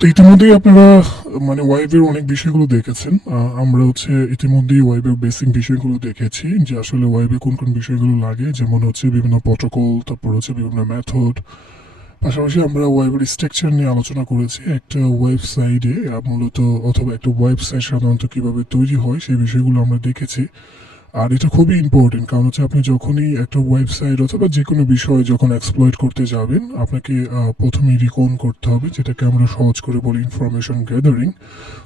তো ইতিমধ্যেই আপনারা মানে ওয়েবের অনেক বিষয়গুলো দেখেছেন। আমরা ইতিমধ্যেই ওয়েবের বেসিক বিষয়গুলো দেখেছি যে আসলে ওয়েবে কোন কোন বিষয়গুলো লাগে, যেমন বিভিন্ন প্রোটোকল, তারপর বিভিন্ন মেথড। পাশাপাশি আমরা ওয়েবের স্ট্রাকচার নিয়ে আলোচনা করেছি। একটা ওয়েবসাইটে মূলত অথবা একটা ওয়েবসাইট সাধারণত কিভাবে তৈরি হয় সেই বিষয়গুলো আমরা দেখেছি। আর এটা খুবই ইম্পর্টেন্ট, কারণ আপনি যখনই একটা ওয়েবসাইট অথবা যে কোনো বিষয় যখন এক্সপ্লয়েট করতে যাবেন, আপনাকে প্রথমে রিকন করতে হবে, যেটাকে আমরা সহজ করে বলি ইনফরমেশন গ্যাদারিং।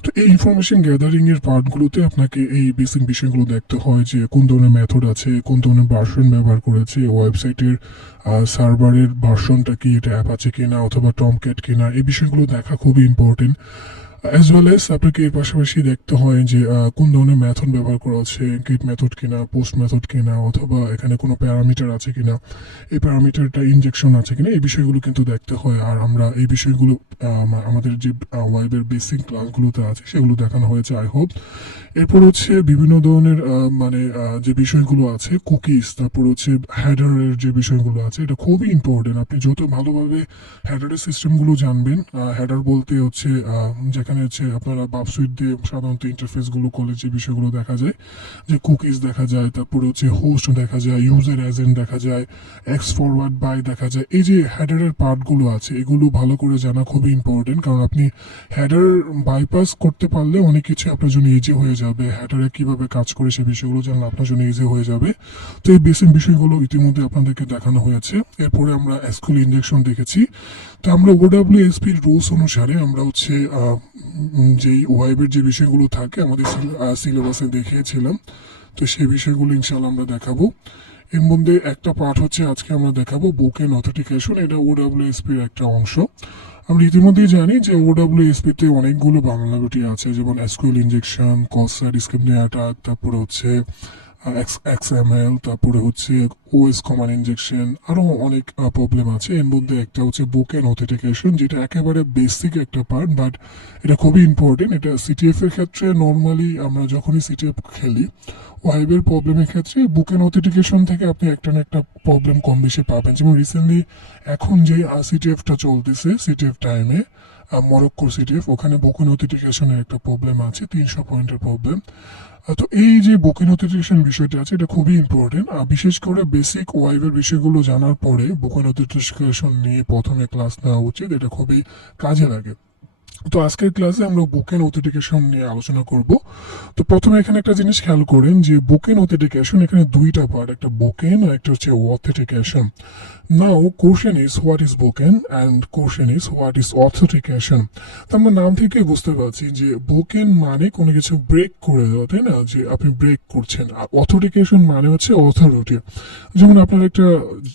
তো এই ইনফরমেশন গ্যাদারিং এর পার্টগুলোতে আপনাকে এই বেসিক বিষয়গুলো দেখতে হয় যে কোন ধরনের মেথড আছে, কোন ধরনের ভার্সন ব্যবহার করেছে ওয়েবসাইটের, সার্ভারের ভার্সনটা কি, এটা অ্যাপাচে কিনা অথবা টমক্যাট কিনা, এই বিষয়গুলো দেখা খুবই ইম্পর্টেন্ট। অ্যাজ ওয়েল এস আপনাকে এর পাশাপাশি দেখতে হয় যে কোন ধরনের মেথড ব্যবহার করা হচ্ছে, গেট মেথড কিনা, পোস্ট মেথড কিনা, অথবা এখানে কোনো প্যারামিটার আছে কিনা, এই প্যারামিটারটা ইনজেকশন আছে কিনা, এই বিষয়গুলো কিন্তু দেখতে হয়। আর আমরা এই বিষয়গুলো আমাদের যে ওয়েবের বেসিক ক্লাসগুলোতে আছে সেগুলো দেখানো হয়েছে, আই হোপ। এরপর বিভিন্ন ধরনের যে বিষয়গুলো আছে, কুকিজ, তারপর হেডারের যে বিষয়গুলো আছে, এটা খুবই ইম্পর্টেন্ট। আপনি যত ভালোভাবে হেডারের সিস্টেমগুলো জানবেন, হেডার বলতে যেখানে আপনারা বাপ সুইট দিয়ে সাধারণত ইন্টারফেসগুলো করলে যে বিষয়গুলো দেখা যায়, যে কুকিজ দেখা যায়, তারপরে হোস্ট দেখা যায়, ইউজার এজেন্ট দেখা যায়, এক্স ফরওয়ার্ড বাই দেখা যায়। এই যে হেডারের পার্টগুলো আছে, এগুলো ভালো করে জানা খুবই ইম্পর্টেন্ট, কারণ আপনি হেডার বাইপাস করতে পারলে অনেক কিছু আপনার জন্য ইজি হয়ে যাবে। হেডারে কিভাবে কাজ করে সেই বিষয়গুলো জানলে আপনার জন্য ইজি হয়ে যাবে। তো এই বেসিক বিষয়গুলো ইতিমধ্যে আপনাদেরকে দেখানো হয়েছে। এরপরে আমরা এসকিউএল ইনজেকশন দেখেছি। তো আমরা ওডব্লিউএসপির রুলস অনুসারে আমরা যে ওয়েবের যে বিষয়গুলো থাকে আমাদের সিলেবাসে দেখিয়েছিলাম, তো সেই বিষয়গুলো ইনশাল্লাহ আমরা দেখাবো। এর মধ্যে একটা পার্ট আজকে আমরা দেখাবো বুকেন অথেন্টিকেশন। এটা ওডব্লিউএসপির একটা অংশ। আমরা ইতিমধ্যেই জানি যে ওডব্লিউএসপি তে অনেকগুলো বাংলাগুটি আছে, যেমন এসকিউএল ইনজেকশন, কসার ডিসক্রিপটিভ অ্যাটাক, তারপরে এক্সএমএল, তারপরে ওএস কমান্ড ইনজেকশন, আরো অনেক প্রবলেম আছে। এর মধ্যে একটা বুকেন অথেন্টিকেশন, যেটা একেবারে বেসিক একটা পার্ট, বাট এটা খুবই ইম্পর্টেন্ট। এটা সিটিএফ এর ক্ষেত্রে নর্মালি আমরা যখনই সিটিএফ খেলি, ওয়েবের প্রবলেমের ক্ষেত্রে বুকেন অথেন্টিকেশন থেকে আপনি একটা না একটা প্রবলেম কম বেশি পাবেন। যেমন রিসেন্টলি এখন যে সিটিএফটা চলতেছে, সিটিএফ টাইমে মরক্কোর সিটিএফ, ওখানে বুকেন অথেন্টিকেশনের একটা প্রবলেম আছে, 300 পয়েন্টের প্রবলেম। তো এই যে বুকেন অথেন্টিকেশন বিষয়টা আছে, এটা খুবই ইম্পর্টেন্ট। বিশেষ করে বেসিক ওয়েবের বিষয়গুলো জানার পরে বুকেন অথেন্টিকেশন নিয়ে প্রথমে ক্লাস নেওয়া উচিত, এটা খুবই কাজে লাগে। তো আজকের ক্লাসে আমরা বুকেন অথেন্টিকেশন নিয়ে আলোচনা করব। তো প্রথমে এখানে একটা জিনিস খেয়াল করেন যে বুকেন অথেন্টিকেশন, এখানে দুইটা পার্ট, একটা বুকেন আর একটা authentication. Now question is what is বুকেন and question is what is authentication. তো আমরা নাম থেকে বুঝতে পারছি যে বুকেন মানে কোনো কিছু ব্রেক করে দেওয়া, তাই না, যে আপনি ব্রেক করছেন। আর অথেন্টিকেশন মানে অথরিটি। যেমন আপনার একটা,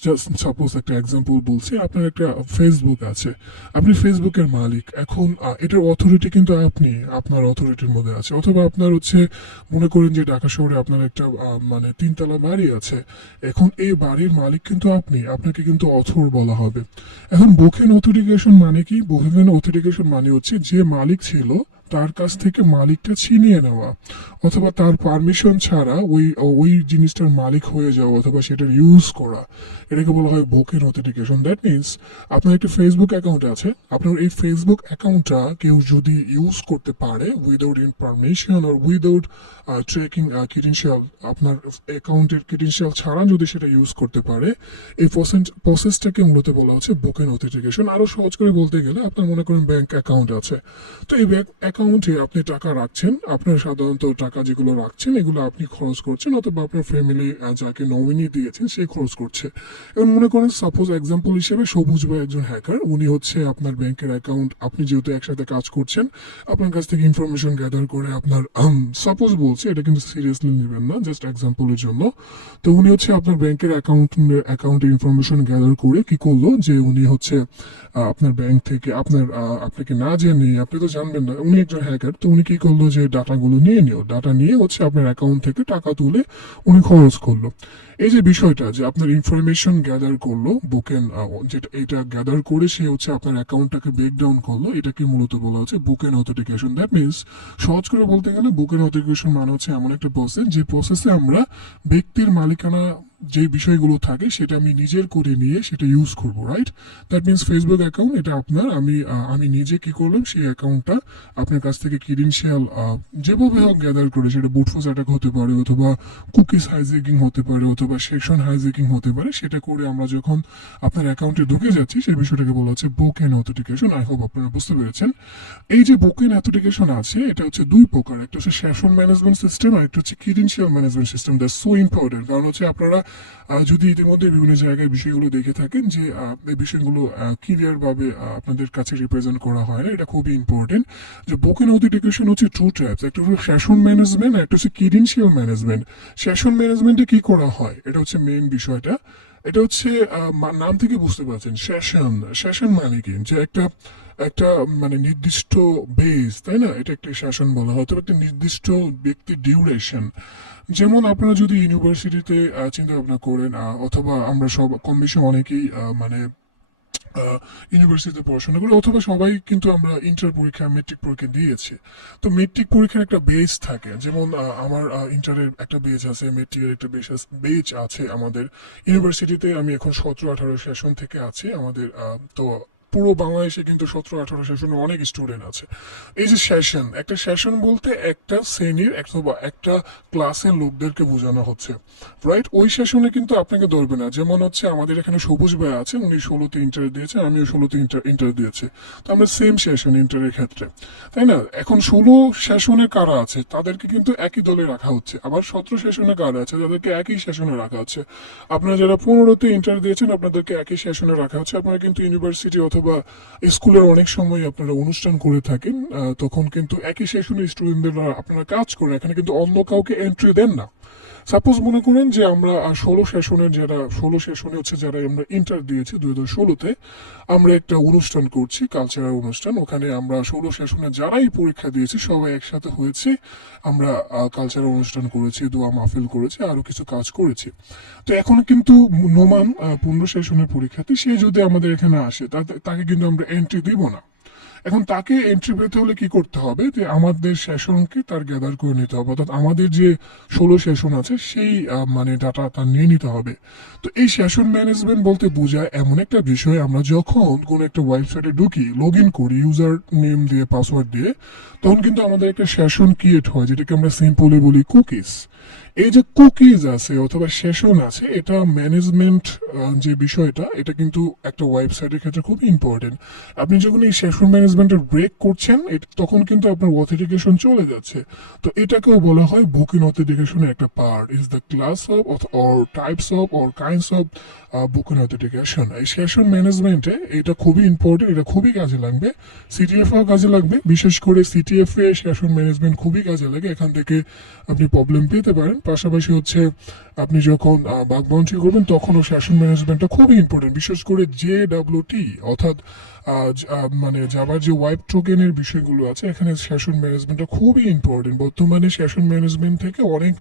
জাস্ট সাপোজ একটা এক্সাম্পল বলছি, আপনার একটা ফেসবুক আছে, আপনি ফেসবুকের মালিক। এখন এটার অথরিটি কিন্তু আপনার অথরিটির মধ্যে আছে। অথবা আপনার মনে করেন যে ঢাকা শহরে আপনার একটা মানে 3 তলা বাড়ি আছে। এখন এই বাড়ির মালিক কিন্তু আপনাকে কিন্তু অথর বলা হবে। এখন বুকেন অথেন্টিকেশন মানে কি? বুকেন অথেন্টিকেশন মানে যে মালিক ছিল তার কাছ থেকে মালিকটা ছিনিয়ে নেওয়া, অথবা তার পারমিশন ছাড়া ওই ওই জিনিসটার মালিক হয়ে যাওয়া অথবা সেটার ইউজ করা, এটাকে বলা হয় বুকেন অথেন্টিকেশন। দ্যাট মিনস আপনার একটা ফেসবুক অ্যাকাউন্ট আছে, আপনার এই ফেসবুক অ্যাকাউন্টটা কেউ যদি ইউজ করতে পারে উইদাউট ইন পারমিশন আর উইদাউট ট্রেকিং ক্রিডেনশিয়াল, আপনার অ্যাকাউন্টের ক্রিডেনশিয়াল ছাড়া যদি সেটা ইউজ করতে পারে, এই প্রসেসটাকে মূলত বলা হচ্ছে বুকেন অথেন্টিকেশন। আরো সহজ করে বলতে গেলে আপনার মনে করেন ব্যাংক অ্যাকাউন্ট আছে, তো এই ব্যাংক অ্যাকাউন্টে আপনি টাকা রাখছেন, আপনার সাধারণত টাকা যেগুলো রাখছেন এগুলো আপনি খরচ করছেন, অথবা আপনার ফ্যামিলি যাকে নমিনি দিয়েছেন সে খরচ করছে। এবং মনে করেন সাপোজ এক্সাম্পল হিসেবে সবুজ ভাই একজন হ্যাকার, উনি আপনার ব্যাংকের অ্যাকাউন্ট, আপনি যেহেতু একসাথে কাজ করছেন, আপনার কাছ থেকে ইনফরমেশন গ্যাদার করে আপনার, সাপোজ বলছি, এটা কিন্তু সিরিয়াসলি নেবেন না, জাস্ট এক্সাম্পলের জন্য। তো উনি আপনার ব্যাংকের অ্যাকাউন্টে ইনফরমেশন গ্যাদার করে কি করলো, যে উনি আপনার ব্যাংক থেকে আপনাকে না জেনে, আপনি তো জানবেন না, উনি একজন হ্যাকার, তো উনি কি করলো, যে ডাটাগুলো নিয়ে ডাটা নিয়ে আপনার অ্যাকাউন্ট থেকে টাকা তুলে উনি খরচ করলো। এই যে বিষয়টা, যে আপনার ইনফরমেশন গ্যাদার করলো বুকেন, যেটা এটা গ্যাদার করে সে আপনার অ্যাকাউন্টটাকে ব্রেকডাউন করলো, এটাকে মূলত বলা হচ্ছে বুকেন অথেন্টিকেশন। দ্যাট মিনস সহজ করে বলতে গেলে বুকেন অথেন্টিকেশন মানে এমন একটা প্রসেস, যে প্রসেসে আমরা ব্যক্তির মালিকানা যে বিষয়গুলো থাকে সেটা আমি নিজের করে নিয়ে সেটা ইউজ করবো, right? That means Facebook account এটা আপনার, আমি নিজে কি করলাম, সেই অ্যাকাউন্টটা আপনার কাছ থেকে ক্রিডেনশিয়াল যেভাবে হোক গ্যাদার করে, সেটা বুটফোর্স অ্যাটাক হতে পারে, অথবা কুকিজ হাইজ্যাকিং হতে পারে, অথবা সেকশন হাইজ্যাকিং হতে পারে, সেটা করে আমরা যখন আপনার অ্যাকাউন্টে ঢুকে যাচ্ছি সেই বিষয়টাকে বলা হচ্ছে বোকেন অথেন্টিকেশন। আই হোপ আপনারা বুঝতে পেরেছেন। এই যে বোকেন অথেন্টিকেশন আছে এটা হচ্ছে দুই প্রকার, একটা হচ্ছে সেশন ম্যানেজমেন্ট সিস্টেম আর একটা হচ্ছে credential management system. That's so important, কারণ হচ্ছে আপনারা যদি ইতিমধ্যে বিভিন্ন জায়গায় বিষয়গুলো দেখে থাকেন যে এই বিষয়গুলো ক্লিয়ার ভাবে আপনাদের কাছে রিপ্রেজেন্ট করা হয় না, এটা খুবই ইম্পর্টেন্ট। যে বোকেন অথেন্টিকেশন হচ্ছে টু টাইপস, একটা হচ্ছে সেশন ম্যানেজমেন্ট আর একটা হচ্ছে ক্রিডেনশিয়াল ম্যানেজমেন্ট। সেশন ম্যানেজমেন্টে কি করা হয়, এটা হচ্ছে মেইন বিষয়টা। এটা হচ্ছে নাম থেকে বুঝতে পারছেন, সেশন, সেশন মানে কি, যে একটা একটা মানে নির্দিষ্ট বেস, তাই না, এটা একটা সেশন বলা হয়, তবে একটা নির্দিষ্ট ব্যক্তির ডিউরেশন। যেমন আপনারা যদি ইউনিভার্সিটিতে চিন্তা ভাবনা করেন, অথবা আমরা সব কম বেশি অনেকেই মানে ইউনিভার্সিটিতে পড়াশোনা করি, অথবা সবাই কিন্তু আমরা ইন্টার পরীক্ষা, মেট্রিক পরীক্ষা দিয়েছি। তো মেট্রিক পরীক্ষার একটা বেজ থাকে, যেমন আমার ইন্টারের একটা বেজ আছে, মেট্রিকের একটা বেজ আছে আমাদের ইউনিভার্সিটিতে। আমি এখন 17-18 সেশন থেকে আছি আমাদের। তো পুরো বাংলাদেশে কিন্তু 17-18 সেশনে অনেক স্টুডেন্ট আছে। এই যে সেশন, একটা সেশন বলতে একটা শ্রেণীর অথবা একটা ক্লাসের লোকদেরকে বোঝানো হচ্ছে, রাইট? ওই সেশনে কিন্তু আপনাকে ধরবে না। যেমন হচ্ছে আমাদের এখানে সবুজ ভাই আছে, উনি 16তে ইন্টার দিয়েছে, আমিও 16তে ইন্টার দিয়েছি, তো আমরা সেম সেশন ইন্টারের ক্ষেত্রে, তাই না? এখন 16 সেশনে কারা আছে তাদেরকে কিন্তু একই দলে রাখা হচ্ছে, আবার 17 সেশনে কারা আছে তাদেরকে একই সেশনে রাখা হচ্ছে। আপনারা যারা 15তে ইন্টার দিয়েছেন আপনাদেরকে একই সেশনে রাখা হচ্ছে। আপনারা কিন্তু ইউনিভার্সিটি অথবা স্কুলের অনেক সময় আপনারা অনুষ্ঠান করে থাকেন, তখন কিন্তু একই সেশনের স্টুডেন্টরা আপনারা কাজ করেন, এখানে কিন্তু অন্য কাউকে এন্ট্রি দেন না। সাপোজ মনে করেন যে আমরা 16 সেশনে হচ্ছে যারা আমরা ইন্টার দিয়েছি 2016-তে, আমরা একটা অনুষ্ঠান করছি, কালচারাল অনুষ্ঠান। ওখানে আমরা 16 সেশনে যারাই পরীক্ষা দিয়েছি সবাই একসাথে হয়েছে, আমরা কালচারাল অনুষ্ঠান করেছি, দোয়া মাহফিল করেছি, আরো কিছু কাজ করেছি। তো এখন কিন্তু নোমান 15 সেশনের পরীক্ষার্থী, সে যদি আমাদের এখানে আসে তাকে কিন্তু আমরা এন্ট্রি দিব না। এখন তাকে এন্ট্রি পেতে হলে কি করতে হবে, যে আমাদের সেশনকে তার গ্যাদার করে নিতে হবে, অর্থাৎ আমাদের যে 16 সেশন আছে সেই মানে ডাটা তার নিয়ে নিতে হবে। তো এই সেশন ম্যানেজমেন্ট বলতে বোঝায় এমন একটা বিষয়, আমরা যখন কোনো একটা ওয়েবসাইটে ঢুকি, লগ ইন করি ইউজার নেম দিয়ে, পাসওয়ার্ড দিয়ে, তখন কিন্তু আমাদের একটা সেশন ক্রিয়েট হয়, যেটাকে আমরা সিম্পলি বলি কুকিজ। এই যে কুকিজ আছে অথবা সেশন আছে, এটা ম্যানেজমেন্ট যে বিষয়টা, এটা কিন্তু একটা ওয়েবসাইটের ক্ষেত্রে খুব ইম্পর্টেন্ট। আপনি যখন এই সেশন ম্যানেজমেন্টের ব্রেক করছেন তখন কিন্তু আপনার অথেন্টিকেশন চলে যাচ্ছে। তো এটাকেও বলা হয় বুকিং অথেন্টিকেশনের একটা part, is the class of or types of or kinds of booking authentication. এই সেশন ম্যানেজমেন্টে এটা খুবই ইম্পর্টেন্ট, এটা খুবই কাজে লাগবে, সিটিএফও কাজে লাগবে। বিশেষ করে সিটিএফ এ সেশন ম্যানেজমেন্ট খুবই কাজে লাগে, এখান থেকে আপনি প্রবলেম পেতে পারেন। পাশাপাশি হচ্ছে আপনি যখন বাগ বাউন্সি করবেন তখনও সেশন ম্যানেজমেন্টটা খুবই ইম্পর্টেন্ট, বিশেষ করে JWT অর্থাৎ মানে জাভার যে ওয়েব টোকেনের বিষয়গুলো আছে, এখানে সেশন ম্যানেজমেন্টটা খুবই ইম্পর্টেন্ট। বর্তমানে সেশন ম্যানেজমেন্ট থেকে অনেক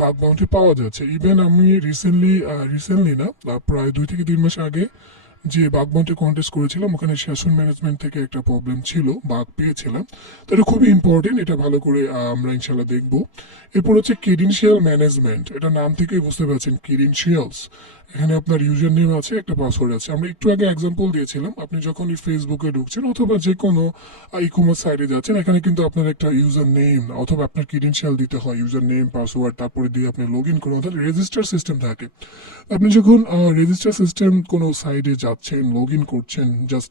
বাগ বাউন্টি পাওয়া যাচ্ছে। ইভেন আমি রিসেন্টলি না, প্রায় 2 থেকে 3 মাস আগে যে বাগ বাউন্টি কন্টেস্ট করেছিলাম, ওখানে সেশন ম্যানেজমেন্ট থেকে একটা প্রবলেম ছিল, বাগ পেয়েছিলাম। তো এটা খুবই ইম্পর্টেন্ট, এটা ভালো করে আমরা ইনশাল্লাহ দেখবো। এরপর হচ্ছে ক্রিডেনশিয়াল ম্যানেজমেন্ট, এটা নাম থেকেই বুঝতে পারছেন, ক্রিডেনশিয়ালস। এখানে আপনার ইউজার নেম আছে, একটা পাসওয়ার্ড আছে। আমরা একটু আগে এক্সাম্পল দিয়েছিলাম, আপনি যখন ফেসবুকে ঢুকছেন অথবা যে কোনো ই-কমার্স সাইটে যাচ্ছেন, এখানে কিন্তু আপনার একটা ইউজার নেম অথবা আপনার ক্রিডেনশিয়াল দিতে হয়, ইউজার নেম, পাসওয়ার্ড, তারপরে দিয়ে আপনি লগ ইন করেন, অর্থাৎ রেজিস্টার সিস্টেম থাকে। আপনি যখন রেজিস্টার সিস্টেম কোনো সাইটে যাচ্ছেন, লগ ইন করছেন, জাস্ট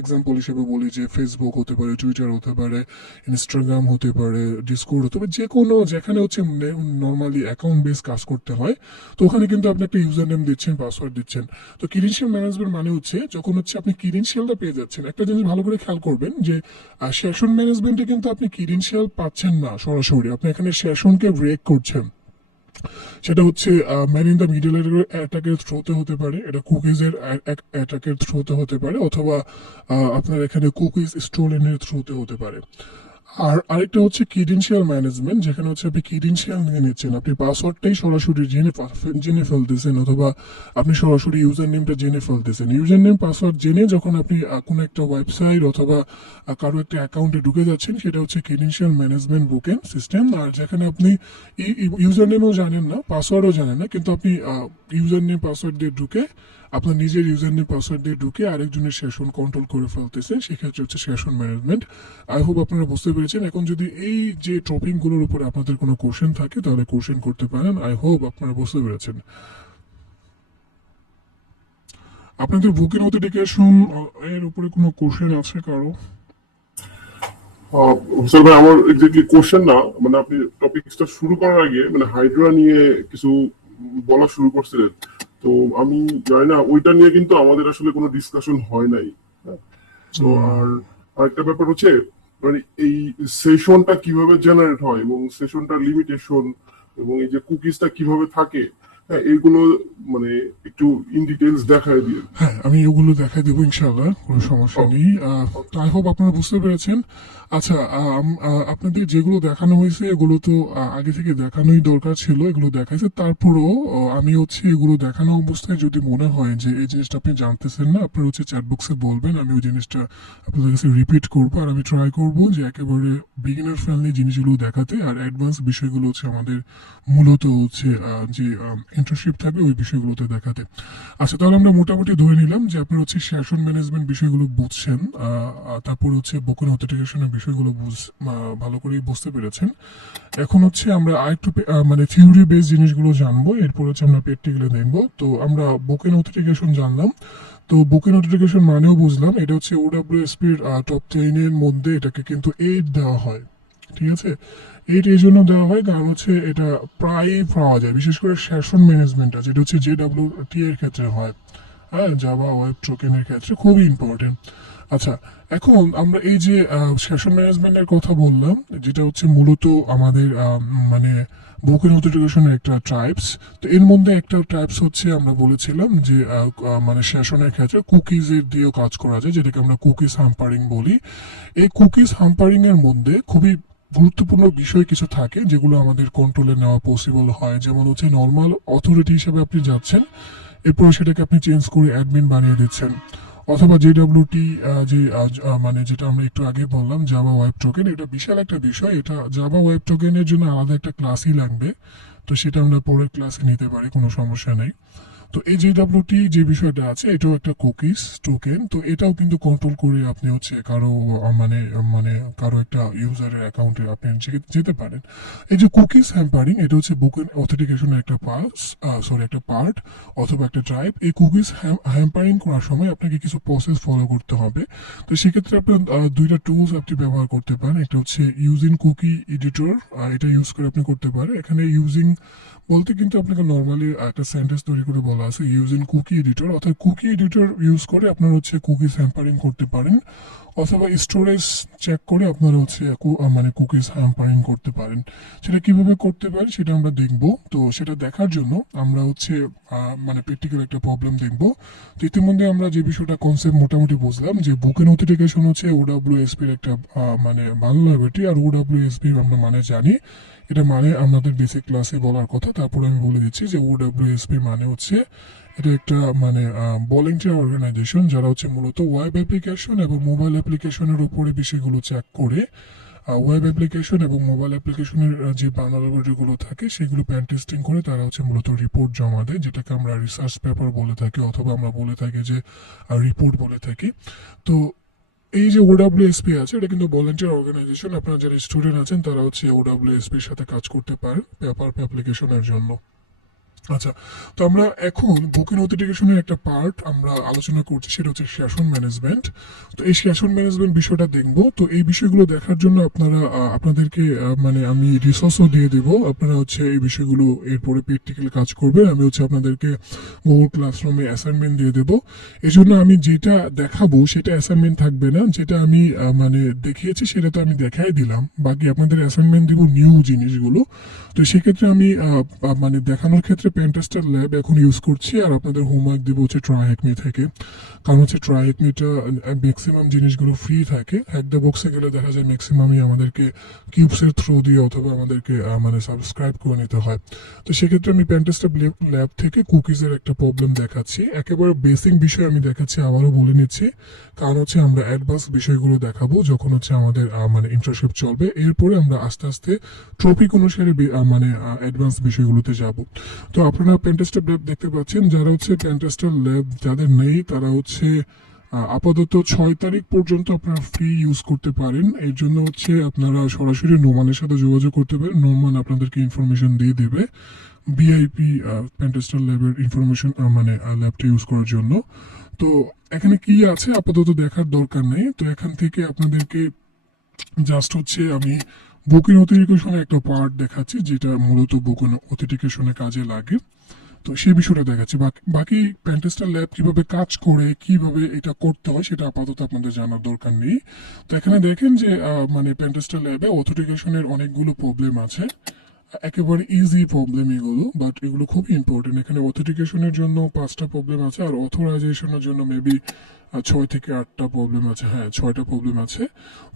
এক্সাম্পল হিসেবে বলি যে ফেসবুক হতে পারে, টুইটার হতে পারে, ইনস্টাগ্রাম হতে পারে, ডিসকর্ড হতে পারে, যে কোনো যেখানে হচ্ছে নর্মালি অ্যাকাউন্ট বেস কাজ করতে হয়, তো ওখানে কিন্তু আপনি একটা ইউজার নেম দিচ্ছেন, পাসওয়ার্ড দিচ্ছেন। তো ক্রিডেনশিয়াল ম্যানেজমেন্ট মানে হচ্ছে যখন হচ্ছে আপনি ক্রিডেনশিয়ালটা পেয়ে যাচ্ছেন, একটা জিনিস ভালো করে খেয়াল করবেন যে সেশন ম্যানেজমেন্টে কিন্তু আপনি ক্রিডেনশিয়াল পাচ্ছেন না সরাসরি, আপনি এখানে সেশনকে ব্রেক করছেন। সেটা হচ্ছে ম্যান ইন দ্য মিডল অ্যাটাকের থ্রোতে হতে পারে, এটা কুকিজের অ্যাটাকের থ্রোতে হতে পারে, অথবা আপনার এখানে কুকিজ স্টোলেনের থ্রোতে হতে পারে। আর আরেকটা হচ্ছে ক্রিডেনশিয়াল ম্যানেজমেন্ট, যেখানে হচ্ছে আপনি ক্রিডেনশিয়াল নিয়ে নিচ্ছেন, আপনি পাসওয়ার্ডটাই সরাসরি জেনে ফেলতেছেন, অথবা আপনি সরাসরি ইউজার নেমটা জেনে ফেলতেছেন। ইউজার নেম পাসওয়ার্ড জেনে যখন আপনি কোনো একটা ওয়েবসাইট অথবা কারো একটা অ্যাকাউন্টে ঢুকে যাচ্ছেন, সেটা হচ্ছে ক্রিডেনশিয়াল ম্যানেজমেন্ট বুকেন সিস্টেম। আর যেখানে আপনি ইউজার নেমও জানেন না, পাসওয়ার্ডও জানেন না, কিন্তু আপনি ইউজার নেম পাসওয়ার্ড দিয়ে ঢুকে, আপনার নিজের ইউজার নেম পাসওয়ার্ড দিয়ে ঢুকে আরেকজনের সেশন কন্ট্রোল করে ফেলতেছেন, সেক্ষেত্রে হচ্ছে সেশন ম্যানেজমেন্ট। আই হোপ আপনারা বুঝতে পেরেছেন। এখন যদি এই যে টপিকগুলোর উপর আপনাদের কোনো কোশ্চেন থাকে তাহলে কোশ্চেন করতে পারেন। আই হোপ আপনারা বুঝতে পেরেছেন। আপনাদের বুকিং অথেন্টিকেশন এর উপরে কোনো কোশ্চেন আছে কারো? অফিসার ভাই, আমার এক্স্যাক্টলি কোশ্চেন না, মানে আপনি টপিকসটা শুরু করার আগে মানে হাইড্রা নিয়ে কিছু বলা শুরু করছিলেন, তো আমি জানি না ওইটা নিয়ে কিন্তু আমাদের আসলে কোনো ডিসকাশন হয় নাই। তো আর আরেকটা ব্যাপার হচ্ছে মানে এই সেশনটা কিভাবে জেনারেট হয় এবং সেশনটার লিমিটেশন এবং এই যে কুকিজটা কিভাবে থাকে, হ্যাঁ এইগুলো মানে একটু ইন ডিটেলস দেখায় দিয়ে। হ্যাঁ, আমি ওগুলো দেখাই দেবো ইনশাল্লাহ, কোনো সমস্যা নেই। আই হোপ আপনারা বুঝতে পেরেছেন। আচ্ছা, আপনাদের যেগুলো দেখানো হয়েছে এগুলো তো আগে থেকে দেখানোই দরকার ছিল, এগুলো দেখাইছে। তারপরেও আমি হচ্ছে এগুলো দেখানো অবস্থায় যদি মনে হয় যে এই জিনিসটা আপনি জানতেছেন না, আপনার হচ্ছে চ্যাট বক্সে বলবেন, আমি ওই জিনিসটা আপনাদের কাছে রিপিট করবো। আর আমি ট্রাই করবো যে একেবারে বিগিনার ফ্রেন্ডলি জিনিসগুলো দেখাতে, আর অ্যাডভান্স বিষয়গুলো হচ্ছে আমাদের মূলত হচ্ছে যে ইন্টার্নশিপ থাকবে ওই বিষয়গুলোতে দেখাতে। আচ্ছা, তাহলে আমরা মোটামুটি ধরে নিলাম যে আপনার হচ্ছে সেশন ম্যানেজমেন্ট বিষয়গুলো বুঝছেন, তারপর হচ্ছে বুকিং অথেন্টিকেশনের বিষয়গুলো ভালো করেই বুঝতে পেরেছেন। এখন হচ্ছে আমরা আরেকটু মানে থিওরি বেস জিনিসগুলো জানবো, এরপর হচ্ছে আমরা প্র্যাকটিক্যালে দেখবো। তো আমরা বুকিং অথেন্টিকেশন জানলাম, তো বুকিং অথেন্টিকেশন মানেও বুঝলাম, এটা হচ্ছে ওডাব্লিউএসপি এর টপ 10 এর মধ্যে এটাকে কিন্তু 8 দেওয়া হয়। ঠিক আছে, এইট এই জন্য দেওয়া হয় কারণ হচ্ছে এটা প্রায়ই পাওয়া যায়, বিশেষ করে সেশন ম্যানেজমেন্ট আছে, এটা হচ্ছে JWT এর ক্ষেত্রে হয়, হ্যাঁ, জাভা ওয়েব টোকেনের ক্ষেত্রে খুবই ইম্পর্টেন্ট। আচ্ছা, এখন আমরা এই যে সেশন ম্যানেজমেন্টের কথা বললাম, যেটা হচ্ছে মূলত আমাদের মানে বুকিং অথেন্টিকেশনের একটা টাইপস। তো এর মধ্যে একটা টাইপস হচ্ছে আমরা বলেছিলাম যে মানে সেশনের ক্ষেত্রে কুকিজের দিয়েও কাজ করা যায়, যেটাকে আমরা কুকিজ হ্যাম্পারিং বলি। এই কুকিজ হ্যাম্পারিং এর মধ্যে খুবই গুরুত্বপূর্ণ বিষয় কিছু থাকে যেগুলো আমাদের কন্ট্রোলে নেওয়া পসিবল হয়। যেমন হচ্ছে নর্মাল অথরিটি হিসেবে আপনি যাচ্ছেন, এরপর সেটাকে আপনি চেঞ্জ করে অ্যাডমিন বানিয়ে দিচ্ছেন, অথবা JWT যে মানে যেটা আমরা একটু আগে বললাম জাভা ওয়েব টোকেন, এটা বিশাল একটা বিষয়। এটা জাভা ওয়েব টোকেনের জন্য আলাদা একটা ক্লাসই লাগবে, তো সেটা আমরা পরের ক্লাসে নিতে পারি, কোনো সমস্যা নেই। তো এই JWT যে বিষয়টা আছে এটাও একটা কুকিজ টোকেন, তো এটাও কিন্তু কন্ট্রোল করে আপনি হচ্ছে কারো মানে মানে কারো একটা ইউজারের অ্যাকাউন্টে আপনি যেতে পারেন। এই যে কুকিজ হ্যাম্পারিং, এটা হচ্ছে বুকিং অথেন্টিকেশনের একটা একটা পার্ট অথবা একটা টাইপ। এই কুকিজ হ্যাম্পারিং করার সময় আপনাকে কিছু প্রসেস ফলো করতে হবে। তো সেক্ষেত্রে আপনার দুইটা টুলস আপনি ব্যবহার করতে পারেন। একটা হচ্ছে ইউজিং কুকি এডিটর, এটা ইউজ করে আপনি করতে পারেন। এখানে ইউজিং বলতে কিন্তু আপনাকে নর্মালি একটা সেন্টেন্স তৈরি করে বলা আছে ইউজিং কুকি এডিটর, অর্থাৎ কুকি এডিটর ইউজ করে আপনারা হচ্ছে কুকিজ হ্যাম্পারিং করতে পারেন, অথবা স্টোরেজ চেক করে আপনারা হচ্ছে মানে কুকিজ হ্যাম্পারিং করতে পারেন। সেটা কিভাবে করতে পারেন সেটা আমরা দেখব। তো সেটা দেখার জন্য আমরা হচ্ছে মানে প্র্যাকটিক্যাল একটা প্রবলেম দেখব। তো ইতিমধ্যে আমরা যে বিষয়টা কনসেপ্ট মোটামুটি বুঝলাম যে বুকিং অথেন্টিকেশন হচ্ছে ওডাব্লিউএসপি এর একটা মানে ভালো লাইব্রেরি। আর ওডাব্লিউএসপি আমরা মানে জানি, এটা মানে আমাদের বেসিক ক্লাসে বলার কথা, তারপরে আমি বলে দিচ্ছি যে ওডাব্লিউএসপি মানে হচ্ছে এটা একটা মানে ভলেন্টিয়ার অর্গানাইজেশন, যারা হচ্ছে মূলত ওয়েব অ্যাপ্লিকেশন এবং মোবাইল অ্যাপ্লিকেশনের উপরে বিষয়গুলো চেক করে। ওয়েব অ্যাপ্লিকেশন এবং মোবাইল অ্যাপ্লিকেশনের যে ভালনারেবিলিটিগুলো থাকে সেগুলো প্যান টেস্টিং করে তারা হচ্ছে মূলত রিপোর্ট জমা দেয়, যেটাকে আমরা রিসার্চ পেপার বলে থাকি, অথবা আমরা বলে থাকি যে রিপোর্ট বলে থাকি। তো এই যে ওডাব্লিউএসপি আছে এটা কিন্তু ভলেন্টিয়ার অর্গানাইজেশন, আপনারা যারা স্টুডেন্ট আছেন তারা হচ্ছে ওডাব্লিউএসপির সাথে কাজ করতে পারেন পেপার অ্যাপ্লিকেশনের জন্য। আচ্ছা, তো আমরা এখন বুকিং অথেন্টিকেশনের একটা পার্ট আমরা আলোচনা করছি, সেটা হচ্ছে সেশন ম্যানেজমেন্ট। তো এই সেশন ম্যানেজমেন্ট বিষয়টা দেখব। তো এই বিষয়গুলো দেখার জন্য আপনারা আপনাদেরকে মানে আমি রিসোর্সও দিয়ে দেব, আপনারা হচ্ছে এই বিষয়গুলো এরপরে প্র্যাকটিক্যাল কাজ করবেন। আমি হচ্ছে আপনাদেরকে গুগল ক্লাসরুমে অ্যাসাইনমেন্ট দিয়ে দেবো। এই জন্য আমি যেটা দেখাবো সেটা অ্যাসাইনমেন্ট থাকবে না, যেটা আমি মানে দেখিয়েছি সেটা তো আমি দেখাই দিলাম, বাকি আপনাদের অ্যাসাইনমেন্ট দিব নিউ জিনিসগুলো। তো সেক্ষেত্রে আমি মানে দেখানোর ক্ষেত্রে পেনটেস্টার ল্যাব এখন ইউজ করছি, আর আপনাদের হোমওয়ার্ক দিব হচ্ছে ট্রাইহ্যাকমি থেকে। কারণ হচ্ছে ট্রাইহ্যাকমিটা ম্যাক্সিমাম জিনিসগুলো ফ্রি থাকে। হ্যাক দ্য বক্সে গেলে দেখা যায় ম্যাক্সিমামই আমাদেরকে কিউবসের থ্রু দিয়ে অথবা আমাদেরকে মানে সাবস্ক্রাইব করে নিতে হয়। তো সেক্ষেত্রে আমি পেনটেস্টার ল্যাব থেকে কুকিজের একটা প্রবলেম দেখাচ্ছি। একেবারে বেসিক বিষয় আমি দেখাচ্ছি, আবারও বলে নিচ্ছি, কারণ হচ্ছে আমরা অ্যাডভান্স বিষয়গুলো দেখাবো যখন হচ্ছে আমাদের মানে ইন্টার্নশিপ চলবে। এরপরে আমরা আস্তে আস্তে টপিক অনুসারে মানে অ্যাডভান্স বিষয়গুলোতে যাব। তো আপনারা পেনটেস্টার ল্যাব দেখতে পাচ্ছেন, যারা হচ্ছে পেনটেস্টার ল্যাব যাদের নেই তারা হচ্ছে আপাতত 6 তারিখ পর্যন্ত আপনারা ফ্রি ইউজ করতে পারেন। এর জন্য হচ্ছে আপনারা সরাসরি নোমানের সাথে যোগাযোগ করতে পারেন, নোমান আপনাদেরকে ইনফরমেশন দিয়ে দেবে ভিআইপি পেনটেস্টার ল্যাবের ইনফরমেশন মানে ল্যাবটা ইউজ করার জন্য। তো এখানে কি আছে আপাতত দেখার দরকার নেই। তো এখান থেকে আপনাদেরকে জাস্ট হচ্ছে আমি বুকিং অথেন্টিকেশনের একটা পার্ট দেখাচ্ছি, যেটা মূলত বুকিং অথেন্টিকেশনে কাজে লাগে। তো সেই বিষয়টা দেখাচ্ছি। বাকি পেনটেস্টার ল্যাব কিভাবে কাজ করে, কিভাবে এটা করতে হয়, সেটা আপাতত আপনাদের জানার দরকার নেই। তো এখানে দেখেন যে মানে পেনটেস্টার ল্যাবে অথেন্টিকেশনের অনেকগুলো প্রবলেম আছে। একেবারে ইজি প্রবলেম এগুলো, বাট এগুলো খুব ইম্পর্টেন্ট। এখানে অথেন্টিকেশনের জন্য 5টা প্রবলেম আছে, আর অথরাইজেশনের জন্য মেবি 6 থেকে 8টা প্রবলেম আছে। হ্যাঁ, 6টা প্রবলেম আছে।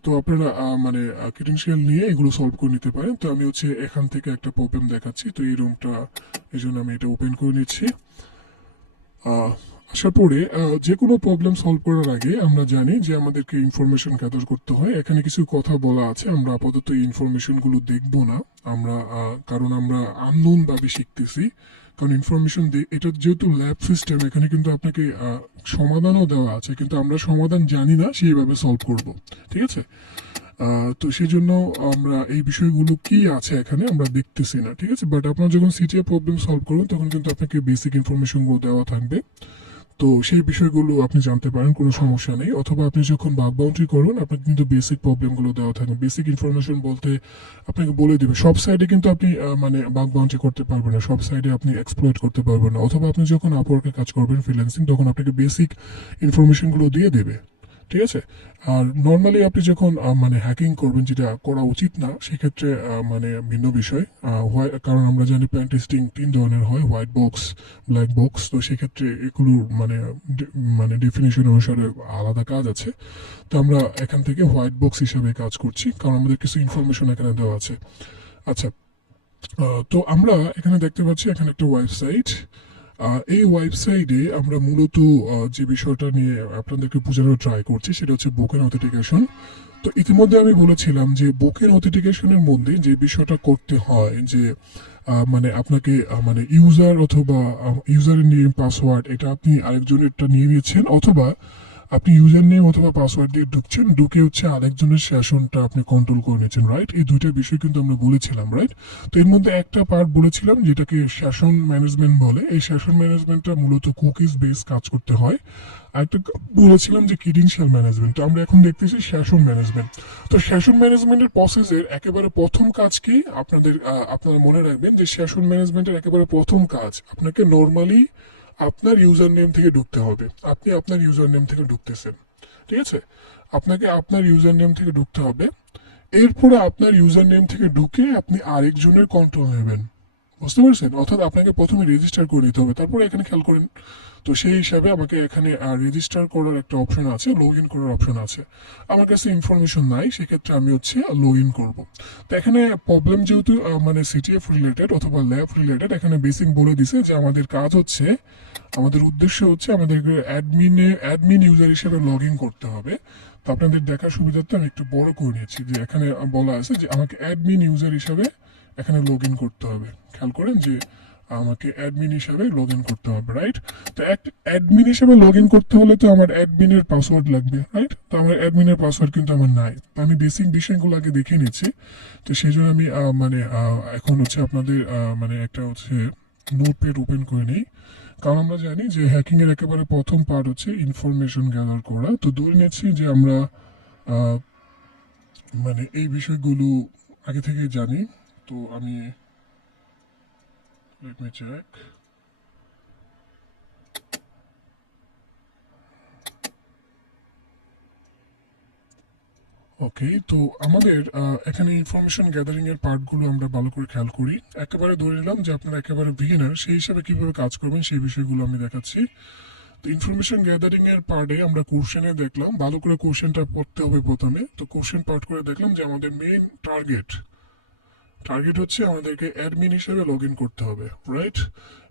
তো আপনারা মানে ক্রিডেনশিয়াল নিয়ে এগুলো সলভ করে নিতে পারেন। তো আমি হচ্ছে এখান থেকে একটা প্রবলেম দেখাচ্ছি। তো এই রুমটা, এই জন্য আমি এটা ওপেন করে নিচ্ছি। আসার পরে যে কোনো প্রবলেম সলভ করার আগে আমরা জানি যে আমাদেরকে ইনফরমেশন গ্যাদার করতে হয়। এখানে কিছু কথা বলা আছে, আমরা আপাতত এই ইনফরমেশনগুলো দেখবো না। আমরা কারণ আমরা আননোন ভাবে শিখতেছি। কারণ ইনফরমেশন এটা যেহেতু ল্যাব সিস্টেম, এখানে কিন্তু আপনাকে সমাধানও দেওয়া আছে, কিন্তু আমরা সমাধান জানি না, সেইভাবে সলভ করব। ঠিক আছে। তো সেই জন্য আমরা এই বিষয়গুলো কি আছে এখানে আমরা দেখতেছি না। ঠিক আছে, বাট আপনারা যখন সিটিএ প্রবলেম সলভ করবেন তখন কিন্তু আপনাকে বেসিক ইনফরমেশনগুলো দেওয়া থাকবে। তো সেই বিষয়গুলো আপনি জানতে পারেন, কোনো সমস্যা নেই। অথবা আপনি যখন বাগ বাউন্ডারি করবেন আপনাকে কিন্তু বেসিক প্রবলেমগুলো দেওয়া থাকবে। বেসিক ইনফরমেশন বলতে আপনাকে বলে দিবে। সব সাইডে কিন্তু আপনি মানে বাগ বাউন্ডারি করতে পারবেন না, সব সাইডে আপনি এক্সপ্লয়েট করতে পারবেন না। অথবা আপনি যখন আপওয়ার্কে কাজ করবেন ফ্রিল্যান্সিং, তখন আপনাকে বেসিক ইনফরমেশনগুলো দিয়ে দেবে। ঠিক আছে। আর নর্মালি আপনি যখন মানে হ্যাকিং করবেন, যেটা করা উচিত না, সেক্ষেত্রে মানে ভিন্ন বিষয়। কারণ আমরা জানি পেন টেস্টিং 3 ধরনের হয়, হোয়াইট বক্স, ব্ল্যাক বক্স। তো সেক্ষেত্রে এগুলোর মানে মানে ডেফিনেশন অনুসারে আলাদা কাজ আছে। তো আমরা এখান থেকে হোয়াইট বক্স হিসাবে কাজ করছি, কারণ আমাদের কিছু ইনফরমেশন এখানে দেওয়া আছে। আচ্ছা, তো আমরা এখানে দেখতে পাচ্ছি এখানে একটা ওয়েবসাইট। এই ওয়েবসাইটে আমরা মূলত যে বিষয়টা নিয়ে আপনাদেরকে বোঝানোর ট্রাই করছি সেটা হচ্ছে বুকেন অথেন্টিকেশন। তো ইতিমধ্যে আমি বলেছিলাম যে বুকেন অথেন্টিকেশনের মধ্যে যে বিষয়টা করতে হয় যে মানে আপনাকে মানে ইউজার অথবা ইউজারের নেম পাসওয়ার্ড এটা আপনি আরেকজনেরটা নিয়ে নিয়েছেন, অথবা আপনি ইউজার নেম অথবা পাসওয়ার্ড দিয়ে ঢুকছেন, ঢুকে হচ্ছে আরেকজনের সেশনটা আপনি কন্ট্রোল করে নিচ্ছেন। রাইট, এই দুইটা বিষয় কিন্তু আমরা বলেছিলাম। রাইট, তো এর মধ্যে একটা পার্ট বলেছিলাম যেটাকে সেশন ম্যানেজমেন্ট বলে। এই সেশন ম্যানেজমেন্টটা মূলত কুকিজ বেস কাজ করতে হয়। আরেকটা বলেছিলাম যে ক্রিডেনশিয়াল ম্যানেজমেন্ট। তো আমরা এখন দেখতেছি সেশন ম্যানেজমেন্ট। তো সেশন ম্যানেজমেন্টের প্রসেসের একেবারে প্রথম কাজ কি আপনারা মনে রাখবেন যে সেশন ম্যানেজমেন্টের একেবারে প্রথম কাজ আপনাকে নর্মালি আপনার ইউজার নেম থেকে ঢুকতে হবে। আপনি আপনার ইউজার নেম থেকে ঢুকতেছেন। ঠিক আছে, আপনাকে আপনার ইউজার নেম থেকে ঢুকতে হবে। এরপরে আপনার ইউজার নেম থেকে ঢুকে আপনি আরেকজনের কন্ট্রোল নেবেন। বুঝতে পারছেন? অর্থাৎ আপনাকে প্রথমে রেজিস্টার করে নিতে হবে, তারপরে এখানে খেয়াল করেন। তো সেই হিসাবে আমাকে এখানে রেজিস্টার করার একটা অপশন আছে, লগ ইন করার অপশন আছে। আমার কাছে ইনফরমেশন নাই, সেক্ষেত্রে আমি হচ্ছে লগ ইন করবো। তো এখানে প্রবলেম যেহেতু মানে সিটিএফ রিলেটেড অথবা ল্যাব রিলেটেড, এখানে বেসিক বলে দিছে যে আমাদের কাজ হচ্ছে, আমাদের উদ্দেশ্য হচ্ছে আমাদেরকে অ্যাডমিন ইউজার হিসেবে লগ ইন করতে হবে। তো আপনাদের দেখার সুবিধার্থে আমি একটু বড় করে নিয়েছি যে এখানে বলা আছে যে আমাকে অ্যাডমিন ইউজার হিসাবে এখানে লগ ইন করতে হবে। খেয়াল করেন যে আমাকে অ্যাডমিন হিসাবে লগ ইন করতে হবে। রাইট, তো অ্যাডমিন হিসাবে লগ ইন করতে হলে তো আমার অ্যাডমিনের পাসওয়ার্ড লাগবে। রাইট, তো আমার অ্যাডমিনের পাসওয়ার্ড কিন্তু আমার নাই। তো আমি বেসিক বিষয়গুলো আগে দেখে নিচ্ছি। তো সেই জন্য আমি মানে এখন হচ্ছে আপনাদের মানে একটা হচ্ছে নোটপ্যাড ওপেন করে নিই। কারণ আমরা জানি যে হ্যাকিং এর একেবারে প্রথম পার্ট হচ্ছে ইনফরমেশন গ্যাদার করা। তো ধরে নিচ্ছি যে আমরা আহ, মানে এই বিষয়গুলো আগে থেকে জানি। তো আমি let me check. ওকে, তো আমাদের এখানে ইনফরমেশন গ্যাদারিং এর পার্টগুলো আমরা ভালো করে খেয়াল করি। একেবারে ধরে নিলাম যে আপনারা একেবারে বিগিনার, সেই হিসাবে কিভাবে কাজ করবেন সেই বিষয়গুলো আমি দেখাচ্ছি। তো ইনফরমেশন গ্যাদারিং এর পার্টে আমরা কোশ্চেনে দেখলাম, ভালো করে কোশ্চেনটা পড়তে হবে প্রথমে। তো কোশ্চেন পার্ট করে দেখলাম যে আমাদের মেইন টার্গেট টার্গেট হচ্ছে আমাদেরকে অ্যাডমিন হিসেবে লগ ইন করতে হবে, রাইট?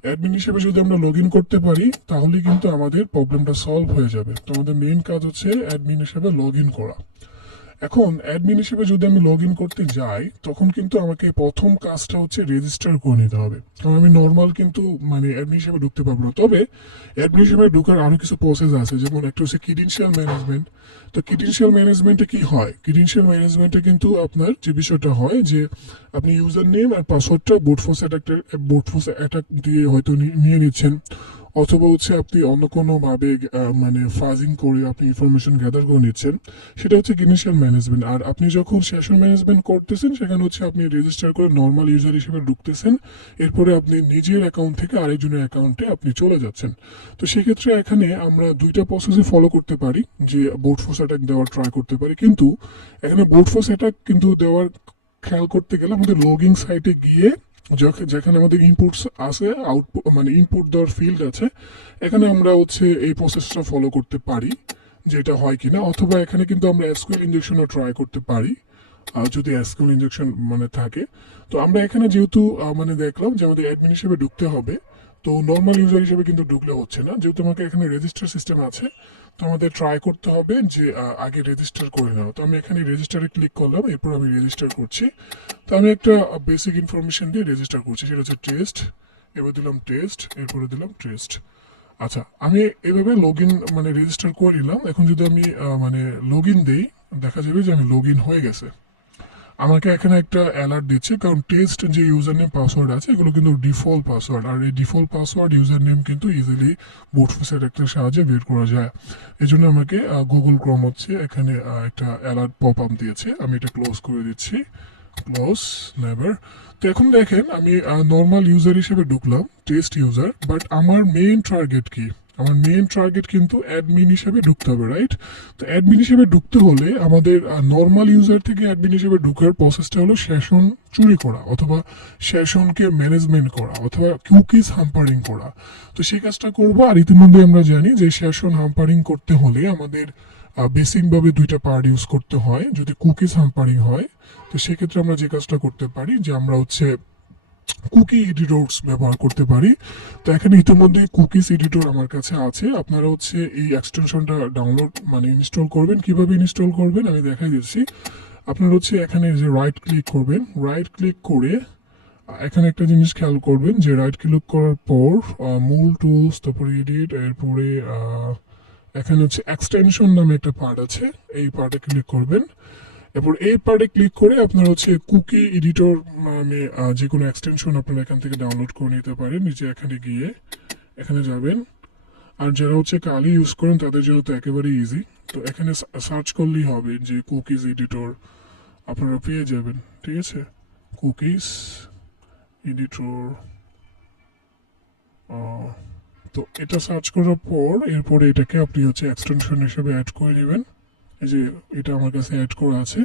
অ্যাডমিন হিসেবে যদি আমরা লগ ইন করতে পারি তাহলে কিন্তু আমাদের প্রবলেমটা সলভ হয়ে যাবে। তো আমাদের মেইন কাজ হচ্ছে অ্যাডমিন হিসেবে লগ ইন করা। এখন অ্যাডমিন হিসেবে যদি আমি লগ ইন করতে যাই তখন কিন্তু আমাকে প্রথম কাজটা হচ্ছে রেজিস্টার করে নিতে হবে, কারণ আমি নর্মাল কিন্তু মানে অ্যাডমিন হিসেবে ঢুকতে পারবো না। তবে অ্যাডমিন হিসেবে ঢুকার আরো কিছু প্রসেস আছে, যেমন একটা হচ্ছে ক্রিডেনশিয়াল ম্যানেজমেন্ট। তো ক্রিডেনশিয়াল ম্যানেজমেন্টে কি হয়, ক্রিডেনশিয়াল ম্যানেজমেন্টে কিন্তু আপনার যে বিষয়টা হয় যে আপনি ইউজার নেম আর পাসওয়ার্ডটা বুট ফোর্স অ্যাটাক দিয়ে হয়তো নিয়ে নিচ্ছেন, অথবা হচ্ছে আপনি অন্য কোনো ভাবে মানে ফাজিং করে আপনি ইনফরমেশন গ্যাদার করে নিচ্ছেন। সেটা হচ্ছে ইনিশিয়াল ম্যানেজমেন্ট। আর আপনি যখন সেশন ম্যানেজমেন্ট করতেছেন সেখানে হচ্ছে আপনি রেজিস্টার করে নর্মাল ইউজার হিসেবে ঢুকতেছেন, এরপরে আপনি নিজের অ্যাকাউন্ট থেকে আরেকজনের অ্যাকাউন্টে আপনি চলে যাচ্ছেন। তো সেক্ষেত্রে এখানে আমরা দুইটা প্রসেসই ফলো করতে পারি, যে বোট ফোর্স অ্যাটাক দেওয়ার ট্রাই করতে পারি, কিন্তু এখানে বোট ফোর্স অ্যাটাক কিন্তু দেওয়ার খেয়াল করতে গেলে আমাদের লগিং সাইটে গিয়ে যেখানে আমাদের ইনপুটস আছে, আউটপুট মানে ইনপুট দেওয়ার ফিল্ড আছে, এখানে আমরা হচ্ছে এই প্রসেসটা ফলো করতে পারি যেটা হয় কিনা, অথবা এখানে কিন্তু আমরা এসকিউএল ইনজেকশনও ট্রাই করতে পারি যদি এসকিউএল ইনজেকশন মানে থাকে। তো আমরা এখানে যেহেতু মানে দেখলাম যে আমাদের অ্যাডমিন হিসেবে ঢুকতে হবে, তো নর্মাল ইউজার হিসেবে কিন্তু ঢুকলে হচ্ছে না, যেহেতু আমাকে এখানে রেজিস্টার সিস্টেম আছে। তো আমাদের ট্রাই করতে হবে যে আগে রেজিস্টার করে নেওয়া। তো আমি এখানে রেজিস্টারে ক্লিক করলাম, এরপর আমি রেজিস্টার করছি। তো আমি একটা বেসিক ইনফরমেশন দিয়ে রেজিস্টার করছি, সেটা হচ্ছে টেস্ট। এবার দিলাম টেস্ট, এরপরে দিলাম টেস্ট। আচ্ছা, আমি এভাবে লগ ইন মানে রেজিস্টার করে নিলাম। এখন যদি আমি মানে লগ ইন দিই, দেখা যাবে যে আমি লগ ইন হয়ে গেছে। আমাকে এখানে একটা অ্যালার্ট দিচ্ছে, কারণ টেস্ট যে ইউজার নেম পাসওয়ার্ড আছে এগুলো কিন্তু ডিফল্ট পাসওয়ার্ড, আর এই ডিফল্ট পাসওয়ার্ড ইউজার নেম কিন্তু ইজিলি বুটফোর্সের একটা সাহায্যে বের করা যায়। এই জন্য আমাকে গুগল ক্রোম হচ্ছে এখানে একটা অ্যালার্ট পপ আপ দিয়েছে, আমি এটা ক্লোজ করে দিচ্ছি, ক্লোজ নেভার। তো এখন দেখেন আমি নর্মাল ইউজার হিসেবে ঢুকলাম, টেস্ট ইউজার, বাট আমার মেইন টার্গেট কি? আমার মেইন টার্গেট কিন্তু অ্যাডমিন হিসেবে ঢুকতে হবে, রাইট? তো অ্যাডমিন হিসেবে ঢুকতে হলে আমাদের নর্মাল ইউজার থেকে অ্যাডমিন হিসেবে ঢুকার প্রসেসটা হলো সেশন চুরি করা, অথবা সেশনকে ম্যানেজমেন্ট করা, অথবা কুকিজ হাম্পারিং করা। তো সেই কাজটা করবো। আর ইতিমধ্যে আমরা জানি যে সেশন হাম্পারিং করতে হলে আমাদের বেসিকভাবে দুইটা পার্ট ইউজ করতে হয় যদি কুকিজ হাম্পারিং হয়। তো সেক্ষেত্রে আমরা যে কাজটা করতে পারি যে আমরা হচ্ছে কুকি এডিটরস ব্যবহার করতে পারি। তো এখানে ইতিমধ্যে কুকিজ এডিটর আমার কাছে আছে, আপনারা হচ্ছে এই এক্সটেনশনটা ডাউনলোড মানে ইনস্টল করবেন। কিভাবে ইনস্টল করবেন আমি দেখাই দিচ্ছি। আপনারা হচ্ছে এখানে যে রাইট ক্লিক করবেন, রাইট ক্লিক করে এখানে একটা জিনিস খেয়াল করবেন যে রাইট ক্লিক করার পর মূল টুলস, তারপরে এডিট, এরপরে এখানে হচ্ছে এক্সটেনশন নামে একটা পার্ট আছে, এই পার্টে ক্লিক করবেন। এরপর এই পার্টে ক্লিক করে আপনার হচ্ছে কুকি এডিটর মানে যে কোনো এক্সটেনশন আপনারা এখান থেকে ডাউনলোড করে নিতে পারেন। নিচে এখানে গিয়ে এখানে যাবেন, আর যারা হচ্ছে কালি ইউজ করেন তাদের জন্য তো একেবারে ইজি। তো এখানে সার্চ করলেই হবে যে কুকিজ এডিটর, আপনারা পেয়ে যাবেন, ঠিক আছে? Cookies editor. তো এটা সার্চ করার পর এরপরে এটাকে আপনি হচ্ছে এক্সটেনশন হিসেবে অ্যাড করে নেবেন। এই যে এটা আমার কাছে অ্যাড করা আছে,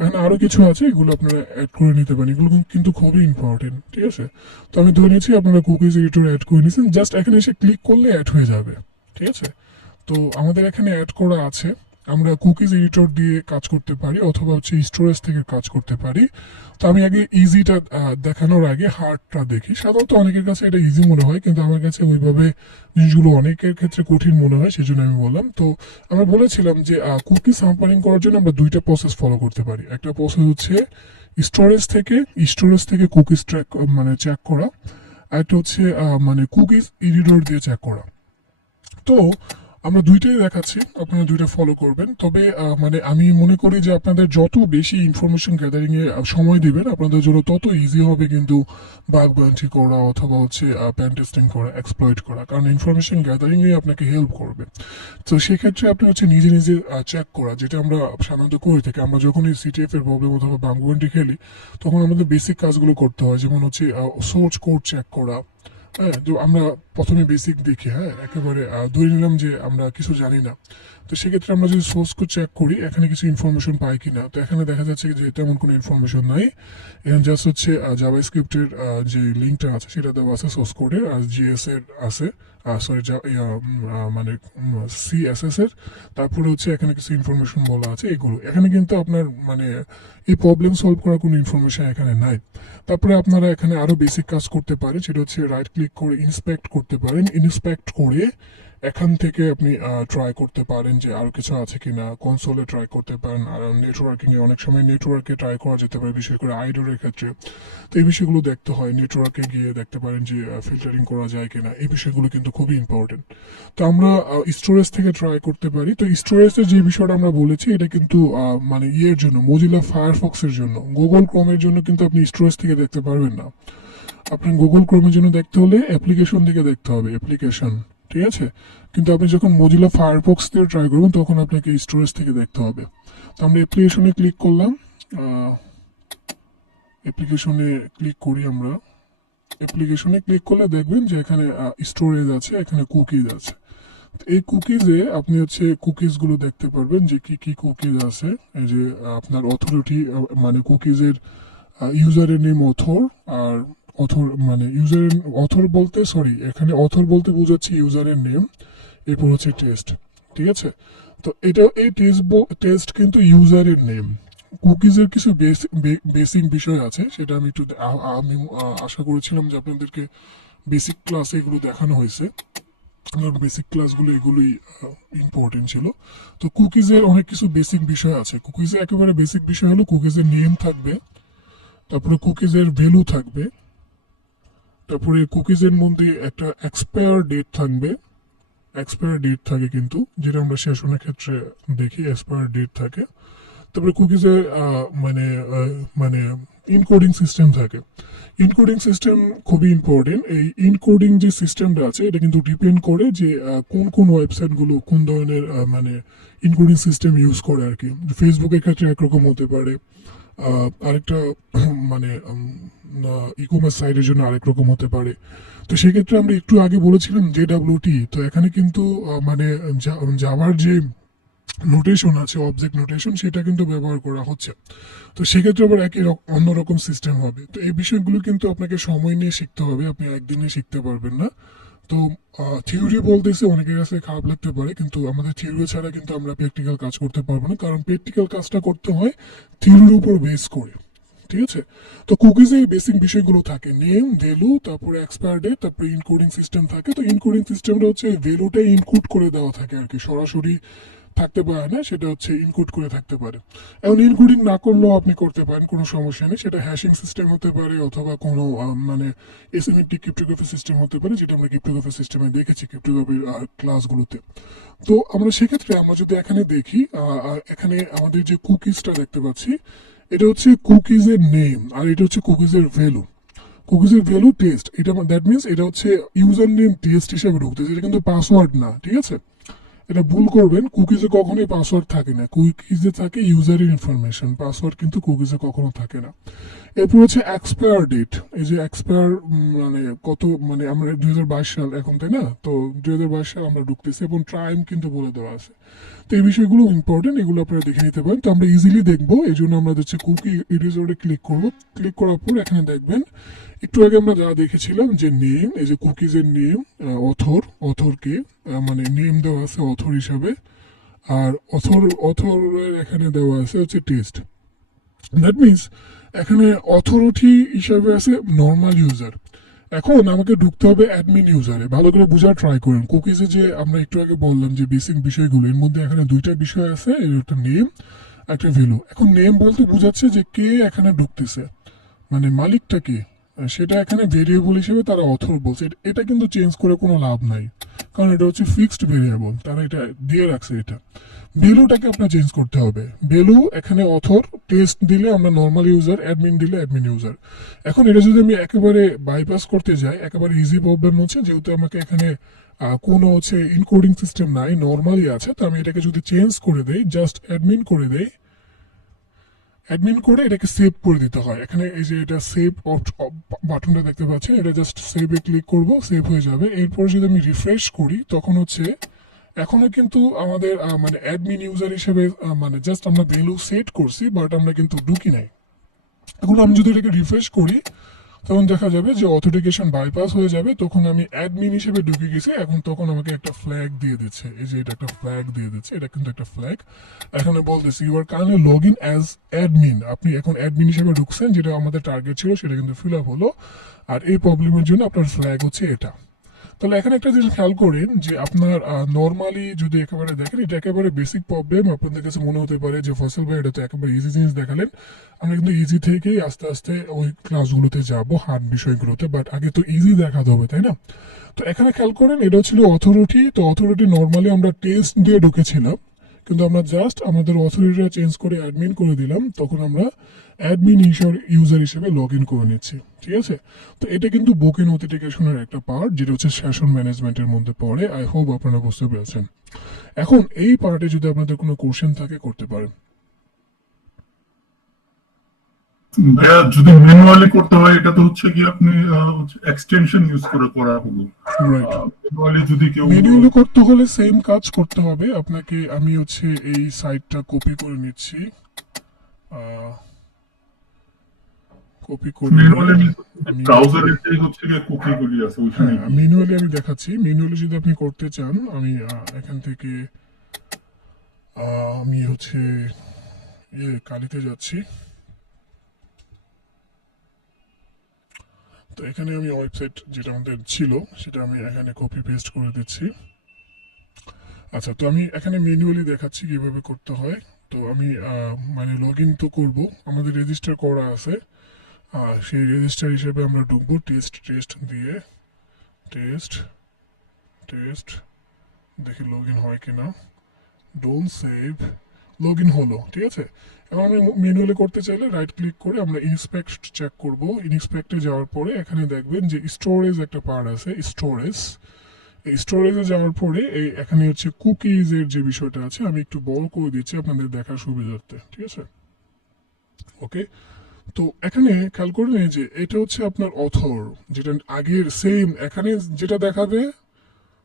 এখানে আরো কিছু আছে, এগুলো আপনারা অ্যাড করে নিতে পারেন, এগুলো কিন্তু খুবই ইম্পর্টেন্ট, ঠিক আছে? তো আমি ধরে নিচ্ছি আপনারা কুকিজ এডিটর অ্যাড করে নিয়েছেন, জাস্ট এখানে এসে ক্লিক করলে অ্যাড হয়ে যাবে, ঠিক আছে? তো আমাদের এখানে অ্যাড করা আছে। আমরা কুকিজ এডিটর দিয়ে কাজ করতে পারি, অথবা হচ্ছে স্টোরেজ থেকে কাজ করতে পারি। তো আমি আগে ইজিটা দেখানোর আগে হার্ডটা দেখি। সাধারণত অনেকের কাছে এটা ইজি মনে হয়, কিন্তু আমার কাছে ওইভাবে জিনিসগুলো অনেকের ক্ষেত্রে কঠিন মনে হয়, সেজন্য আমি বললাম। তো আমরা বলেছিলাম যে কুকি সাম্পারিং করার জন্য আমরা দুইটা প্রসেস ফলো করতে পারি। একটা প্রসেস হচ্ছে স্টোরেজ থেকে কুকিজ ট্র্যাক মানে চেক করা, আর একটা হচ্ছে মানে কুকিজ এডিটর দিয়ে চেক করা। তো আমরা দুইটাই দেখাচ্ছি, আপনারা দুইটা ফলো করবেন। তবে মানে আমি মনে করি যে আপনাদের যত বেশি ইনফরমেশন গ্যাদারিং এ সময় দিবেন আপনাদের জন্য তত ইজি হবে কিন্তু বাগ বাউন্টি করা, অথবা হচ্ছে প্যান টেস্টিং করা, এক্সপ্লয়েট করা, কারণ ইনফরমেশন গ্যাদারিং এ আপনাকে হেল্প করবে। তো সেক্ষেত্রে আপনি হচ্ছে নিজে নিজে চেক করা, যেটা আমরা সাধারণত করে থাকি। আমরা যখন এই সিটিএফ এর প্রবলেম অথবা বাগ বাউন্টি খেলি তখন আমাদের বেসিক কাজগুলো করতে হয়, যেমন হচ্ছে সোর্স কোড চেক করা, হ্যাঁ, তো আমরা প্রথমে বেসিক দেখি, হ্যাঁ, একেবারে ধরে নিলাম যে আমরা কিছু জানি না। তো সেক্ষেত্রে আমরা যদি সোর্স কোড চেক করি এখানে কিছু ইনফরমেশন পাই কিনা, তো এখানে দেখা যাচ্ছে যে তেমন কোনো ইনফরমেশন নাই। এখানে জাস্ট হচ্ছে জাভা স্ক্রিপ্টের যে লিঙ্কটা আছে সেটা দেওয়া আছে সোর্স কোডের, আর জিএস এর আছে, সরি মানে সিএসএস এর। তারপরে হচ্ছে এখানে কিছু ইনফরমেশন বলা আছে এগুলো। এখানে কিন্তু আপনার মানে এই প্রবলেম সলভ করার কোনো ইনফরমেশন এখানে নাই। তারপরে আপনারা এখানে আরো বেসিক কাজ করতে পারেন, সেটা হচ্ছে রাইট ক্লিক করে ইন্সপেক্ট করতে পারেন। ইন্সপেক্ট করে এখান থেকে আপনি ট্রাই করতে পারেন যে আরো কিছু আছে কিনা, কনসোলে ট্রাই করতে পারেন। আর নেটওয়ার্কিং এ অনেক সময় নেটওয়ার্কে ট্রাই করা যেতে পারে, বিশেষ করে আইডোরের ক্ষেত্রে। তো এই বিষয়গুলো দেখতে হয়, নেটওয়ার্কে গিয়ে দেখতে পারেন যে ফিল্টারিং করা যায় কিনা। এই বিষয়গুলো কিন্তু খুবই ইম্পর্টেন্ট। তো আমরা স্টোরেজ থেকে ট্রাই করতে পারি। তো স্টোরেজের যে বিষয়টা আমরা বলেছি এটা কিন্তু মানে ইয়ের জন্য, মোজিলা ফায়ারফক্সের জন্য। গুগল ক্রোমের জন্য কিন্তু আপনি স্টোরেজ থেকে দেখতে পারবেন না। আপনার গুগল ক্রোমের জন্য দেখতে হলে অ্যাপ্লিকেশন থেকে দেখতে হবে, অ্যাপ্লিকেশন, ঠিক আছে। কিন্তু আপনি যখন মোজিলা ফায়ারফক্স দিয়ে ট্রাই করবেন তখন আপনাকে স্টোরেজ থেকে দেখতে হবে। তো আমরা অ্যাপ্লিকেশনে ক্লিক করলাম, অ্যাপ্লিকেশনে ক্লিক করি আমরা। অ্যাপ্লিকেশনে ক্লিক করলে দেখবেন যে এখানে স্টোরেজ আছে, এখানে কুকিজ আছে। তো এই কুকিজে আপনি হচ্ছে কুকিজ গুলো দেখতে পারবেন যে কি কি কুকিজ আছে। এই যে আপনার অথরিটি, মানে কুকিজের ইউজারের নেম অথর, আর অথর মানে ইউজারের অথর বলতে, সরি, এখানে অথর বলতে বোঝাচ্ছে ইউজারের নেম, এরপর হচ্ছে টেস্ট, ঠিক আছে। তো এটা এই টেস্ট কিন্তু ইউজারের নেম। কুকিজের কিছু বেসিক বিষয় আছে, সেটা আমি একটু আমি আশা করেছিলাম যে আপনাদেরকে বেসিক ক্লাসে এগুলো দেখানো হয়েছে, কারণ বেসিক ক্লাসগুলো এগুলোই ইম্পর্টেন্ট ছিল। তো কুকিজের অনেক কিছু বেসিক বিষয় আছে। কুকিজের একেবারে বেসিক বিষয় হলো কুকিজের নেম থাকবে, তারপরে কুকিজের ভ্যালু থাকবে, তারপরে কুকিজের মধ্যে একটা এক্সপায়ার ডেট থাকবে। এক্সপায়ার ডেট থাকে কিন্তু, যেটা আমরা সেশনের ক্ষেত্রে দেখি, এক্সপায়ার ডেট থাকে। তারপরে কুকিজে মানে মানে ইনকোডিং সিস্টেম থাকে। ইনকোডিং সিস্টেম খুবই ইম্পর্টেন্ট। এই ইনকোডিং যে সিস্টেমটা আছে এটা কিন্তু ডিপেন্ড করে যে কোন কোন ওয়েবসাইটগুলো কোন ধরনের মানে ইনকোডিং সিস্টেম ইউজ করে আর কি। ফেসবুকের ক্ষেত্রে একরকম হতে পারে, আরেকটা মানে ই কমার্স সাইটের জন্য আরেক রকম হতে পারে। তো সেক্ষেত্রে আমরা একটু আগে বলেছিলাম JWT, তো এখানে কিন্তু মানে জাভার যে নোটেশন আছে, অবজেক্ট নোটেশন, সেটা কিন্তু ব্যবহার করা হচ্ছে। তো সেক্ষেত্রে আবার অন্যরকম সিস্টেম হবে। তো এই বিষয়গুলো কিন্তু আপনাকে সময় নিয়ে শিখতে হবে, আপনি একদিনে শিখতে পারবেন না। তো থিওরি বলতেছে অনেকের কাছে খারাপ লাগতে পারে, কিন্তু আমাদের থিওরি ছাড়া কিন্তু আমরা প্র্যাকটিক্যাল কাজ করতে পারবো না, কারণ প্র্যাকটিক্যাল কাজটা করতে হয় থিওরির উপর বেস করে, ঠিক আছে। তো কুকিজে এই বেসিক বিষয়গুলো থাকে, নেম, ভ্যালু, তারপরে এক্সপায়ার ডেট, তারপরে ইনকোডিং সিস্টেম থাকে। তো ইনকোডিং সিস্টেমটা হচ্ছে ভ্যালুটা ইনপুট করে দেওয়া থাকে আর কি, সরাসরি থাকতে পারে না, সেটা হচ্ছে ইনপুট করে থাকতে পারে। এখন ইনকোডিং না করলেও আপনি করতে পারেন, কোনো সমস্যা নেই। সেটা হ্যাশিং সিস্টেম হতে পারে অথবা কোনো মানে এসিমেট্রিক ক্রিপ্টোগ্রাফি সিস্টেম হতে পারে, যেটা আমরা ক্রিপ্টোগ্রাফি সিস্টেমে দেখেছি ক্রিপ্টোগ্রাফির ক্লাসগুলোতে। তো আমরা সেক্ষেত্রে আমরা যদি এখানে দেখি, এখানে আমাদের যে কুকিজটা দেখতে পাচ্ছি, এটা হচ্ছে কুকিজের নেম, আর এটা হচ্ছে কুকিজের ভ্যালু। কুকিজের ভ্যালু টেস্ট, এটা দ্যাট মিনস এটা হচ্ছে ইউজার নেম টেস্ট হিসেবে ঢুকতেছে, এটা কিন্তু পাসওয়ার্ড না, ঠিক আছে। এটা ভুল করবেন, কুকিজে কখনোই পাসওয়ার্ড থাকে না, কুকিজে থাকে ইউজারের ইনফরমেশন, পাসওয়ার্ড কিন্তু কুকিজে কখনো থাকে না। এরপর হচ্ছে এক্সপায়ার ডেট। এই যে এক্সপায়ার মানে কত, মানে আমরা 2022 সাল এখন, তাই না? তো 2022 সাল আমরা ঢুকতেছি, এবং টাইম কিন্তু বলে দেওয়া আছে। তো এই বিষয়গুলো ইম্পর্টেন্ট, এগুলো আপনারা দেখে নিতে পারেন। তো আমরা ইজিলি দেখবো, এই জন্য আমরা হচ্ছে কুকি ইরেজরে ক্লিক করবো। ক্লিক করার পর এখানে দেখবেন একটু আগে আমরা যা দেখেছিলাম যে নেম, এই যে কুকিজের নেম, অথরকে মানে নেম দেওয়া আছে অথর হিসাবে, আর অথরের এখানে দেওয়া আছে হচ্ছে টেস্ট। দ্যাট মিনস এখানে অথরিটি হিসাবে আছে নর্মাল ইউজার। এখন আমাকে ঢুকতে হবে অ্যাডমিন ইউজারে। ভালো করে বোঝার ট্রাই করেন। কুকিজে যে আমরা একটু আগে বললাম যে বেসিক বিষয়গুলো, এর মধ্যে এখানে দুইটা বিষয় আছে, এর একটা নেম, একটা ভ্যালু। এখন নেম বলতে বোঝাচ্ছে যে কে এখানে ঢুকতেছে, মানে মালিকটা কে, সেটা এখানে ভেরিয়েবল হিসেবে তারা অথর বলছে। এটা কিন্তু চেঞ্জ করে কোনো লাভ নাই, কারণ এটা হচ্ছে ফিক্সড ভেরিয়েবল, তারা এটা দিয়ে রাখছে। এটা ভ্যালুটাকে আপনার চেঞ্জ করতে হবে। ভ্যালু এখানে অথর, টেস্ট দিলে আমরা নর্মাল ইউজার, অ্যাডমিন দিলে অ্যাডমিন ইউজার। এখন এটা যদি আমি একেবারে বাইপাস করতে যাই, একেবারে ইজি প্রবলেম হচ্ছে, যেহেতু আমাকে এখানে কোনো হচ্ছে ইনকোডিং সিস্টেম নাই, নর্মালি আছে, তো আমি এটাকে যদি চেঞ্জ করে দেই, জাস্ট অ্যাডমিন করে দেই, অ্যাডমিন করে এটাকে সেভ করে দিতে হয়। এখানে এই যে এটা সেভ বাটনটা দেখতে পাচ্ছেন, এটা জাস্ট সেভে ক্লিক করব, সেভ হয়ে যাবে। এরপর যদি আমি রিফ্রেশ করি তখন হচ্ছে এখনো কিন্তু আমাদের মানে অ্যাডমিন ইউজার হিসেবে মানে জাস্ট আমরা ভ্যালু সেট করছি, বাট আমরা কিন্তু ঢুকি নাই। এখন আমি যদি এটাকে রিফ্রেশ করি তখন দেখা যাবে যে অথেন্টিকেশন বাইপাস হয়ে যাবে, তখন আমি অ্যাডমিন হিসেবে ঢুকে গেছি। এখন তখন আমাকে একটা ফ্ল্যাগ দিয়ে দিচ্ছে, এই যে এটা একটা ফ্ল্যাগ দিয়ে দিচ্ছে, এটা কিন্তু একটা ফ্ল্যাগ। এখানে বলতেছি you are kindly log in as admin, আপনি এখন অ্যাডমিন হিসেবে ঢুকছেন, যেটা আমাদের টার্গেট ছিল সেটা কিন্তু ফিল আপ হলো। আর এই প্রবলেমের জন্য আপনার ফ্ল্যাগ হচ্ছে এটা। তাহলে এখানে একটা জিনিস খেয়াল করেন যে আপনার নর্মালি যদি একেবারে দেখেন, এটা একেবারে বেসিক প্রবলেম। আপনাদের কাছে মনে হতে পারে যে ফসল ভাই এটা তো একেবারে ইজি জিনিস দেখালেন, আমরা কিন্তু ইজি থেকেই আস্তে আস্তে ওই ক্লাসগুলোতে যাব, হার্ড বিষয়গুলোতে, বাট আগে তো ইজি দেখাতে হবে, তাই না? তো এখানে খেয়াল করেন এটা ছিল অথরিটি। তো অথরিটি নর্মালি আমরা টেস্ট দিয়ে ঢুকেছিলাম, কিন্তু আমরা জাস্ট আমাদের অথরিটিটা চেঞ্জ করে অ্যাডমিন করে দিলাম, তখন আমরা অ্যাডমিন ইউজার হিসেবে লগ ইন করে নিচ্ছি। ঠিক আছে? তো এটা কিন্তু বুকিং অথেন্টিকেশনের একটা পার্ট, যেটা হচ্ছে সেশন ম্যানেজমেন্টের মধ্যে পড়ে। আই হোপ আপনারা বুঝতে পেরেছেন। এখন এই পার্টে যদি আপনাদের কোনো কোশ্চেন থাকে করতে পারেন। ভাইয়া যদি ম্যানুয়ালি করতে হয়, এটা তো হচ্ছে কি আপনি এক্সটেনশন ইউজ করে করা হলো। রাইট। ম্যানুয়ালি যদি কেউ ম্যানুয়ালি করতে হলে সেম কাজ করতে হবে আপনাকে। আমি হচ্ছে এই সাইটটা কপি করে নিচ্ছি, কপি করে ম্যানুয়ালি আমি ব্রাউজারে হচ্ছে কি কুকিগুলি আছে ওইখানে হ্যাঁ ম্যানুয়ালি আমি দেখাচ্ছি। ম্যানুয়ালি যদি আপনি করতে চান, আমি এখান থেকে আমি হচ্ছে কালিতে যাচ্ছি। তো এখানে আমি ওয়েবসাইট যেটা আমাদের ছিল সেটা আমি এখানে কপি পেস্ট করে দিচ্ছি। আচ্ছা, তো আমি এখানে ম্যানুয়ালি দেখাচ্ছি কিভাবে করতে হয়। তো আমি মানে লগ ইন তো করবো, আমাদের রেজিস্টার করা আছে। সেই রেজিস্টার হিসেবে আমরা ঢুকবো টেস্ট টেস্ট দিয়ে, টেস্ট টেস্ট দেখি লগ ইন হয় কিনা। ডোন্ট সেভ, লগ ইন হলো। ঠিক আছে? এখন আমি ম্যানুয়ালি করতে চাইলে রাইট ক্লিক করে আমরা ইন্সপেক্ট চেক করব। ইন্সপেক্টে যাওয়ার পরে এখানে দেখবেন যে স্টোরেজ একটা পার্ট আছে, স্টোরেজ। এই স্টোরেজে যাওয়ার পরে এই এখানে হচ্ছে কুকিজের যে বিষয়টা আছে, আমি একটু বল করে দিচ্ছি আপনাদের দেখার সুবিধার্থে। ঠিক আছে? ওকে। তো এখানে খেয়াল করুন এই যে এটা হচ্ছে আপনার অথর, যেটা আগের সেম এখানে যেটা দেখাবে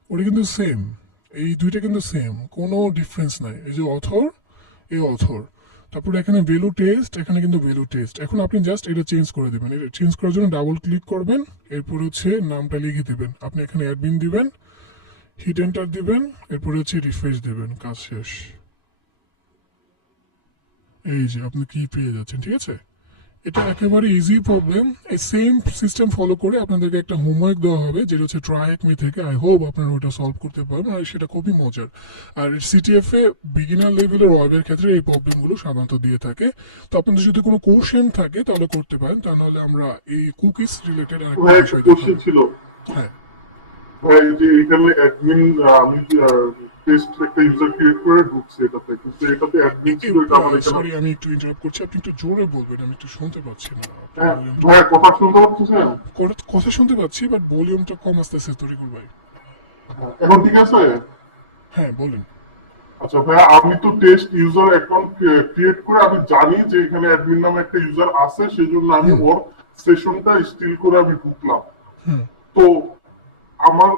ওটা কিন্তু সেম, এই দুইটা কিন্তু সেম, কোনো ডিফারেন্স নাই। এই যে অথর, এই অথর, তারপর এখানে ভ্যালু টেস্ট, এখানে কিন্তু ভ্যালু টেস্ট। এখন আপনি জাস্ট এটা চেঞ্জ করে দেবেন। এটা চেঞ্জ করার জন্য ডাবল ক্লিক করবেন, এরপর হচ্ছে নামটা লিখে দেবেন। আপনি এখানে অ্যাডমিন দিবেন, হিট এন্টার দিবেন, এরপরে হচ্ছে রিফ্রেশ দেবেন, কাজ শেষ। এই যে আপনি কি পেয়ে যাচ্ছেন। ঠিক আছে? এটা একেবারে ইজি প্রবলেম। এই সেম সিস্টেম ফলো করে আপনাদেরকে একটা হোমওয়ার্ক দেওয়া হবে, যেটা হচ্ছে ট্রাই মি থেকে। আই হোপ আপনারা ওটা সলভ করতে পারবেন, আর সেটা খুবই মজার। আর সিটিএফ এ বিগিনার লেভেলের ওয়েবের ক্ষেত্রে এই প্রবলেমগুলো সাধারণত দিয়ে থাকে। তো আপনাদের যদি কোনো কোশ্চেন থাকে তাহলে করতে পারেন, তা নাহলে আমরা এই কুকিজ রিলেটেড ভাই আরেকটা একটা বিষয় কোশ্চেন দেখাবো। ছিল হ্যাঁ, ভাই, যে এখানে অ্যাডমিন, আমি টেস্ট একটা ইউজার ক্রিয়েট করে ঢুকছি এটাতে, কিন্তু এটাতে অ্যাডমিন ছিল, এটা আমার এখানে। সরি আমি একটু ইন্টারাপ্ট করছি, আপনি একটু জোরে বলবেন, আমি একটু শুনতে পাচ্ছি না। হ্যাঁ ভলিউমটা ভাই, কথা শুনতে পাচ্ছেন? কথা শুনতে পাচ্ছি, বাট ভলিউমটা কম আসতেছে তরিকুল ভাই। এখন ঠিক আছে? হ্যাঁ বলেন। আচ্ছা ভাইয়া, আমি তো টেস্ট ইউজার অ্যাকাউন্ট ক্রিয়েট করে আমি জানি যে এখানে অ্যাডমিন নামে একটা ইউজার আছে, সেই জন্য আমি ওর সেশনটা স্টিল করে আমি ঢুকলাম। হুম। তো আমার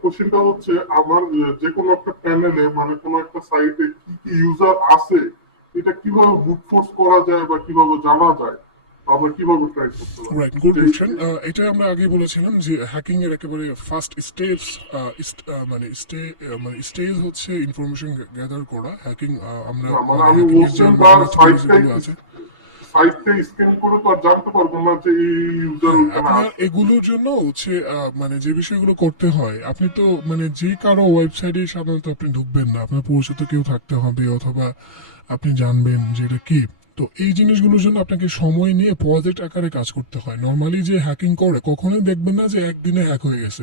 কোশ্চেনটা হচ্ছে, আমার যে কোনো একটা প্যানেলে মানে কোনো একটা সাইটে কি কি ইউজার আছে, এটা কিভাবে বুট ফোর্স করা যায় বা কিভাবে জানা যায়, বা আমরা কিভাবে ট্রাই করতে পারি? Right, good question. এটা আমরা আগে বলেছিলাম যে হ্যাকিং এর একেবারে ফার্স্ট স্টেপস মানে স্টেজ হচ্ছে ইনফরমেশন গ্যাদার করা। হ্যাকিং আমরা না, মানে আমি হ্যাকিং এর যে ওয়েবসাইট বা মেথডোলজি গুলো আছে, সাইটটা স্ক্যান করে তো আর জানতে পারবো না যে এই ইউজার ওখানে আপনার আছে। এগুলোর জন্য হচ্ছে মানে যে বিষয়গুলো করতে হয়, আপনি তো মানে যে কারো ওয়েবসাইটে সাধারণত আপনি ঢুকবেন না, আপনার পরিচিত কেউ থাকতে হবে, অথবা আপনি জানবেন যে এটা কি। তো এই জিনিসগুলোর জন্য আপনাকে সময় নিয়ে প্রজেক্ট আকারে কাজ করতে হয়। নর্মালি যে হ্যাকিং করে কখনোই দেখবেন না যে একদিনে হ্যাক হয়ে গেছে।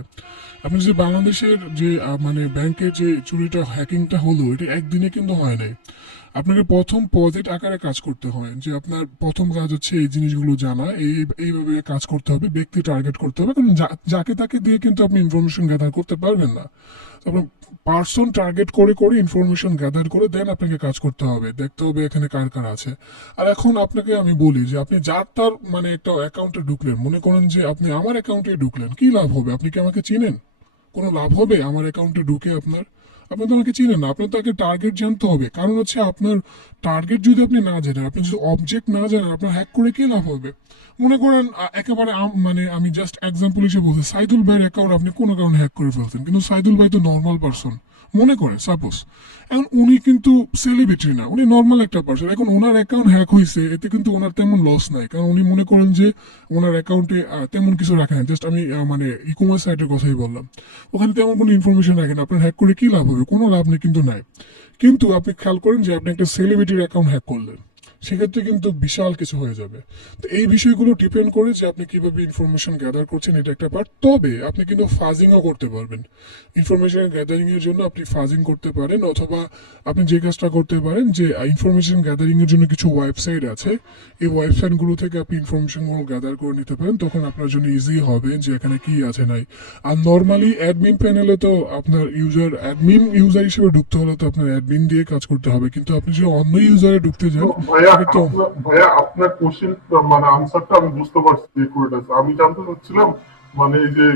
আপনি যে বাংলাদেশের যে মানে ব্যাংকের যে চুরিটা হ্যাকিংটা হলো, এটা একদিনে কিন্তু হয় নাই। আপনাকে প্রথম পজিট আকারে কাজ করতে হয়, যে আপনার প্রথম কাজ হচ্ছে এই জিনিসগুলো জানা, এইভাবে কাজ করতে হবে, ব্যক্তি টার্গেট করতে হবে, কারণ যাকে তাকে দিয়ে কিন্তু আপনি ইনফরমেশন গ্যাদার করতে পারবেন না। তো আপনার পার্সন টার্গেট করে করে ইনফরমেশন গ্যাদার করে দেন আপনাকে কাজ করতে হবে, দেখতে হবে এখানে কার কার আছে। আর এখন আপনাকে আমি বলি যে আপনি যার তার মানে একটা অ্যাকাউন্টে ঢুকলেন, মনে করেন যে আপনি আমার অ্যাকাউন্টে ঢুকলেন, কি লাভ হবে? আপনি কি আমাকে চিনেন? কোনো লাভ হবে আমার অ্যাকাউন্টে ঢুকে আপনার? আপনি তো আমাকে চিনেন না, আপনার তাকে টার্গেট জানতে হবে। কারণ হচ্ছে আপনার টার্গেট যদি আপনি না জানেন, আপনি যদি অবজেক্ট না জানেন, আপনার হ্যাক করে কি লাভ হবে? মনে করেন একেবারে মানে আমি জাস্ট এক্সাম্পল হিসেবে বলছি, সাইদুল ভাইয়ের অ্যাকাউন্ট আপনি কোনো কারণে হ্যাক করে ফেলছেন, কিন্তু সাইদুল ভাই তো নর্মাল পারসন, মনে করেন সাপোজ। এখন উনি কিন্তু সেলিব্রিটি না, উনি নর্মাল একটা পারসন। এখন ওনার অ্যাকাউন্ট হ্যাক হয়েছে, এতে কিন্তু ওনার তেমন লস নাই, কারণ উনি মনে করেন যে ওনার অ্যাকাউন্টে তেমন কিছু রাখেন না। জাস্ট আমি মানে ই কমার্স সাইটের কথাই বললাম, ওখানে তেমন কোনো ইনফরমেশন রাখেন না। আপনার হ্যাক করে কি লাভ হবে? কোনো লাভ নেই, কিন্তু নাই। কিন্তু আপনি খেয়াল করেন যে আপনি একটা সেলিব্রিটির অ্যাকাউন্ট হ্যাক করলেন, সেক্ষেত্রে কিন্তু বিশাল কিছু হয়ে যাবে। তো এই বিষয়গুলো ডিপেন্ড করে যে আপনি কিভাবে ইনফরমেশন গ্যাদার করছেন, এটা একটা পার্ট। তবে আপনি কিন্তু ফাজিংও করতে পারবেন। ইনফরমেশন গ্যাদারিং এর জন্য আপনি ফাজিং করতে পারেন, অথবা আপনি যে কাজটা করতে পারেন যে ইনফরমেশন গ্যাদারিং এর জন্য কিছু ওয়েবসাইট আছে, এই ওয়েবসাইটগুলো থেকে আপনি ইনফরমেশনগুলো গ্যাদার করে নিতে পারেন। তখন আপনার জন্য ইজি হবে যে এখানে কি আছে নাই। আর নর্মালি অ্যাডমিন প্যানেলে তো আপনার অ্যাডমিন ইউজার হিসেবে ঢুকতে হলে তো আপনার অ্যাডমিন দিয়ে কাজ করতে হবে, কিন্তু আপনি যদি অন্য ইউজারে ঢুকতে তো যান, ভাইয়া সেক্ষেত্রে ভাইয়া আপনার কোশ্চেন মানে আনসারটা আমি বুঝতে পারছি একুরেট। আমি জানতে চাচ্ছিলাম মানে এই যে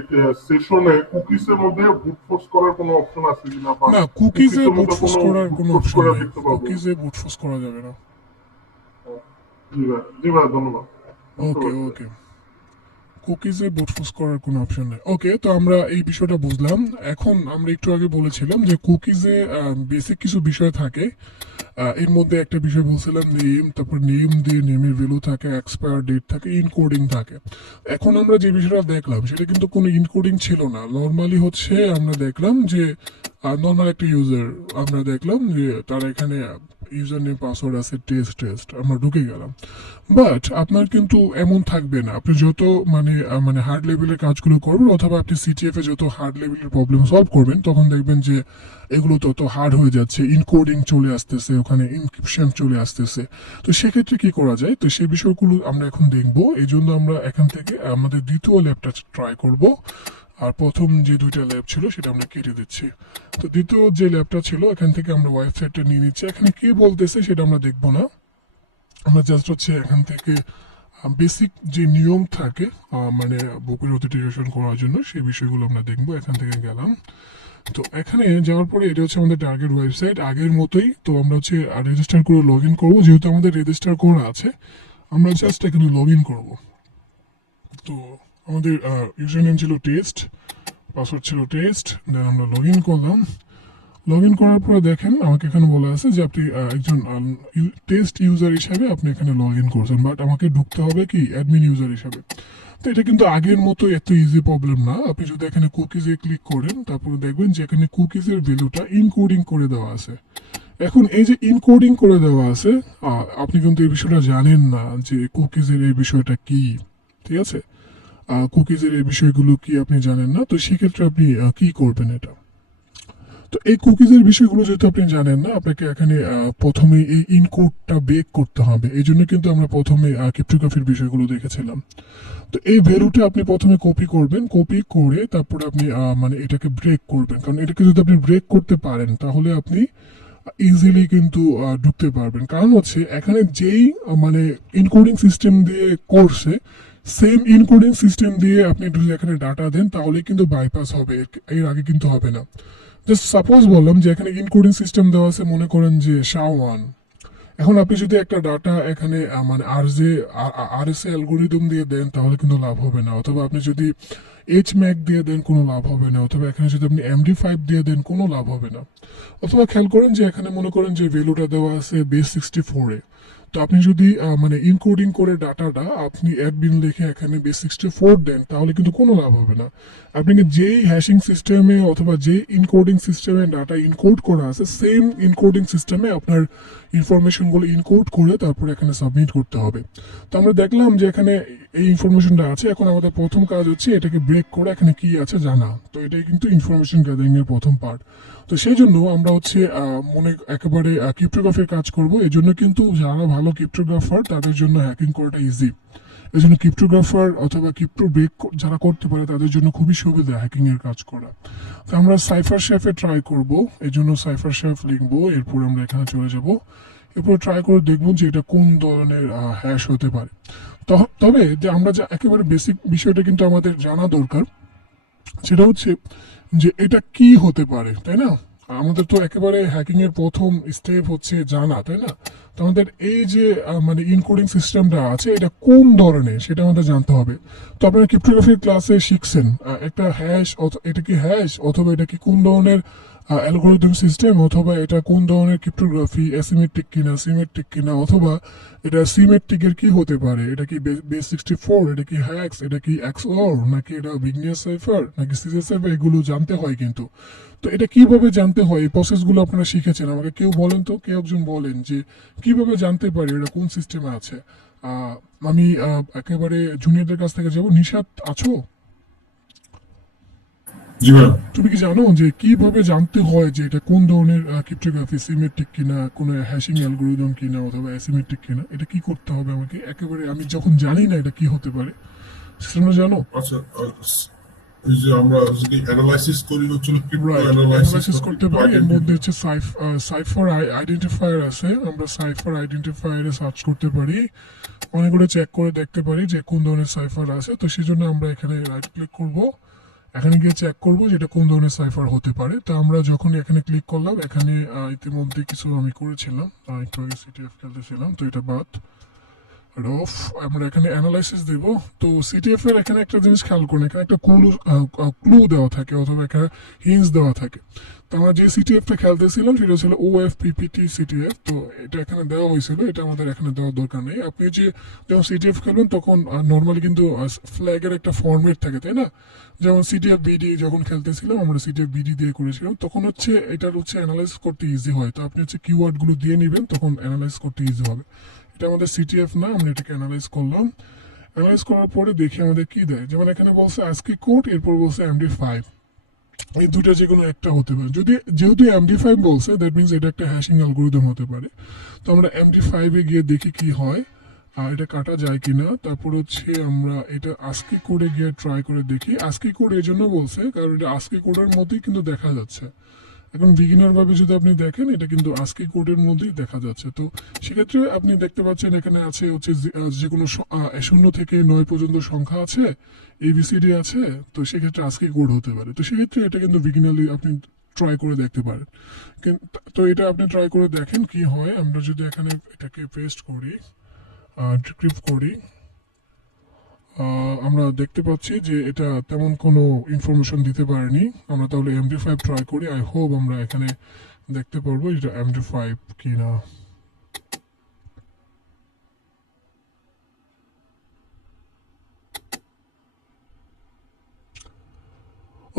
সেশনে কুকিজের মধ্যে বুট ফোর্স করার কোনো অপশন আছে কিনা, বা না, কুকিজে কুকিজের বুট মধ্যে ফোর্স কোনো করার বুট কোনো ফোর্স অপশন করে নাই। দেখতে পারবো? কুকিজে বুট ফোর্স করা যাবে না। জি ভাই, জি ভাই, ধন্যবাদ, বুঝতে ওকে পারছি। ওকে, কুকিজে বুট ফোর্স করার কোনো অপশন নেই। ওকে, তো আমরা এই বিষয়টা বুঝলাম। এখন আমরা একটু আগে বলেছিলাম যে কুকিজে বেসিক কিছু বিষয় থাকে। এর মধ্যে একটা বিষয় বলছিলাম নেম, তারপর নেম দিয়ে নেমের ভ্যালু থাকে, এক্সপায়ার ডেট থাকে, ইনকোডিং থাকে। এখন আমরা যে বিষয়টা দেখলাম সেটা কিন্তু কোনো ইনকোডিং ছিল না। নর্মালি হচ্ছে আমরা দেখলাম যে নর্মাল একটা ইউজার, আমরা দেখলাম যে তার এখানে ইউজার নেম পাসওয়ার্ড আছে, টেস্ট টেস্ট, আমরা ঢুকে গেলাম। বাট আপনার কিন্তু এমন থাকবে না। আপনি যত মানে হার্ড লেভেলের কাজগুলো করবেন, অথবা আপনি সিটিএফ এ যত হার্ড লেভেলের প্রবলেম সলভ করবেন, তখন দেখবেন যে এগুলো তত হার্ড হয়ে যাচ্ছে, ইনকোডিং চলে আসতেছে, ওখানে ইনক্রিপশন চলে আসতেছে। তো সেক্ষেত্রে কি করা যায়, তো সেই বিষয়গুলো আমরা এখন দেখবো। এই জন্য আমরা এখান থেকে আমাদের দ্বিতীয় ল্যাবটা ট্রাই করব। আর প্রথম যে দুইটা ল্যাব ছিল সেটা আমরা কেটে দিচ্ছি। তো দ্বিতীয় যে ল্যাবটা ছিল, এখান থেকে আমরা ওয়েবসাইটটা নিয়ে নিচ্ছি। এখানে কে বলতেছে সেটা আমরা দেখবো না, আমরা জাস্ট হচ্ছে এখান থেকে বেসিক যে নিয়ম থাকে মানে বুকের অথেন্টিকেশন করার জন্য, সেই বিষয়গুলো আমরা দেখবো। এখান থেকে গেলাম, তো এখানে যাওয়ার পরে এটা হচ্ছে আমাদের টার্গেট ওয়েবসাইট, আগের মতোই। তো আমরা হচ্ছে রেজিস্টার করে লগ ইন করবো। যেহেতু আমাদের রেজিস্টার করা আছে, আমরা জাস্ট এখানে লগ ইন করবো। তো আমাদের ইউজার নেম ছিল টেস্ট, পাসওয়ার্ড ছিল টেস্ট, দেন আমরা লগ ইন করলাম। লগ ইন করার পরে দেখেন আমাকে এখানে বলা আছে যে আপনি একজন টেস্ট ইউজার হিসাবে আপনি এখানে লগ ইন করছেন, বাট আমাকে ঢুকতে হবে কি অ্যাডমিন ইউজার হিসাবে। তো এটা কিন্তু আগের মতো এত ইজি প্রবলেম না। আপনি যদি এখানে কুকিজে ক্লিক করেন, তারপরে দেখবেন যে এখানে কুকিজের ভ্যালুটা ইনকোডিং করে দেওয়া আছে। এখন এই যে ইনকোডিং করে দেওয়া আছে, আপনি কিন্তু এই বিষয়টা জানেন না যে কুকিজের এই বিষয়টা কি, ঠিক আছে? কুকিজের এই বিষয়গুলো কি আপনি জানেন না। তো সেক্ষেত্রে আপনি কি করবেন এটা। তো এই কুকিজের বিষয়গুলো যেহেতু আপনি জানেন না, আপনাকে এখানে প্রথমে এই ইনকোডটা বেক করতে হবে। এই জন্য কিন্তু আমরা প্রথমে ক্রিপ্টোগ্রাফির বিষয়গুলো দেখেছিলাম। তো এই ভ্যালুটা আপনি প্রথমে কপি করবেন, কপি করে তারপরে আপনি মানে এটাকে ব্রেক করবেন। কারণ এটাকে যদি আপনি ব্রেক করতে পারেন, তাহলে আপনি ইজিলি কিন্তু ঢুকতে পারবেন। কারণ হচ্ছে এখানে যেই মানে ইনকোডিং সিস্টেম দিয়ে করছে, সেম ইনকোডিং সিস্টেম দিয়ে আপনি যদি এখানে ডাটা দেন, তাহলে কিন্তু বাইপাস হবে, এর আগে কিন্তু হবে না। জাস্ট সাপোজ বললাম যে এখানে ইনকোডিং সিস্টেম দেওয়া আছে, মনে করেন যে SHA-1। এখন আপনি যদি একটা ডাটা এখানে মানে RSA অ্যালগোরিদম দিয়ে দেন, তাহলে কিন্তু লাভ হবে না। অথবা আপনি যদি HMAC দিয়ে দেন, কোনো লাভ হবে না। অথবা এখানে যদি আপনি MD5 দিয়ে দেন, কোনো লাভ হবে না। অথবা খেয়াল করেন যে এখানে মনে করেন যে ভ্যালুটা দেওয়া আছে বেস 64-এ। তো আপনি যদি মানে ইনকোডিং করে ডাটাটা আপনি অ্যাডমিন লিখে এখানে বেস 64 দেন, তাহলে কিন্তু কোনো লাভ হবে না। আপনাকে যেই হ্যাশিং সিস্টেমে অথবা যে ইনকোডিং সিস্টেমে ডাটা ইনকোড করা আছে, সেম ইনকোডিং সিস্টেমে আপনার ইনফরমেশনগুলো ইনকোড করে তারপর এখানে সাবমিট করতে হবে। তো আমরা দেখলাম যে এখানে এই ইনফরমেশনটা আছে। এখন আমাদের প্রথম কাজ হচ্ছে এটাকে ব্রেক করে এখানে কি আছে জানা। তো এটাই কিন্তু ইনফরমেশন গ্যাদারিং এর প্রথম পার্ট। তো সেই জন্য আমরা হচ্ছে মনে একেবারে ক্রিপ্টোগ্রাফির কাজ করব। এই জন্য কিন্তু যারা ভালো ক্রিপ্টোগ্রাফার তাদের জন্য হ্যাকিং করাটা ইজি। এই জন্য ক্রিপ্টোগ্রাফার অথবা ক্রিপ্টো ব্রেক যারা করতে পারে তাদের জন্য খুবই সুবিধা হ্যাকিং এর কাজ করা। তো আমরা সাইফার শেফে ট্রাই করব। এই জন্য সাইফার শেফ লিখবো, এরপর আমরা এখানে চলে যাব। এরপর ট্রাই করে দেখবো যে এটা কোন ধরনের হ্যাশ হতে পারে। তবে যে আমরা যা একেবারে বেসিক বিষয়টা কিন্তু আমাদের জানা দরকার, সেটা হচ্ছে যে এটা কি হতে পারে, তাই না? আমাদের তো একেবারে হ্যাকিং এর প্রথম স্টেপ হচ্ছে জানা, তাই না? তো আমাদের এই যে মানে ইনকোডিং সিস্টেমটা আছে এটা কোন ধরনের সেটা আমাদের জানতে হবে। তো আপনারা ক্রিপ্টোগ্রাফির ক্লাসে শিখছেন একটা হ্যাশ, এটা কি হ্যাশ অথবা এটা কি কোন ধরনের অ্যালগোরিদম সিস্টেম, অথবা এটা কোন ধরনের ক্রিপ্টোগ্রাফি, অ্যাসিমেট্রিক কিনা সিমেট্রিক কিনা, অথবা এটা সিমেট্রিকের কি হতে পারে, এটা কি বেস 64, এটা কি হ্যাক্স, এটা কি XOR, নাকি এটা বিগনিয়ার সাইফার, নাকি সিজার সাইফার, এগুলো জানতে হয় কিন্তু। তো এটা কিভাবে জানতে হয় এই প্রসেসগুলো আপনারা শিখেছেন, আমাকে কেউ বলেন তো, কেউ একজন বলেন যে কিভাবে জানতে পারি এটা কোন সিস্টেমে আছে। আমি একেবারে জুনিয়রদের কাছ থেকে যাব। নিশাত আছো? জি ভাইয়া। তুমি কি জানো যে কিভাবে জানতে হয় যে এটা কোন ধরনের ক্রিপ্টোগ্রাফি, সিমেট্রিক কিনা, কোনো হ্যাশিং অ্যালগোরিদম কিনা, অথবা অ্যাসিমেট্রিক কিনা? এটা কি করতে হবে আমাকে? একেবারে আমি যখন জানি না এটা কি হতে পারে, তোমরা জানো? আচ্ছা, ওই যে আমরা যদি অ্যানালাইসিস করি হচ্ছে ক্রিপ্টো রাইট, অ্যানালাইসিস অ্যানালাইসিস করতে পারি। এর মধ্যে হচ্ছে সাইফার আইডেন্টিফায়ার আছে। আমরা সাইফার আইডেন্টিফায়ারে সার্চ করতে পারি, অনেকগুলো চেক করে দেখতে পারি যে কোন ধরনের সাইফার আছে। তো সেই জন্য আমরা এখানে রাইট ক্লিক করব, এখানে গিয়ে চেক করব যেটা কোন ধরনের সাইফার হতে পারে। তো আমরা যখন এখানে ক্লিক করলাম, এখানে ইতিমধ্যে কিছু আমি করেছিলাম, একটু আগে সিটিএফ খেলতেছিলাম, তো এটা বাদ রফ। আমরা এখানে অ্যানালাইসিস দেব। তো সিটিএফ এর এখানে একটা জিনিস খেয়াল করুন, এখানে একটা ক্লু দেওয়া থাকে অথবা একটা হিন্স দেওয়া থাকে। তো আমরা যে সিটিএফটা খেলতেছিলাম সেটা ছিল OFPPT সিটিএফ। তো এটা এখানে দেওয়া হয়েছিল, এটা আমাদের এখানে দেওয়ার দরকার নেই। আপনি যে যখন সিটিএফ খেলবেন তখন নর্মালি কিন্তু ফ্ল্যাগের একটা ফরম্যাট থাকে, তাই না? যেমন সিটিএফ বিডি যখন খেলতেছিলাম আমরা সিটিএফ বিডি দিয়ে করেছিলাম, তখন হচ্ছে এটার হচ্ছে অ্যানালাইজ করতে ইজি হয়। তো আপনি হচ্ছে কিওয়ার্ডগুলো দিয়ে নেবেন, তখন অ্যানালাইজ করতে ইজি হবে। এটা আমাদের সিটিএফ না, আমরা এটাকে অ্যানালাইজ করলাম। অ্যানালাইজ করার পরে দেখি আমাদের কি দেয়। যেমন এখানে বলছে আজকি কোড, এরপর বলছে MD5। এই দুইটা যে কোনো একটা হতে পারে। যেহেতু MD5 বলছে, দ্যাট মিনস এটা একটা হ্যাশিং অ্যালগোরিদম হতে পারে। তো আমরা MD5 এ গিয়ে দেখি কি হয়, এটা কাটা যায় কিনা। তারপর হচ্ছে আমরা এটা আস্কি কোডে গিয়ে ট্রাই করে দেখি। আস্কি কোড এই জন্য বলছে কারণ এটা আস্কি কোডের মধ্যেই কিন্তু দেখা যাচ্ছে। এখন বিগিনার ভাবে যদি আপনি দেখেন এটা কিন্তু আস্কি কোডের মধ্যেই দেখা যাচ্ছে। তো সেক্ষেত্রে আপনি দেখতে পাচ্ছেন এখানে আছে হচ্ছে যে কোনো 0 থেকে 9 পর্যন্ত সংখ্যা আছে, ABCD আছে। তো সেক্ষেত্রে আস্কি কোড হতে পারে। তো সেক্ষেত্রে এটা কিন্তু বিগিনারলি আপনি ট্রাই করে দেখতে পারেন। তো এটা আপনি ট্রাই করে দেখেন কি হয়। আমরা যদি এখানে এটাকে পেস্ট করি, ডিক্রিপ্ট করি, আমরা দেখতে পাচ্ছি যে এটা তেমন কোনো ইনফরমেশন দিতে পারেনি। আমরা তাহলে MD5 ট্রাই করি। আই হোপ আমরা এখানে দেখতে পারবো এটা MD5 কিনা।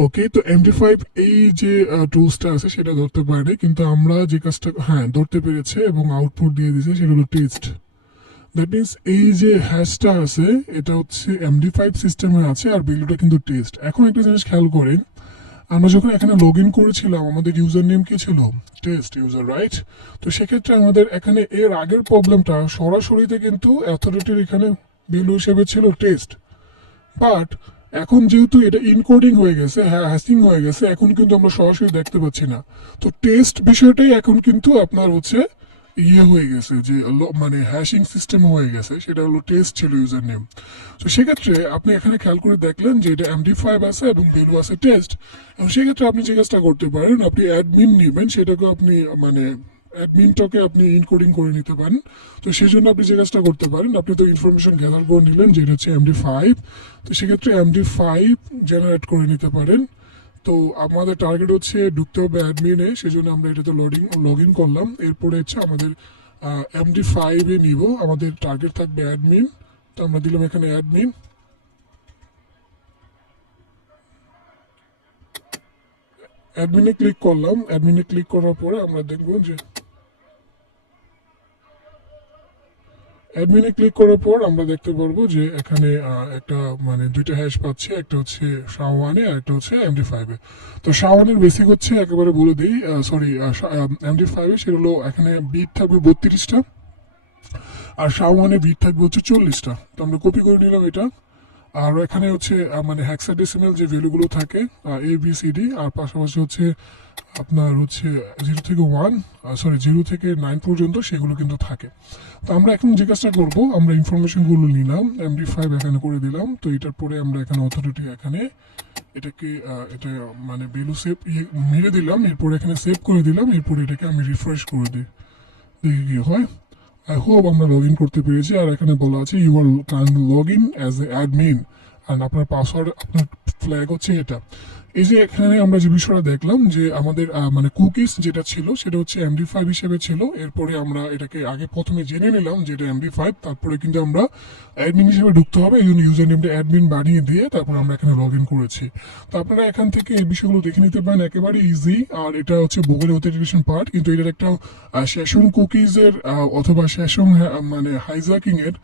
ওকে, তো MD5 এই যে টুলসটা আছে সেটা ধরতে পারেনি, কিন্তু আমরা যে কাজটা, হ্যাঁ ধরতে পেরেছে এবং আউটপুট দিয়ে দিয়েছে সেটা হলো টেস্ট। দ্যাট মিনস এই যে হ্যাশটা আছে এটা হচ্ছে MD5 সিস্টেমে আছে, আর ভ্যালুটা কিন্তু টেস্ট। এখন একটা জিনিস খেয়াল করেন, আমরা যখন এখানে লগ ইন করেছিলাম আমাদের ইউজার নেম কি ছিল? Test user, right? তো সেক্ষেত্রে আমাদের এখানে এর আগের প্রবলেমটা সরাসরিতে কিন্তু অথরিটির এখানে ভ্যালু হিসেবে ছিল টেস্ট। বাট এখন যেহেতু এটা ইনকোডিং হয়ে গেছে, হ্যাঁ হ্যাশিং হয়ে গেছে, এখন কিন্তু আমরা সরাসরি দেখতে পাচ্ছি না। তো টেস্ট বিষয়টাই এখন কিন্তু আপনার হচ্ছে হয়ে গেছে, যে মানে হ্যাশিং সিস্টেম হয়ে গেছে, সেটা হলো টেস্ট ছিল ইউজার নেম। তো সেক্ষেত্রে আপনি এখানে খেয়াল করে দেখলেন যে এটা MD5 আছে এবং ভ্যালু আছে টেস্ট। এবং সেক্ষেত্রে আপনি যে কাজটা করতে পারেন, আপনি অ্যাডমিন নেবেন, সেটাকে আপনি মানে অ্যাডমিনটাকে আপনি ইনকোডিং করে নিতে পারেন। তো সেই জন্য আপনি যে কাজটা করতে পারেন, আপনি তো ইনফরমেশন গ্যাদার করে নিলেন যে এটা হচ্ছে MD5। তো সেক্ষেত্রে MD5 জেনারেট করে নিতে পারেন। তো আমাদের টার্গেট হচ্ছে ঢুকতে হবে অ্যাডমিনে, সেই জন্য আমরা এটাতে লগ ইন করলাম। এরপরে হচ্ছে আমাদের MD5 এ নিব, আমাদের টার্গেট থাকবে অ্যাডমিন। তো আমরা দিলাম এখানে অ্যাডমিন। অ্যাডমিনে ক্লিক করলাম। অ্যাডমিনে ক্লিক করার পরে আমরা দেখব যে অ্যাডমিনে ক্লিক করার পর আমরা দেখতে পারবো যে এখানে একটা মানে দুইটা হ্যাশ পাচ্ছি, একটা হচ্ছে SHA-1 আর একটা হচ্ছে MD5 এ। তো SHA-1 বেসিক হচ্ছে একেবারে বলে দিই, সরি, MD5 সেটা হলো এখানে বিট থাকবে 32টা, আর SHA-1 বিট থাকবে হচ্ছে 40টা। তো আমরা কপি করে নিলাম এটা। আর এখানে হচ্ছে মানে হেক্সাডেসিমাল যে ভ্যালুগুলো থাকে ABCD, আর পাশাপাশি হচ্ছে আপনার হচ্ছে 0 থেকে 9 পর্যন্ত সেগুলো কিন্তু থাকে। তো আমরা এখন যে কাজটা করবো, আমরা ইনফরমেশনগুলো নিলাম, MD5 এখানে করে দিলাম। তো এটার পরে আমরা এখানে অথরিটি এখানে এটাকে এটা মানে ভ্যালু সেভ মেরে দিলাম, এরপরে এখানে সেভ করে দিলাম, এরপরে এটাকে আমি রিফ্রেশ করে দিই, দেখি কি হয়। আই হোপ আমরা লগ ইন করতে পেরেছি। আর এখানে বলা আছে you are can log in as a admin, আর আপনার পাসওয়ার্ড, আপনার ফ্ল্যাগ হচ্ছে এটা। এই যে এখানে আমরা যে বিষয়টা দেখলাম যে আমাদের মানে কুকিজ যেটা ছিল সেটা হচ্ছে MD5 হিসেবে ছিল। এরপরে আমরা এটাকে আগে প্রথমে জেনে নিলাম যে এটা MD5, তারপরে কিন্তু আমরা অ্যাডমিন হিসেবে ঢুকতে হবে, এই জন্য ইউজার নেমটা অ্যাডমিন বানিয়ে দিয়ে তারপর আমরা এখানে লগ ইন করেছি। তো আপনারা এখান থেকে এই বিষয়গুলো দেখে নিতে পারেন, একেবারে ইজি। আর এটা হচ্ছে গুগল অথেন্টিকেশন পার্ট, কিন্তু এটার একটা সেশন কুকিজের অথবা সেশন মানে হাইজ্যাকিং এর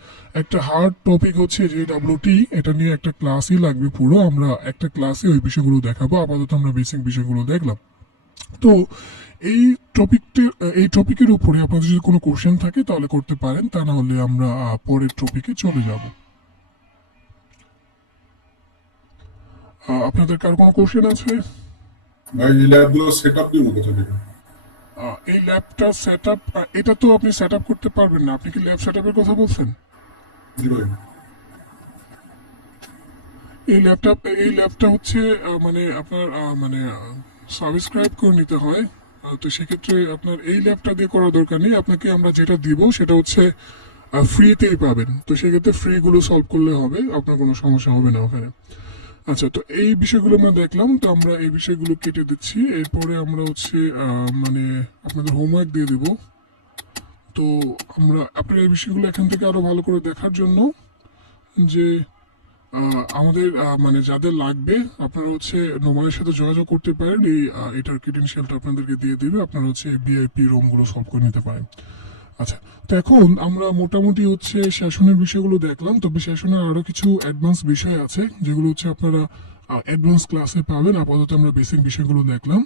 একটা হার্ড টপিক হচ্ছে যে WT, এটা নিয়ে একটা ক্লাসই লাগবে পুরো। আমরা একটা ক্লাসে ওই বিষয়গুলো দেখাবো, আপাতত আমরা বেসিক বিষয়গুলো দেখলাম। তো এই টপিকের উপরে আপনাদের যদি কোনো কোশ্চেন থাকে তাহলে করতে পারেন, তা না হলে আমরা পরের টপিকে চলে যাব। আপনাদের কার কোনো কোশ্চেন আছে? ভাই এই ল্যাবগুলো সেট আপ দিব কোথা থেকে? এই ল্যাবটা সেট আপ, এটা তো আপনি সেট আপ করতে পারবেন না। আপনি কি ল্যাব সেট আপের কথা বলছেন? জি ভাই। এই ল্যাবটা হচ্ছে মানে আপনার মানে সাবস্ক্রাইব করে নিতে হয়। তো সেক্ষেত্রে আপনার এই ল্যাবটা দিয়ে করার দরকার নেই। আপনাকে আমরা যেটা দিব সেটা হচ্ছে ফ্রিতেই পাবেন। তো সেক্ষেত্রে ফ্রিগুলো সলভ করলে হবে, আপনার কোনো সমস্যা হবে না ওখানে। আচ্ছা, তো এই বিষয়গুলো আমরা দেখলাম, তো আমরা এই বিষয়গুলো কেটে দিচ্ছি। এরপরে আমরা হচ্ছে মানে আপনাদের হোমওয়ার্ক দিয়ে দিব। তো আপনারা এই বিষয়গুলো এখান থেকে আরো ভালো করে দেখার জন্য যে আমাদের মানে যাদের লাগবে আপনারা হচ্ছে নোমানের সাথে যোগাযোগ করতে পারেন। এটার ক্রেডেনশিয়ালটা আপনাদেরকে দিয়ে দিবে, আপনারা হচ্ছে VIP রুমগুলো সলভ করে নিতে পারেন। আচ্ছা, তো এখন আমরা মোটামুটি হচ্ছে সেশনের বিষয়গুলো দেখলাম। তবে সেশনের আরো কিছু অ্যাডভান্স বিষয় আছে যেগুলো হচ্ছে আপনারা অ্যাডভান্স ক্লাসে পাবেন। আপাতত আমরা বেসিক বিষয়গুলো দেখলাম।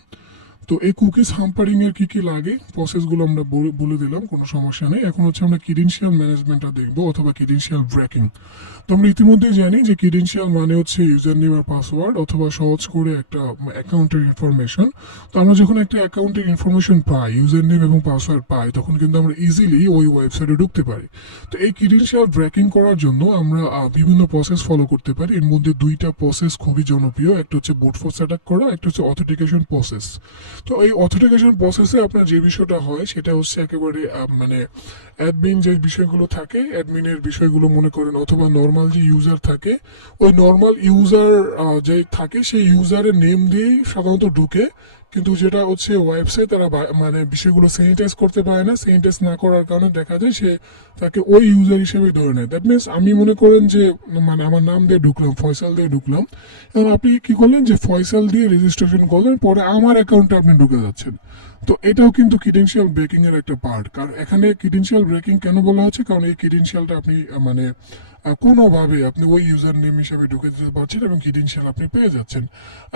তো এই কুকিজ হাম্পারিং এর কি কি লাগে প্রসেসগুলো আমরা বলে দিলাম, কোনো সমস্যা নেই। এখন হচ্ছে আমরা ক্রেডেনশিয়াল ম্যানেজমেন্টটা দেখবো, অথবা ক্রেডেনশিয়াল ব্রেকিং। তো আমরা ইতিমধ্যে জানি যে ক্রেডেনশিয়াল মানে হচ্ছে ইউজার নেম আর পাসওয়ার্ড, অথবা সহজ করে একটা অ্যাকাউন্টের ইনফরমেশন। তো আমরা যখন একটা অ্যাকাউন্টের ইনফরমেশন পাই, ইউজার নেম এবং পাসওয়ার্ড পাই, তখন কিন্তু আমরা ইজিলি ওই ওয়েবসাইটে ঢুকতে পারি। তো এই ক্রেডেনশিয়াল ব্রেকিং করার জন্য আমরা বিভিন্ন প্রসেস ফলো করতে পারি। এর মধ্যে দুইটা প্রসেস খুবই জনপ্রিয়, একটা হচ্ছে বুট ফোর্স অ্যাটাক করা, একটা হচ্ছে অথেন্টিকেশন প্রসেস। তো এই অথেন্টিকেশন প্রসেসে আপনার যে বিষয়টা হয় সেটা হচ্ছে একেবারে মানে অ্যাডমিন যে বিষয়গুলো থাকে, অ্যাডমিনের বিষয়গুলো মনে করেন, অথবা নর্মাল যে ইউজার থাকে, ওই নর্মাল ইউজার যে থাকে সেই ইউজারের নেম দিয়েই সাধারণত ঢুকে। কিন্তু যেটা হচ্ছে ওয়েবসাইট তারা মানে বিষয়গুলো স্যানিটাইজ করতে পারে না। স্যানিটাইজ না করার কারণে দেখা যায় সে তাকে ওই ইউজার হিসেবে ধরে নেয়। দ্যাট মিনস আমি মনে করেন যে মানে আমার নাম দিয়ে ঢুকলাম, ফয়সাল দিয়ে ঢুকলাম। এখন আপনি কি করলেন যে ফয়সাল দিয়ে রেজিস্ট্রেশন করলেন, পরে আমার অ্যাকাউন্টে আপনি ঢুকে যাচ্ছেন। তো এটাও কিন্তু ক্রেডেনশিয়াল ব্রেকিং এর একটা পার্ট। কারণ এখানে ক্রেডেনশিয়াল ব্রেকিং কেন বলা হচ্ছে, কারণ এই ক্রেডেনশিয়ালটা আপনি মানে কোনোভাবে আপনি ওই ইউজার নেম হিসেবে ঢুকে দিতে পারছেন এবং ক্রেডেনশিয়াল আপনি পেয়ে যাচ্ছেন।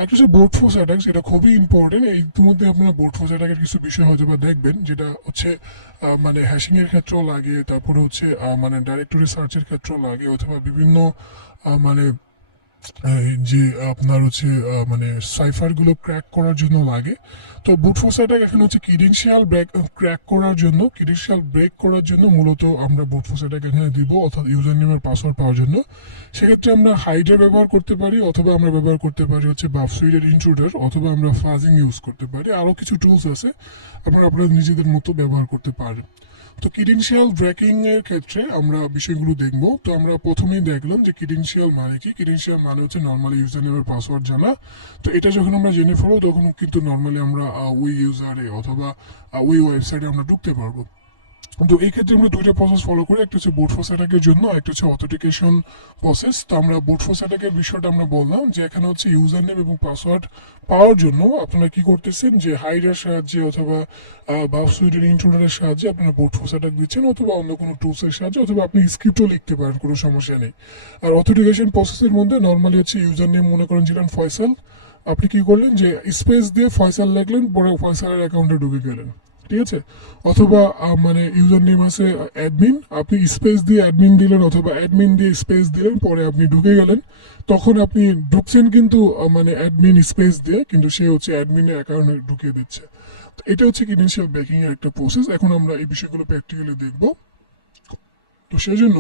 একটা হচ্ছে বোট ফোর্স অ্যাটাক, যেটা খুবই ইম্পর্টেন্ট। এই ইতিমধ্যে আপনারা বোট ফোর্স অ্যাটাকের কিছু বিষয় হয়তো বা দেখবেন, যেটা হচ্ছে মানে হ্যাশিং এর ক্ষেত্রেও লাগে, তারপরে হচ্ছে মানে ডাইরেক্টরি সার্চের ক্ষেত্রেও লাগে, অথবা বিভিন্ন মানে যে আপনার হচ্ছে মানে সাইফার গুলো ক্র্যাক করার জন্য লাগে। তো বুট ফোর্স অ্যাটাক এখানে হচ্ছে ক্রেডেনশিয়াল ক্র্যাক করার জন্য, ক্রেডেনশিয়াল ব্রেক করার জন্য মূলত আমরা বুট ফোর্স অ্যাটাক এখানে দিব, অর্থাৎ ইউজার নেমের পাসওয়ার্ড পাওয়ার জন্য। সেক্ষেত্রে আমরা হাইডের ব্যবহার করতে পারি, অথবা আমরা ব্যবহার করতে পারি হচ্ছে বাফসুইডের ইন্ট্রুডার, অথবা আমরা ফাজিং ইউজ করতে পারি। আরো কিছু টুলস আছে, আপনারা আপনাদের নিজেদের মতো ব্যবহার করতে পারেন। তো ক্রেডেনশিয়াল ব্রেকিং এর ক্ষেত্রে আমরা বিষয়গুলো দেখব। তো আমরা প্রথমেই দেখলাম যে ক্রেডেনশিয়াল মানে কি। ক্রেডেনশিয়াল মানে হচ্ছে নর্মালি ইউজার নেমের পাসওয়ার্ড জানা। তো এটা যখন আমরা জেনে ফেলবো তখন কিন্তু নর্মালি আমরা ওই ইউজারে অথবা ওই ওয়েবসাইটে আমরা ঢুকতে পারবো। তো এই ক্ষেত্রে আমরা দুইটা প্রসেস ফলো করি, একটা হচ্ছে বুট ফোর্স অ্যাটাকের জন্য, একটা হচ্ছে অথেন্টিকেশন প্রসেস। তো আমরা বুট ফোর্স অ্যাটাকের বিষয়টা আমরা বললাম যে এখানে হচ্ছে ইউজার নেম এবং পাসওয়ার্ড পাওয়ার জন্য আপনারা কি করতেছেন যে হাইডের সাহায্যে অথবা বাউসুইটের ইন্ট্রুডারের সাহায্যে আপনারা বুট ফোর্স অ্যাটাক দিচ্ছেন, অথবা অন্য কোনো টুলসের সাহায্যে, অথবা আপনি স্ক্রিপ্টও লিখতে পারেন, কোনো সমস্যা নেই। আর অথেন্টিকেশন প্রসেসের মধ্যে নর্মালি হচ্ছে ইউজার নেম মনে করেন ছিলেন ফয়সাল, আপনি কি করলেন যে স্পেস দিয়ে ফয়সাল লিখলেন, পরে ফয়সালের অ্যাকাউন্টে ঢুকে গেলেন, ঠিক আছে। অথবা মানে ইউজার নেম আছে অ্যাডমিন, আপনি স্পেস দিয়ে অ্যাডমিন দিলেন, অথবা অ্যাডমিন দিয়ে স্পেস দিলেন, পরে আপনি ঢুকে গেলেন, তখন আপনি ঢুকছেন কিন্তু মানে অ্যাডমিন স্পেস দিয়ে, কিন্তু সে হচ্ছে অ্যাডমিনের অ্যাকাউন্টে ঢুকিয়ে দিচ্ছে। তো এটা হচ্ছে ক্রিডেনশিয়াল ব্রেকিং এর একটা প্রসেস। এখন আমরা এই বিষয়গুলো প্র্যাকটিক্যালি দেখব। তো সেই জন্য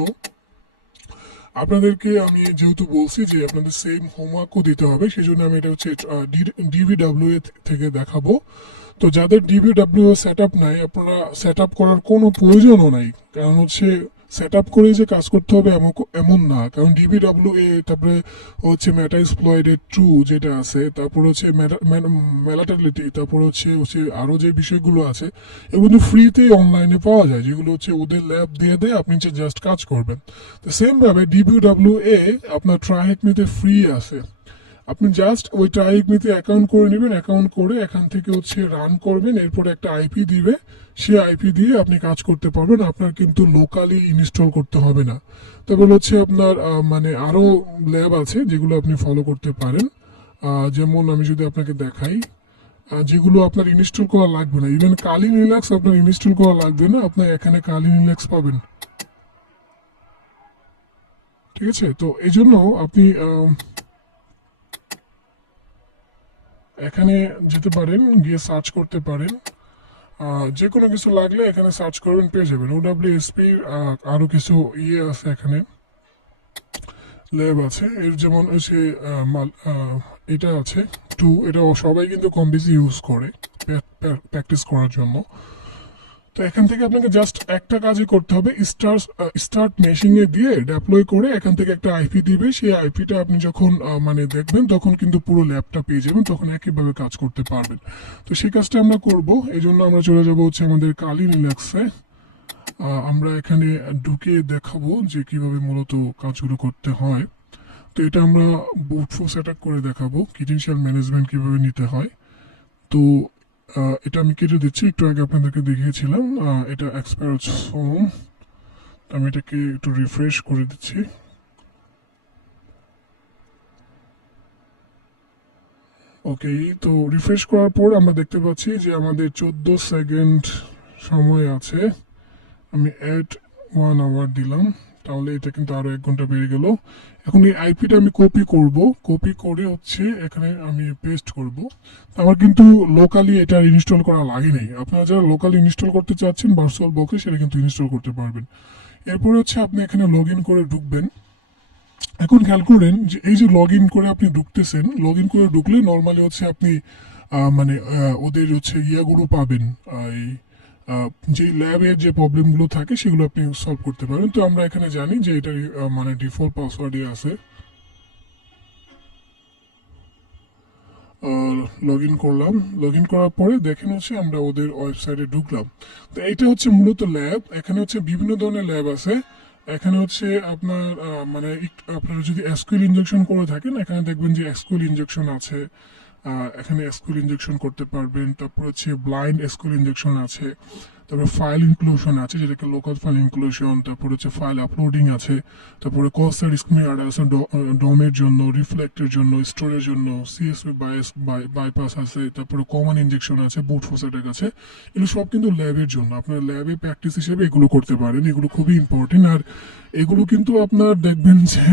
আপনাদেরকে আমি যেহেতু বলছি যে আপনাদের সেম হোমওয়ার্কও দিতে হবে, সেই জন্য আমি এটা হচ্ছে ডিবিডব্লিউ থেকে দেখাবো। তো যাদের ডিবিডব্লিউ সেট আপ নাই, আপনারা সেট আপ করার কোনো প্রয়োজনও নাই, কারণ হচ্ছে সেট আপ করে যে কাজ করতে হবে এমন না, কারণ ডিবিডব্লিউ তারপরে হচ্ছে মেটা এক্সপ্লয়েডেড ট্রু যেটা আছে, তারপরে হচ্ছে মেলাটালিটি, তারপরে হচ্ছে আরও যে বিষয়গুলো আছে এগুলো ফ্রিতে অনলাইনে পাওয়া যায়, যেগুলো হচ্ছে ওদের ল্যাব দিয়ে দেয়, আপনি জাস্ট কাজ করবেন। তো সেমভাবে ডিবিডব্লিউ আপনার ট্রাইহেকমিতে ফ্রি আছে, আপনি জাস্ট ওই ট্রাইকমিতে অ্যাকাউন্ট করে নেবেন, অ্যাকাউন্ট করে এখান থেকে হচ্ছে রান করবেন, এরপর একটা আইপি দিবে, সেই আইপি দিয়ে আপনি কাজ করতে পারবেন, আপনার কিন্তু লোকালি ইনস্টল করতে হবে না। তারপর হচ্ছে আপনার মানে আরও ল্যাব আছে যেগুলো আপনি ফলো করতে পারেন, যেমন আমি যদি আপনাকে দেখাই যেগুলো আপনার ইনস্টল করা লাগবে না, ইভেন কালি লিনাক্স আপনার ইনস্টল করা লাগবে না, আপনার এখানে কালি লিনাক্স পাবেন, ঠিক আছে। তো এই জন্য আপনি এখানে যেতে পারেন, গিয়ে সার্চ করতে পারেন, যে কোনো কিছু লাগলে এখানে সার্চ করবেন, পেয়ে যাবেন। OWSP আরও কিছু আছে এখানে, ল্যাব আছে, এর যেমন হচ্ছে এটা আছে এটা সবাই কিন্তু কম বেশি ইউজ করে প্র্যাকটিস করার জন্য। তো এখান থেকে আপনাকে জাস্ট একটা কাজই করতে হবে, স্টার্ট মেশিংয়ে দিয়ে ডেপ্লয় করে এখান থেকে একটা আইপি দিবে, সেই আইপিটা আপনি যখন মানে দেখবেন তখন কিন্তু পুরো ল্যাবটা পেয়ে যাবেন, তখন একইভাবে কাজ করতে পারবেন। তো সেই কাজটা আমরা করব, এই জন্য আমরা চলে যাব হচ্ছে আমাদের কালি লিনাক্সে। আমরা এখানে ঢুকে দেখাবো যে কিভাবে মূলত কাজগুলো করতে হয়। তো এটা আমরা বুট ফোর্স অ্যাটাক করে দেখাবো, ক্রিডেনশিয়াল ম্যানেজমেন্ট কিভাবে নিতে হয়। তো এটা আমি কেটে দিচ্ছি, একটু আগে আপনাদেরকে দেখিয়েছিলাম, এটা এক্সপায়ার হোম, আমি এটাকে একটু রিফ্রেশ করে দিচ্ছি। ওকে, তো রিফ্রেশ করার পর আমরা দেখতে পাচ্ছি যে আমাদের 14 সেকেন্ড সময় আছে, আমি 1 আওয়ার দিলাম, তাহলে এটা কিন্তু আরো 1 ঘন্টা বেড়ে গেল। এখন এই আইপিটা আমি কপি করব, কপি করে হচ্ছে এখানে আমি পেস্ট করব। আমার কিন্তু লোকালি এটা ইনস্টল করা লাগে নাই, আপনারা যারা লোকালি ইনস্টল করতে চাচ্ছেন ভার্চুয়াল বক্সে সেটা কিন্তু ইনস্টল করতে পারবেন। এরপরে হচ্ছে আপনি এখানে লগ ইন করে ঢুকবেন। এখন খেয়াল করেন যে এই যে লগ ইন করে আপনি ঢুকতেছেন, লগ ইন করে ঢুকলে নর্মালি হচ্ছে আপনি মানে ওদের হচ্ছে ইয়াগুলো পাবেন, এই যে ল্যাবের যে প্রবলেমগুলো থাকে সেগুলো আপনি সলভ করতে পারেন। তো আমরা এখানে জানি যে এটা মানে ডিফল্ট পাসওয়ার্ডই আছে। লগ ইন করলাম, লগ ইন করার পরে দেখেন হচ্ছে আমরা ওদের ওয়েবসাইটে ঢুকলাম। তো এটা হচ্ছে মূলত ল্যাব, এখানে হচ্ছে বিভিন্ন ধরনের ল্যাব আছে। এখানে হচ্ছে আপনার মানে আপনারা যদি এসকিউএল ইনজেকশন করে থাকেন, এখানে দেখবেন যে এসকিউএল ইনজেকশন আছে, এখানে এসকিউএল ইনজেকশন করতে পারবেন। তারপর হচ্ছে ব্লাইন্ড এসকিউএল ইনজেকশন আছে, তারপরে ফাইল ইনক্লুশন আছে যেটাকে লোকাল ফাইল ইনক্লুশন, তারপর হচ্ছে ফাইল আপলোডিং আছে, তারপরে কস্টার স্ক্রিনার আছে ডমের জন্য, রিফ্লেক্টের জন্য, স্টোরের জন্য, সিএসপি বাইপাস আছে, তারপরে কমন ইনজেকশন আছে, বুট ফোর্স অ্যাটাক আছে। এগুলো সব কিন্তু ল্যাবের জন্য, আপনার ল্যাবে প্র্যাকটিস হিসেবে এগুলো করতে পারেন, এগুলো খুবই ইম্পর্টেন্ট। আর এগুলো কিন্তু আপনার দেখবেন যে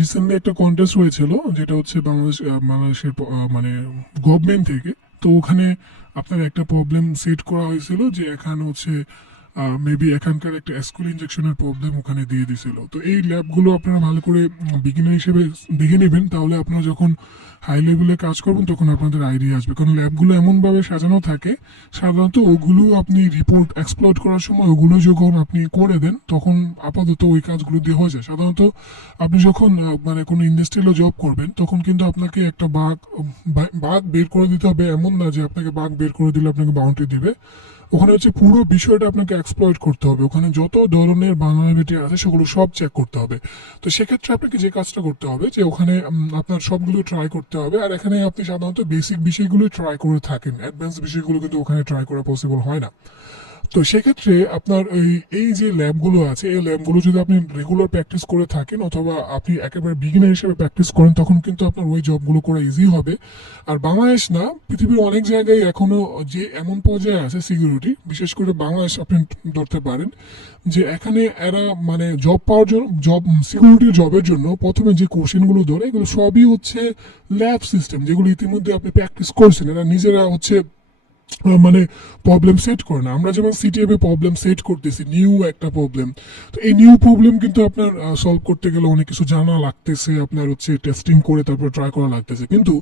রিসেন্টলি একটা কন্টেস্ট হয়েছিল যেটা হচ্ছে বাংলাদেশের মানে গভর্নমেন্ট থেকে, তো ওখানে আপনার একটা প্রবলেম সেট করা হয়েছিল যে এখানে হচ্ছে মেবি এখানকার একটা এসকিউএল ইনজেকশনের প্রবলেম ওখানে দিয়ে দিছিল। তো এই ল্যাবগুলো আপনারা ভালো করে বিগিনার হিসেবে দেখে নেবেন, তাহলে আপনারা যখন হাই লেভেলে কাজ করবেন তখন আপনাদের আইডিয়া আসবে। কারণ ল্যাবগুলো এমনভাবে সাজানো থাকে, সাধারণত ওগুলো আপনি রিপোর্ট এক্সপ্লোর করার সময় ওগুলো যখন আপনি করে দেন তখন আপাতত ওই কাজগুলো দিয়ে হয়ে যায়। সাধারণত আপনি যখন মানে কোনো ইন্ডাস্ট্রিয়ালে জব করবেন তখন কিন্তু আপনাকে একটা বাগ বের করে দিতে হবে, এমন না যে আপনাকে বাগ বের করে দিলে আপনাকে বাউন্টি দিবে। ওখানে হচ্ছে পুরো বিষয়টা আপনাকে এক্সপ্লয়েট করতে হবে, ওখানে যত ধরনের ভালনারেবিলিটি আছে সেগুলো সব চেক করতে হবে। তো সেক্ষেত্রে আপনাকে যে কাজটা করতে হবে যে ওখানে আপনার সবগুলো ট্রাই করতে হবে, আর এখানে আপনি সাধারণত বেসিক বিষয়গুলো ট্রাই করে থাকেন, অ্যাডভান্স বিষয়গুলো কিন্তু ওখানে ট্রাই করা পসিবল হয় না। তো সেক্ষেত্রে আপনার এই যে ল্যাবগুলো আছে, এই ল্যাবগুলো যদি আপনি রেগুলার প্র্যাকটিস করে থাকেন অথবা আপনি একেবারে বিগিনার হিসেবে প্র্যাকটিস করেন, তখন কিন্তু আপনার ওই জবগুলো করা ইজি হবে। আর বাংলাদেশ না, পৃথিবীর অনেক জায়গায় এখনো যে এমন পর্যায়ে আছে সিকিউরিটি, বিশেষ করে বাংলাদেশ আপনি ধরতে পারেন, যে এখানে এরা মানে জব পাওয়ার জন্য, সিকিউরিটি জবের জন্য প্রথমে যে কোশ্চেনগুলো ধরে এগুলো সবই হচ্ছে ল্যাব সিস্টেম, যেগুলো ইতিমধ্যে আপনি প্র্যাকটিস করছেন। এরা নিজেরা হচ্ছে মানে প্রবলেম সেট করে না। আমরা যেমন সিটিএফে প্রবলেম সেট করতেছি, নিউ একটা প্রবলেম, তো এই নিউ প্রবলেম কিন্তু আপনার সলভ করতে গেলে অনেক কিছু জানা লাগতেছে, আপনার হচ্ছে টেস্টিং করে তারপর ট্রাই করা লাগতেছে। কিন্তু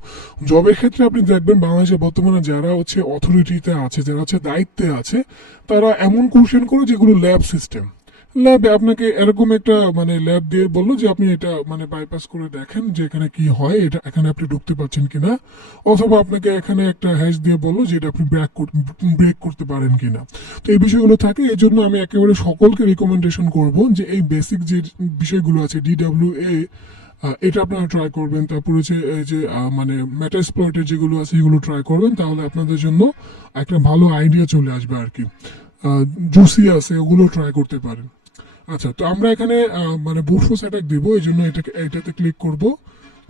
জবের ক্ষেত্রে আপনি দেখবেন বাংলাদেশে বর্তমানে যারা হচ্ছে অথরিটিতে আছে, যারা হচ্ছে দায়িত্বে আছে, তারা এমন কোশ্চেন করে যেগুলো ল্যাব সিস্টেম। ল্যাবে আপনাকে এরকম একটা মানে ল্যাব দিয়ে বললো যে আপনি এটা মানে বাইপাস করে দেখেন যে এখানে কি হয়, এটা এখানে আপনি ঢুকতে পারছেন কিনা, অথবা আপনাকে এখানে একটা হ্যাশ দিয়ে বললো যে এটা আপনি ব্রেক করতে পারেন কিনা। তো এই বিষয়গুলো থাকে, এই জন্য আমি একেবারে সকলকে রিকমেন্ডেশন করব যে এই বেসিক যে বিষয়গুলো আছে DWA, এটা আপনারা ট্রাই করবেন। তারপর হচ্ছে এই যে মানে মেটাস্প্লয়েটের যেগুলো আছে এগুলো ট্রাই করবেন, তাহলে আপনাদের জন্য একটা ভালো আইডিয়া চলে আসবে আর কি। জুসি আছে ওগুলো ট্রাই করতে পারেন। আচ্ছা, তো আমরা এখানে মানে বুটফোর্স অ্যাটাক দিব, এই জন্য এটাতে ক্লিক করব।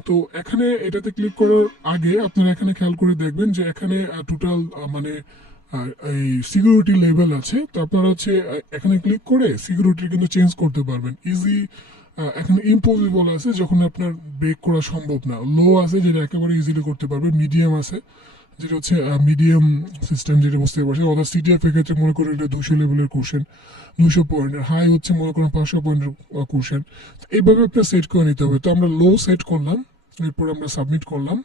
তো এখানে এটাতে ক্লিক করার আগে আপনারা এখানে খেয়াল করে দেখবেন যে এখানে টোটাল মানে এই সিকিউরিটি লেভেল আছে। তো আপনারা হচ্ছে এখানে ক্লিক করে সিকিউরিটি কিন্তু চেঞ্জ করতে পারবেন ইজি। এখানে ইম্পসিবল আছে যখন আপনার ব্রেক করা সম্ভব না, লো আছে যেটা একেবারে ইজিলি করতে পারবে, মিডিয়াম আছে যেটা হচ্ছে মিডিয়াম সিস্টেম, যেটা বুঝতে পারছেন। অর্থাৎ সিটিএফ এর ক্ষেত্রে মনে করেন এটা 200 লেভেলের কোশ্চেন, 200 পয়েন্টের। হাই হচ্ছে মনে করেন 500 পয়েন্টের কোশ্চেন। এইভাবে আপনার সেট করে নিতে হবে। তো আমরা লো সেট করলাম, এরপর আমরা সাবমিট করলাম।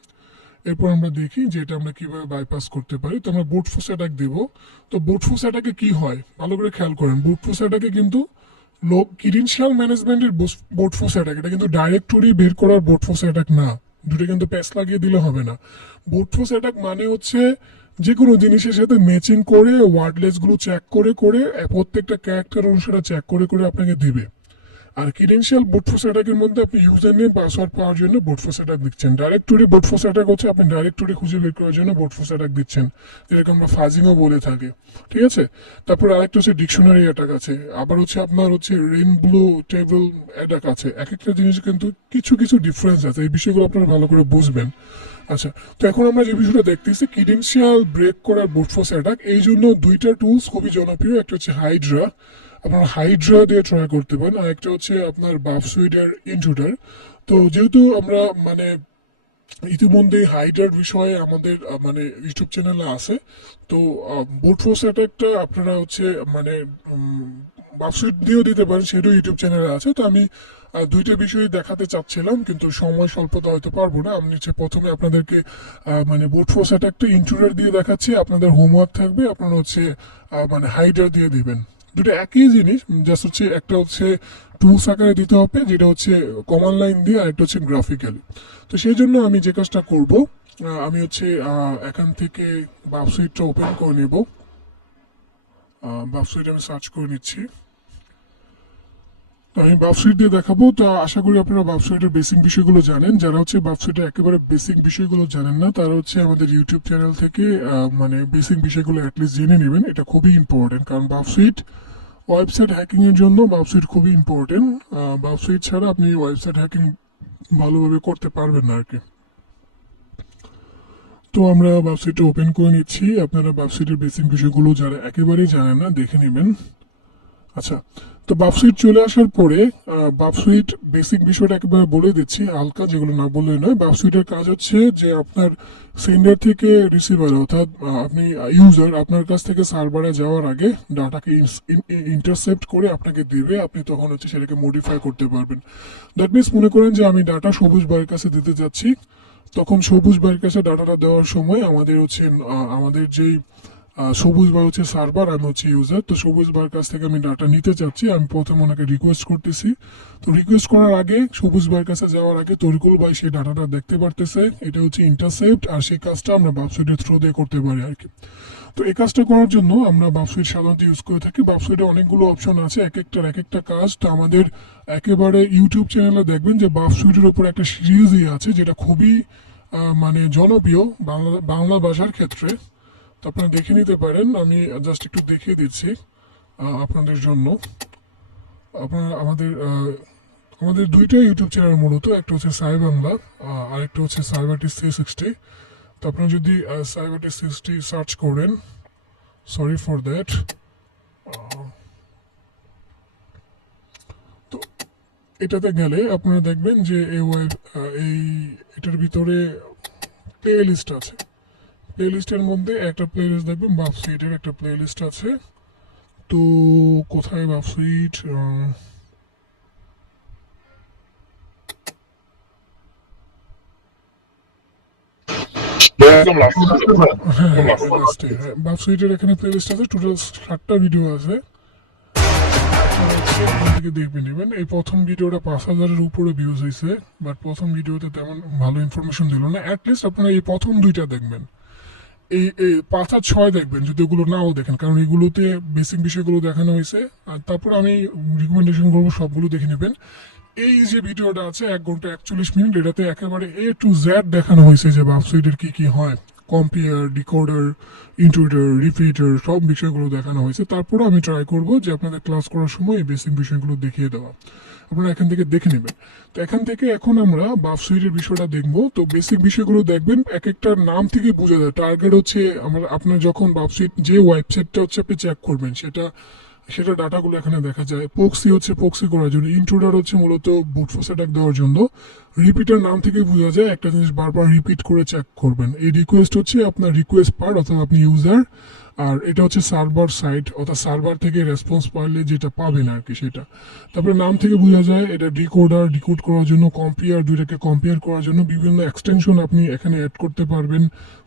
এরপর আমরা দেখি যে এটা আমরা কিভাবে বাইপাস করতে পারি। তো আমরা বুট ফোর্স অ্যাটাক দিব। তো বুট ফোর্স অ্যাটাকে কি হয় ভালো করে খেয়াল করেন। বুট ফোর্স অ্যাটাকে কিন্তু ক্রিডেনশিয়াল ম্যানেজমেন্টের বুট ফোর্স অ্যাটাক, এটা কিন্তু ডাইরেক্টরি বের করার বুট ফোর্স অ্যাটাক না। দুটো কিন্তু প্যাচ লাগিয়ে দিলে হবে না। বুট ফোর্স অ্যাটাক মানে হচ্ছে যে কোনো জিনিসের সাথে ম্যাচিং করে ওয়ার্ডলেস গুলো চেক করে করে প্রত্যেকটা ক্যারেক্টার অনুসারে চেক করে করে আপনাকে দিবে। আর ক্রিডেনশিয়াল বুটফোর্স অ্যাটাকের মধ্যে আপনি ইউজার নেম পাসওয়ার্ড পাওয়ার জন্য বুটফোর্স অ্যাটাক দিচ্ছেন। ডাইরেক্টরি বুটফোর্স অ্যাটাক হচ্ছে আপনি ডাইরেক্টরি খুঁজে বের করার জন্য বুটফোর্স অ্যাটাক দিচ্ছেন, যেটাকে আমরা ফাজিংও বলে থাকি। ঠিক আছে, তারপর আরেকটা হচ্ছে ডিকশনারি অ্যাটাক আছে, আবার হচ্ছে আপনার হচ্ছে রেইনব্লো টেবিল অ্যাটাক আছে। এক একটা জিনিস কিন্তু কিছু কিছু ডিফারেন্স আছে, এই বিষয়গুলো আপনারা ভালো করে বুঝবেন। আচ্ছা, তো এখন আমরা যে বিষয়টা দেখতেছি ক্রিডেনশিয়াল ব্রেক করার বুটফোর্স অ্যাটাক, এই জন্য দুইটা টুলস খুবই জনপ্রিয়। একটা হচ্ছে হাইড্রা, আপনার হাইড্রা দিয়ে ট্রাই করতে পারেন, আর একটা হচ্ছে আপনার বাফসুইডের ইনট্রুডার। তো যেহেতু আমরা মানে ইতিমধ্যে হাইড্রার বিষয়ে আমাদের মানে ইউটিউব চ্যানেলে আছে, তো বুটফোর্স অ্যাটাকটা আপনারা হচ্ছে মানে বাফসুইড দিয়েও দিতে পারেন, সেটাও ইউটিউব চ্যানেলে আছে। তো আমি দুইটা বিষয় দেখাতে চাচ্ছিলাম, কিন্তু সময় স্বল্পতা হয়তো পারবো না। আমি হচ্ছে প্রথমে আপনাদেরকে মানে বুটফোর্স অ্যাটাকটা ইনট্রুডার দিয়ে দেখাচ্ছি, আপনাদের হোমওয়ার্ক থাকবে আপনারা হচ্ছে মানে হাইড্রা দিয়ে দিবেন। দুটো একই জিনিস, জাস্ট হচ্ছে একটা হচ্ছে টুলস আকারে দিতে হবে যেটা হচ্ছে কমান্ড লাইন দিয়ে, আর একটা হচ্ছে গ্রাফিক্যালি। তো সেই জন্য আমি যে কাজটা করব, আমি হচ্ছে এখান থেকে ওয়েবসাইটটা ওপেন করে নেব। ওয়েবসাইট আমি সার্চ করে নিচ্ছি, আমি ওয়েবসাইট দিয়ে দেখাবো। তো আশা করি আপনারা ওয়েবসাইটের বেসিক বিষয়গুলো জানেন। যারা হচ্ছে ওয়েবসাইটের একেবারে বেসিক বিষয়গুলো জানেন না, তারা হচ্ছে আমাদের ইউটিউব চ্যানেল থেকে মানে বেসিক বিষয়গুলো অ্যাটলিস্ট জেনে নেবেন। এটা খুবই ইম্পর্টেন্ট, কারণ ওয়েবসাইট হ্যাকিং এর জন্য ওয়েবসাইট খুবই ইম্পর্টেন্ট। ওয়েবসাইট ছাড়া আপনি ওয়েবসাইট হ্যাকিং ভালোভাবে করতে পারবেন না আর কি। তো আমরা ওয়েবসাইটটা ওপেন করে নিচ্ছি। আপনারা ওয়েবসাইটের বেসিক বিষয়গুলো যারা একেবারেই জানেন না দেখে নেবেন। আচ্ছা, তো ওয়েবসাইট চলে আসার পরে ওয়েবসাইট বেসিক বিষয়টা একেবারে বলে দিচ্ছি হালকা, যেগুলো না বললে নয়। ওয়েবসাইটের কাজ হচ্ছে যে আপনার সেন্ডার থেকে রিসিভার, অর্থাৎ আপনি ইউজার আপনার কাছ থেকে সার্ভারে যাওয়ার আগে ডাটাকে ইন্টারসেপ্ট করে আপনাকে দেবে, আপনি তখন হচ্ছে সেটাকে মডিফাই করতে পারবেন। দ্যাট মিনস মনে করেন যে আমি ডাটা সবুজ ভাইয়ের কাছে দিতে যাচ্ছি, তখন সবুজ ভাইয়ের কাছে ডাটাটা দেওয়ার সময় আমাদের হচ্ছে আমাদের যেই সবুজ বার হচ্ছে সার্ভার, আমি হচ্ছে ইউজার। তো সবুজ বার কাছ থেকে আমি ডাটা নিতে চাচ্ছি, আমি প্রথমে ওনাকে রিকোয়েস্ট করতেছি। তো রিকোয়েস্ট করার আগে সবুজ বার কাছে যাওয়ার আগে তরিকুল ভাই সেই ডাটাটা দেখতে পারতেছে, এটা হচ্ছে ইন্টারসেপ্ট, আর সেই কাজটা আমরা বাপসুইটের থ্রু দিয়ে করতে পারি আর কি। তো এই কাজটা করার জন্য আমরা বাপসুইট সাধারণত ইউজ করে থাকি। বাপসুইটে অনেকগুলো অপশন আছে, এক একটার এক একটা কাজ। তো আমাদের একেবারে ইউটিউব চ্যানেলে দেখবেন যে বাপসুইটের উপর একটা সিরিজই আছে যেটা খুবই মানে জনপ্রিয় বাংলা বাংলা ভাষার ক্ষেত্রে। তো আপনারা দেখে নিতে পারেন, আমি জাস্ট একটু দেখিয়ে দিচ্ছি আপনাদের জন্য। আপনারা আমাদের দুইটা ইউটিউব চ্যানেল মূলত, একটা হচ্ছে সাই বাংলা, আরেকটা হচ্ছে সাইবারটি 360। তো আপনারা যদি সাইবারটি 360 সার্চ করেন, সরি ফর দ্যাট, তো এটাতে গেলে আপনারা দেখবেন যে এটার ভিতরে প্লে লিস্ট আছে। প্লে লিস্টের মধ্যে একটা প্লে লিস্ট দেখবেন বাপসুইটের একটা প্লে লিস্ট আছে। তো কোথায় বাপসুইট, বাপসুইটের এখানে প্লে লিস্ট আছে, টোটাল 7টা ভিডিও আছে। দেখবে নেবেন, এই প্রথম ভিডিওটা 5,000-এর উপরে ভিউজ হয়েছে, বাট প্রথম ভিডিওতে তেমন ভালো ইনফরমেশন দিল না। অ্যাটলিস্ট আপনারা এই প্রথম দুইটা দেখবেন, এই 5 আর 6 দেখবেন যদি ওগুলো নাও দেখেন, কারণ এগুলোতে বেসিক বিষয়গুলো দেখানো হয়েছে। আর তারপর আমি রিকমেন্ডেশন করবো সবগুলো দেখে নেবেন। এই যে ভিডিওটা আছে 1 ঘন্টা 41 মিনিট, এটাতে একেবারে A to Z দেখানো হয়েছে যে বাপসুইটের কি কি হয়, কম্পেয়ার, ডিকোডার, ইন্টুইটার, রিপিটার, সব বিষয়গুলো দেখানো হয়েছে। তারপরে আমি ট্রাই করব যে আপনাদের ক্লাস করার সময় এই বেসিক বিষয়গুলো দেখিয়ে দেওয়া, আপনারা এখান থেকে দেখে নেবেন। তো এখান থেকে এখন আমরা বাপসুইটের বিষয়টা দেখব। তো বেসিক বিষয়গুলো দেখবেন, এক একটার নাম থেকে বোঝা যায়। টার্গেট হচ্ছে আপনার যখন বাপসুইট যে ওয়েবসাইটটা হচ্ছে আপনি চেক করবেন, সেটা ডাটাগুলো এখানে দেখা যায়। প্রক্সি হচ্ছে প্রক্সি করার জন্য, ইন্ট্রুডার হচ্ছে মূলত বুট ফোর্স অ্যাটাক দেওয়ার জন্য, রিপিটার নাম থেকে বোঝা যায় একটা জিনিস বারবার রিপিট করে চেক করবেন। এই রিকোয়েস্ট হচ্ছে আপনার রিকোয়েস্ট পার্ট অথবা আপনি ইউজার, আর এটা হচ্ছে সার্ভার সাইড অর্থাৎ সার্ভার থেকে রেসপন্স পাইলে যেটা পাবেন আর কি সেটা। তারপরে নাম থেকে বোঝা যায় এটা ডিকোডার, ডিকোড করার জন্য কম্পেয়ার, দুইটাকে কম্পেয়ার করার জন্য বিভিন্ন এক্সটেনশন আপনি এখানে অ্যাড করতে পারবেন,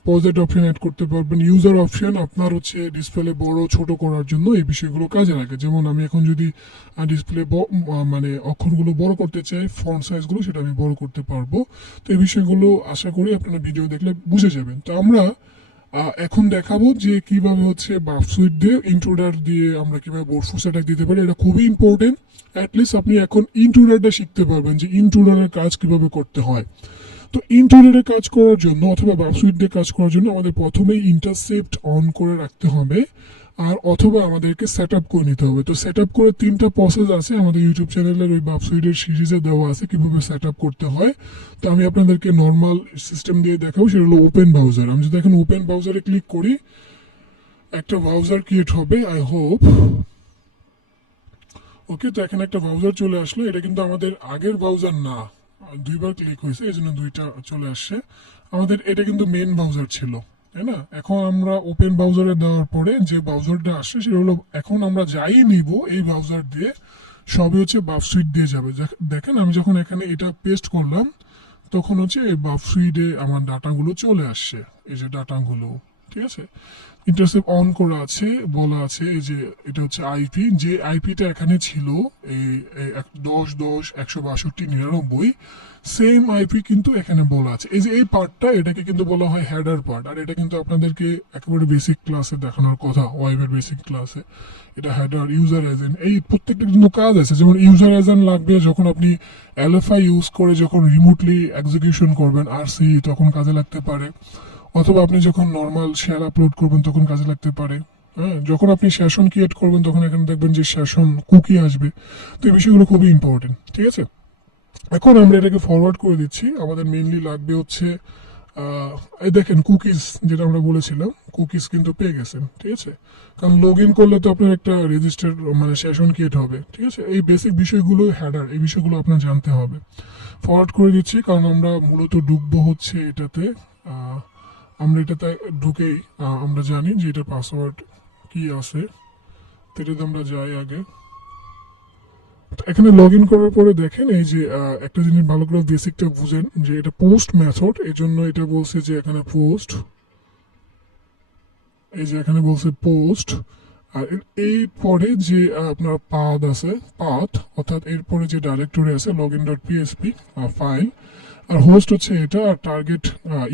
পজেট অপশন অ্যাড করতে পারবেন, ইউজার অপশন আপনার হচ্ছে ডিসপ্লে বড় ছোট করার জন্য এই বিষয়গুলো কাজে লাগে। যেমন আমি এখন যদি ডিসপ্লে মানে অক্ষরগুলো বড় করতে চাই, ফন্ট সাইজগুলো সেটা আমি বড় করতে পারবো। তো এই বিষয়গুলো আশা করি আপনারা ভিডিও দেখলে বুঝে যাবেন। তো আমরা এখন দেখাবো যে কিভাবে হচ্ছে বাপসুইট দিয়ে ইন্ট্রুডার দিয়ে আমরা কিভাবে বোর্ডফোর্স অ্যাটাক দিতে পারি। এটা খুবই ইম্পর্টেন্ট, অ্যাটলিস্ট আপনি এখন ইন্ট্রুডারটা শিখতে পারবেন যে ইন্ট্রুডারের কাজ কিভাবে করতে হয়। তো ইন্ট্রুডারের কাজ করার জন্য অথবা বাপসুইট দিয়ে কাজ করার জন্য আমাদের প্রথমেই ইন্টারসেপ্ট অন করে রাখতে হবে, আর অথবা আমাদেরকে সেট আপ করে নিতে হবে। তো সেট আপ করে 3টা প্রসেস আছে আমাদের ইউটিউব চ্যানেলের ওই বাপসুইটের সিরিজে দেওয়া আছে কিভাবে সেট আপ করতে হয়। তো আমি আপনাদেরকে নর্মাল সিস্টেম দিয়ে দেখাবো, সেটা হলো ওপেন ব্রাউজার। আমি যদি এখন ওপেন ব্রাউজারে ক্লিক করি একটা ব্রাউজার ক্রিয়েট হবে, আই হোপ। ওকে, তো এখানে একটা ব্রাউজার চলে আসলো। এটা কিন্তু আমাদের আগের ব্রাউজার না, 2বার ক্লিক হয়েছে এই জন্য 2টা চলে আসছে। আমাদের এটা কিন্তু মেন ব্রাউজার ছিল, তাই না? এখন আমরা ওপেন ব্রাউজারে দেওয়ার পরে যে ব্রাউজারটা আসছে সেটা হলো, এখন আমরা যাই নিব এই ব্রাউজার দিয়ে সবই হচ্ছে বাপসুইট দিয়ে যাবে। দেখেন আমি যখন এখানে এটা পেস্ট করলাম তখন হচ্ছে এই বাপসুইটে আমার ডাটাগুলো চলে আসছে, এই যে ডাটাগুলো, ঠিক আছে। ইন্টারসেপ্ট অন করা আছে, বলা আছে এই যে এটা হচ্ছে আইপি, যে আইপিটা এখানে ছিল এই 10.10.162.99 সেম আইপি কিন্তু এখানে বলা আছে। এই যে এই পার্টটা, এটাকে কিন্তু বলা হয় হেডার পার্ট, আর এটা কিন্তু আপনাদেরকে একেবারে বেসিক ক্লাসে দেখানোর কথা, ওয়েবের বেসিক ক্লাসে। এটা হেডার, ইউজার এজেন্ট, এই প্রত্যেকটা কিন্তু কাজ আছে। যেমন ইউজার এজেন্ট লাগবে যখন আপনি এলএফআই ইউজ করে যখন রিমোটলি এক্সিকিউশন করবেন আরসি, তখন কাজে লাগতে পারে। অথবা আপনি যখন নর্মাল শেয়ার আপলোড করবেন তখন কাজে লাগতে পারে। হ্যাঁ, যখন আপনি সেশন ক্রিয়েট করবেন তখন এখানে দেখবেন যে সেশন কুকি আসবে। তো এই বিষয়গুলো খুবই ইম্পর্টেন্ট, ঠিক আছে। এখন আমরা এটাকে ফরওয়ার্ড করে দিচ্ছি। আমাদের মেইনলি লাগবে হচ্ছে এই দেখেন কুকিজ, যেটা আমরা বলেছিলাম কুকিজ কিন্তু পেয়ে গেছেন, ঠিক আছে। কারণ লগ ইন করলে তো আপনার একটা রেজিস্টার মানে সেশন ক্রিয়েট হবে, ঠিক আছে। এই বেসিক বিষয়গুলো হেডার, এই বিষয়গুলো আপনার জানতে হবে। ফরওয়ার্ড করে দিচ্ছি কারণ আমরা মূলত ঢুকবো হচ্ছে এটাতে। আমরা এটাতে ঢুকেই আমরা জানি যে এটার পাসওয়ার্ড কি আছে, তো এটাতে আমরা যাই আগে। এখানে লগ ইন করার পরে দেখেন এই যে একটা জিনিস ভালো করে বেসিকটা বুঝেন যে এটা পোস্ট মেথড, এই জন্য এটা বলছে যে এখানে পোস্ট এই যে এখানে বলছে পোস্ট, আর এই পরে যে আপনার পাথ আছে, পাথ অর্থাৎ এরপরে যে ডাইরেক্টরি আছে লগইন ডট পিএসপি ফাইল, আর হোস্ট হচ্ছে এটা, আর টার্গেট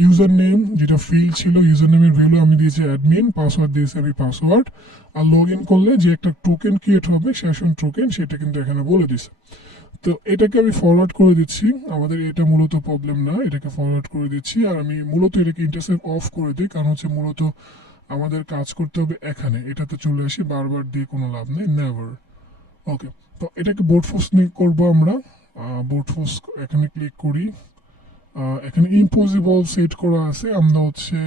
ইউজার নেম যেটা ফিল্ড ছিল, ইউজার নেমের ভ্যালু আমি দিয়েছি অ্যাডমিন, পাসওয়ার্ড দিয়েছি আমি পাসওয়ার্ড, আর লগ ইন করলে যে একটা টোকেন ক্রিয়েট হবে সেশন টোকেন, সেটা কিন্তু এখানে বলে দিছে। তো এটাকে আমি ফরওয়ার্ড করে দিচ্ছি, আমাদের এটা মূলত প্রবলেম না, এটাকে ফরওয়ার্ড করে দিচ্ছি, আর আমি মূলত এটাকে ইন্টারসেপ্ট অফ করে দিই, কারণ হচ্ছে মূলত আমাদের কাজ করতে হবে এখানে, এটাতে চলে আসি, বারবার দিয়ে কোনো লাভ নেই, নেভার। ওকে, তো এটাকে বোর্ড ফোর্স নিয়ে করবো আমরা, বোর্ড ফোর্স এখানে ক্লিক করি, এখানে ইম্পসিবল সেট করা আছে, আমরা হচ্ছে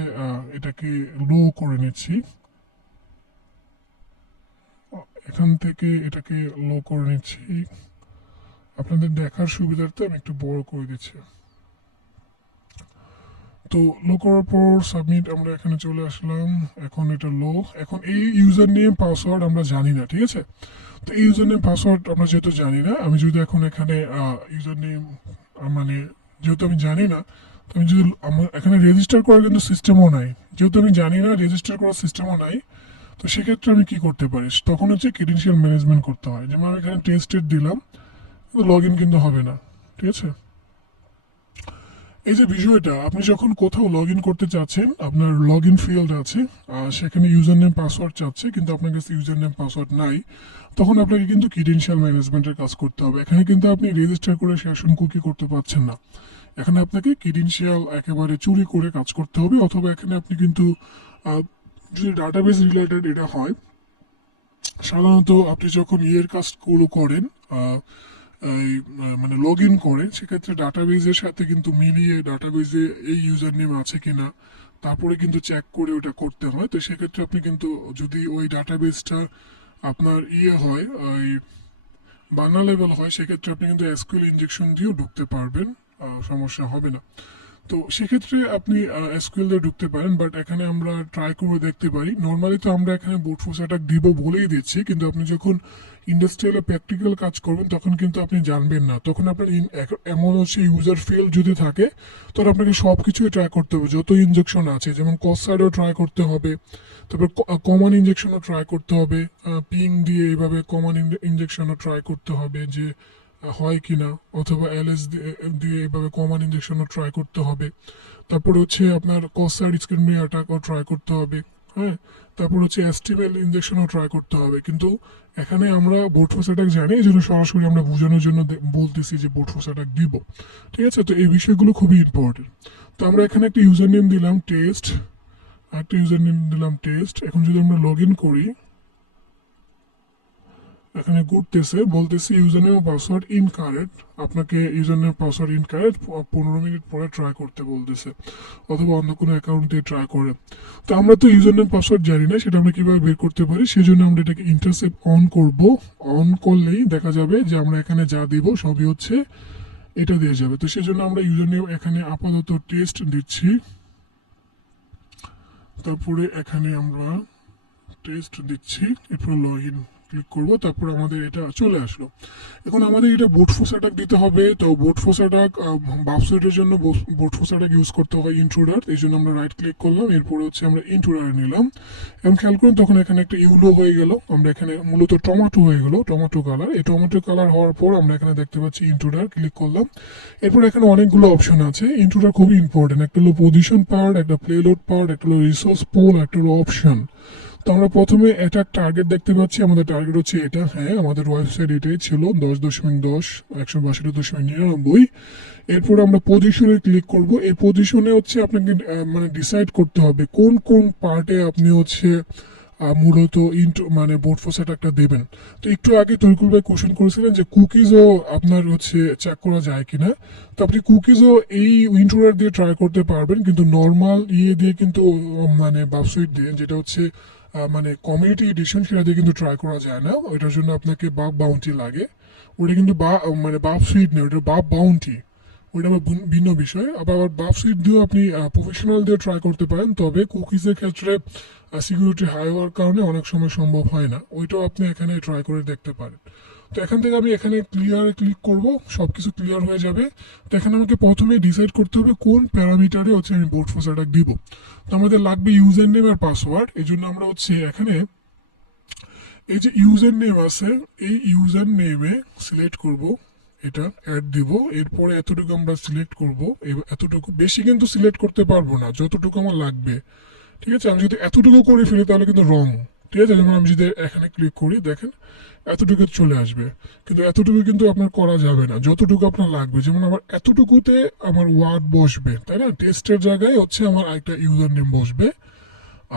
এটাকে লো করে নিচ্ছি, এখান থেকে এটাকে লো করে নিচ্ছি, আপনাদের দেখার সুবিধার্থে আমি একটু বড় করে দিচ্ছি। তো লো করার পর সাবমিট, আমরা এখানে চলে আসলাম, এখন এটা লো, এখন এই ইউজার নেম পাসওয়ার্ড আমরা জানি না, ঠিক আছে। তো এই ইউজার নেম পাসওয়ার্ড আমরা যেহেতু জানি না, আমি যদি এখন এখানে ইউজার নেম মানে যেহেতু আমি জানি না, তো আমি যদি আমার এখানে রেজিস্টার করার কিন্তু সিস্টেমও নাই, যেহেতু আমি জানি না রেজিস্টার করার সিস্টেমও নাই, তো সেক্ষেত্রে আমি কি করতে পারি, তখন হচ্ছে ক্রেডেনশিয়াল ম্যানেজমেন্ট করতে হয়, যেমন আমি এখানে টেস্টেড দিলাম, কিন্তু লগ ইন কিন্তু হবে না, ঠিক আছে। এই যে বিষয়টা, আপনি যখন কোথাও লগ ইন করতে চাচ্ছেন, আপনার লগ ইন ফিল্ড আছে, সেখানে ইউজার নেম পাসওয়ার্ড চাচ্ছে, কিন্তু আপনার কাছে ইউজার নেম পাসওয়ার্ড নাই, তখন আপনাকে কিন্তু ক্রেডেনশিয়াল ম্যানেজমেন্টের কাজ করতে হবে। এখানে কিন্তু আপনি রেজিস্টার করে সেশন কুকি করতে পারছেন না, এখানে আপনাকে ক্রেডেনশিয়াল একেবারে চুরি করে কাজ করতে হবে, অথবা এখানে আপনি কিন্তু যদি ডাটাবেস রিলেটেড এটা হয়, সাধারণত আপনি যখন ইয়ের কাজগুলো করেন, মানে লগ ইন করেন, সেক্ষেত্রে ডাটাবেজের সাথে কিন্তু মিলিয়ে ডাটাবেজে এই ইউজার নেম আছে কিনা তারপরে কিন্তু চেক করে ওটা করতে হয়। তো সেক্ষেত্রে আপনি কিন্তু যদি ওই ডাটাবেজটা আপনার ইয়ে হয়, ওই বানা লেভেল হয়, সেক্ষেত্রে আপনি কিন্তু এসকিউএল ইনজেকশন দিয়েও ঢুকতে পারবেন, সমস্যা হবে না। তো সেক্ষেত্রে আপনি এসকিউএল দিয়ে ঢুকতে পারেন, বাট এখানে আমরা ট্রাই করে দেখতে পারি। নর্মালি তো আমরা এখানে বুট ফোর্স অ্যাটাক দিব বলেই দিচ্ছি, কিন্তু আপনি যখন ইন্ডাস্ট্রিয়ালে প্র্যাকটিক্যাল কাজ করবেন তখন কিন্তু আপনি জানবেন না, তখন আপনার এমন হচ্ছে ইউজার ফিল্ড যদি থাকে তখন আপনাকে সব কিছুই ট্রাই করতে হবে, যত ইনজেকশন আছে, যেমন কস্ট সাইডও ট্রাই করতে হবে, তারপর কমন ইনজেকশনও ট্রাই করতে হবে, পিং দিয়ে এইভাবে কমন ইনজেকশনও ট্রাই করতে হবে যে হয় কিনা, অথবা এলএস দিয়ে এইভাবে কমন ইনজেকশনও ট্রাই করতে হবে, তারপরে হচ্ছে আপনার কস্ট সাইড স্ক্রিন অ্যাটাকও ট্রাই করতে হবে, হ্যাঁ, তারপর হচ্ছে এসটিএমএল ইনজেকশনও ট্রাই করতে হবে। কিন্তু এখানে আমরা বোট ফোর্স অ্যাটাক জানি, এই জন্য সরাসরি আমরা বোঝানোর জন্য বলতেছি যে বোট ফোর্স অ্যাটাক দিব, ঠিক আছে। তো এই বিষয়গুলো খুবই ইম্পর্টেন্ট। তো আমরা এখানে একটা ইউজার নেম দিলাম টেস্ট, একটা ইউজার নেম দিলাম টেস্ট। এখন যদি আমরা লগ ইন করি, এখানে ঘুরতেছে, বলতেছে ইউজার নেম পাসওয়ার্ড ইনকারেক্ট, আপনাকে user name password incorrect 15 minute পরে ট্রাই করতে বলতেছে, অথবা অন্য কোনো অ্যাকাউন্ট দিয়ে ট্রাই করে। তো আমরা তো ইউজার নেম পাসওয়ার্ড জানি না, সেটা আমরা কিভাবে বের করতে পারি, সেই জন্য আমরা এটাকে ইন্টারসেপ্ট অন করব। অন করলেই দেখা যাবে যে আমরা এখানে যা দিব সবই হচ্ছে এটা দিয়ে যাবে। তো সেই জন্য আমরা ইউজার নেম এখানে আপাতত টেস্ট দিচ্ছি, তারপরে এখানে আমরা টেস্ট দিচ্ছি, এরপর লগ ইন ক্লিক করবো, তারপর আমাদের এটা চলে আসলো। এখন আমাদের এটা বোট ফোর্স অ্যাটাক দিতে হবে। তো বোট ফোর্স অ্যাটাক বাফসুইটের জন্য বোট ফোর্স অ্যাটাক ইউজ করতে হয় ইন্ট্রুডার, এই জন্য আমরা রাইট ক্লিক করলাম, এরপরে হচ্ছে আমরা ইন্ট্রুডার নিলাম, এবং খেয়াল করুন তখন এখানে একটা ইউলো হয়ে গেল, আমরা এখানে মূলত টমেটো হয়ে গেল, টমেটো কালার। এই টমেটো কালার হওয়ার পর আমরা এখানে দেখতে পাচ্ছি ইন্ট্রুডার, ক্লিক করলাম। এরপর এখানে অনেকগুলো অপশন আছে, ইন্ট্রুডার খুবই ইম্পর্টেন্ট, একটা হলো পজিশন পার্ট, একটা প্লেলোড পার্ট, একটা হলো রিসোর্স পুল, একটা হলো অপশন। তো আমরা প্রথমে অ্যাটাক টার্গেট দেখতে পাচ্ছি, আমাদের টার্গেট হচ্ছে এটা, হ্যাঁ আমাদের ওয়েবসাইট এটাই ছিল 10.10 162.99। এরপর আমরা পজিশনে ক্লিক করব। এই পজিশনে হচ্ছে আপনাকে মানে ডিসাইড করতে হবে কোন কোন পার্টে আপনি হচ্ছে মূলত মানে বোট ফোর্স অ্যাটাকটা দেবেন। তো একটু আগে তরিকুল ভাই কোশ্চেন করেছিলেন যে কুকিজও আপনার হচ্ছে চেক করা যায় কিনা, তো আপনি কুকিজও এই ইন্ট্রুডার দিয়ে ট্রাই করতে পারবেন, কিন্তু নর্মাল ইয়ে দিয়ে কিন্তু মানে বাফসুইট দিয়ে, যেটা হচ্ছে মানে কমিউনিটি এডিশন, সেটা দিয়ে কিন্তু ট্রাই করা যায় না, ওইটার জন্য আপনাকে বাফ বাউন্টি লাগে। ওটা কিন্তু মানে বাফ সুইট নেই, ওটা বাফ বাউন্টি, ওইটা আবার ভিন্ন বিষয়। আবার বাফ সুইট দিয়েও আপনি প্রফেশনাল দিয়ে ট্রাই করতে পারেন, তবে কুকিজের ক্ষেত্রে সিকিউরিটি হাই হওয়ার কারণে অনেক সময় সম্ভব হয় না, ওইটাও আপনি এখানে ট্রাই করে দেখতে পারেন। তো এখান থেকে আমি এখানে ক্লিয়ারে ক্লিক করব, সবকিছু ক্লিয়ার হয়ে যাবে। তো এখানে আমাকে প্রথমে ডিসাইড করতে হবে কোন প্যারামিটারে হচ্ছে আমি বোর্ড ফোর্স অ্যাটাক দিব। তো আমাদের লাগবে ইউজার নেম আর পাসওয়ার্ড। এই জন্য আমরা হচ্ছে এখানে এই যে ইউজার নেম আছে, এই ইউজার নেমে সিলেক্ট করব, এটা অ্যাড দিব, এরপরে এতটুকু আমরা সিলেক্ট করব, এতটুকু বেশি কিন্তু সিলেক্ট করতে পারবো না, যতটুকু আমার লাগবে। ঠিক আছে, আমি যদি এতটুকু করে ফেলি তাহলে কিন্তু রং। ঠিক আছে, যেমন আমি যদি এখানে ক্লিক করি, দেখেন এতটুকু চলে আসবে, কিন্তু এতটুকু কিন্তু আপনার করা যাবে না, যতটুকু আপনার লাগবে। যেমন আমার এতটুকুতে আমার ওয়ার্ড বসবে, তাই না, টেস্টের জায়গায় হচ্ছে আমার আরেকটা ইউজার নেম বসবে,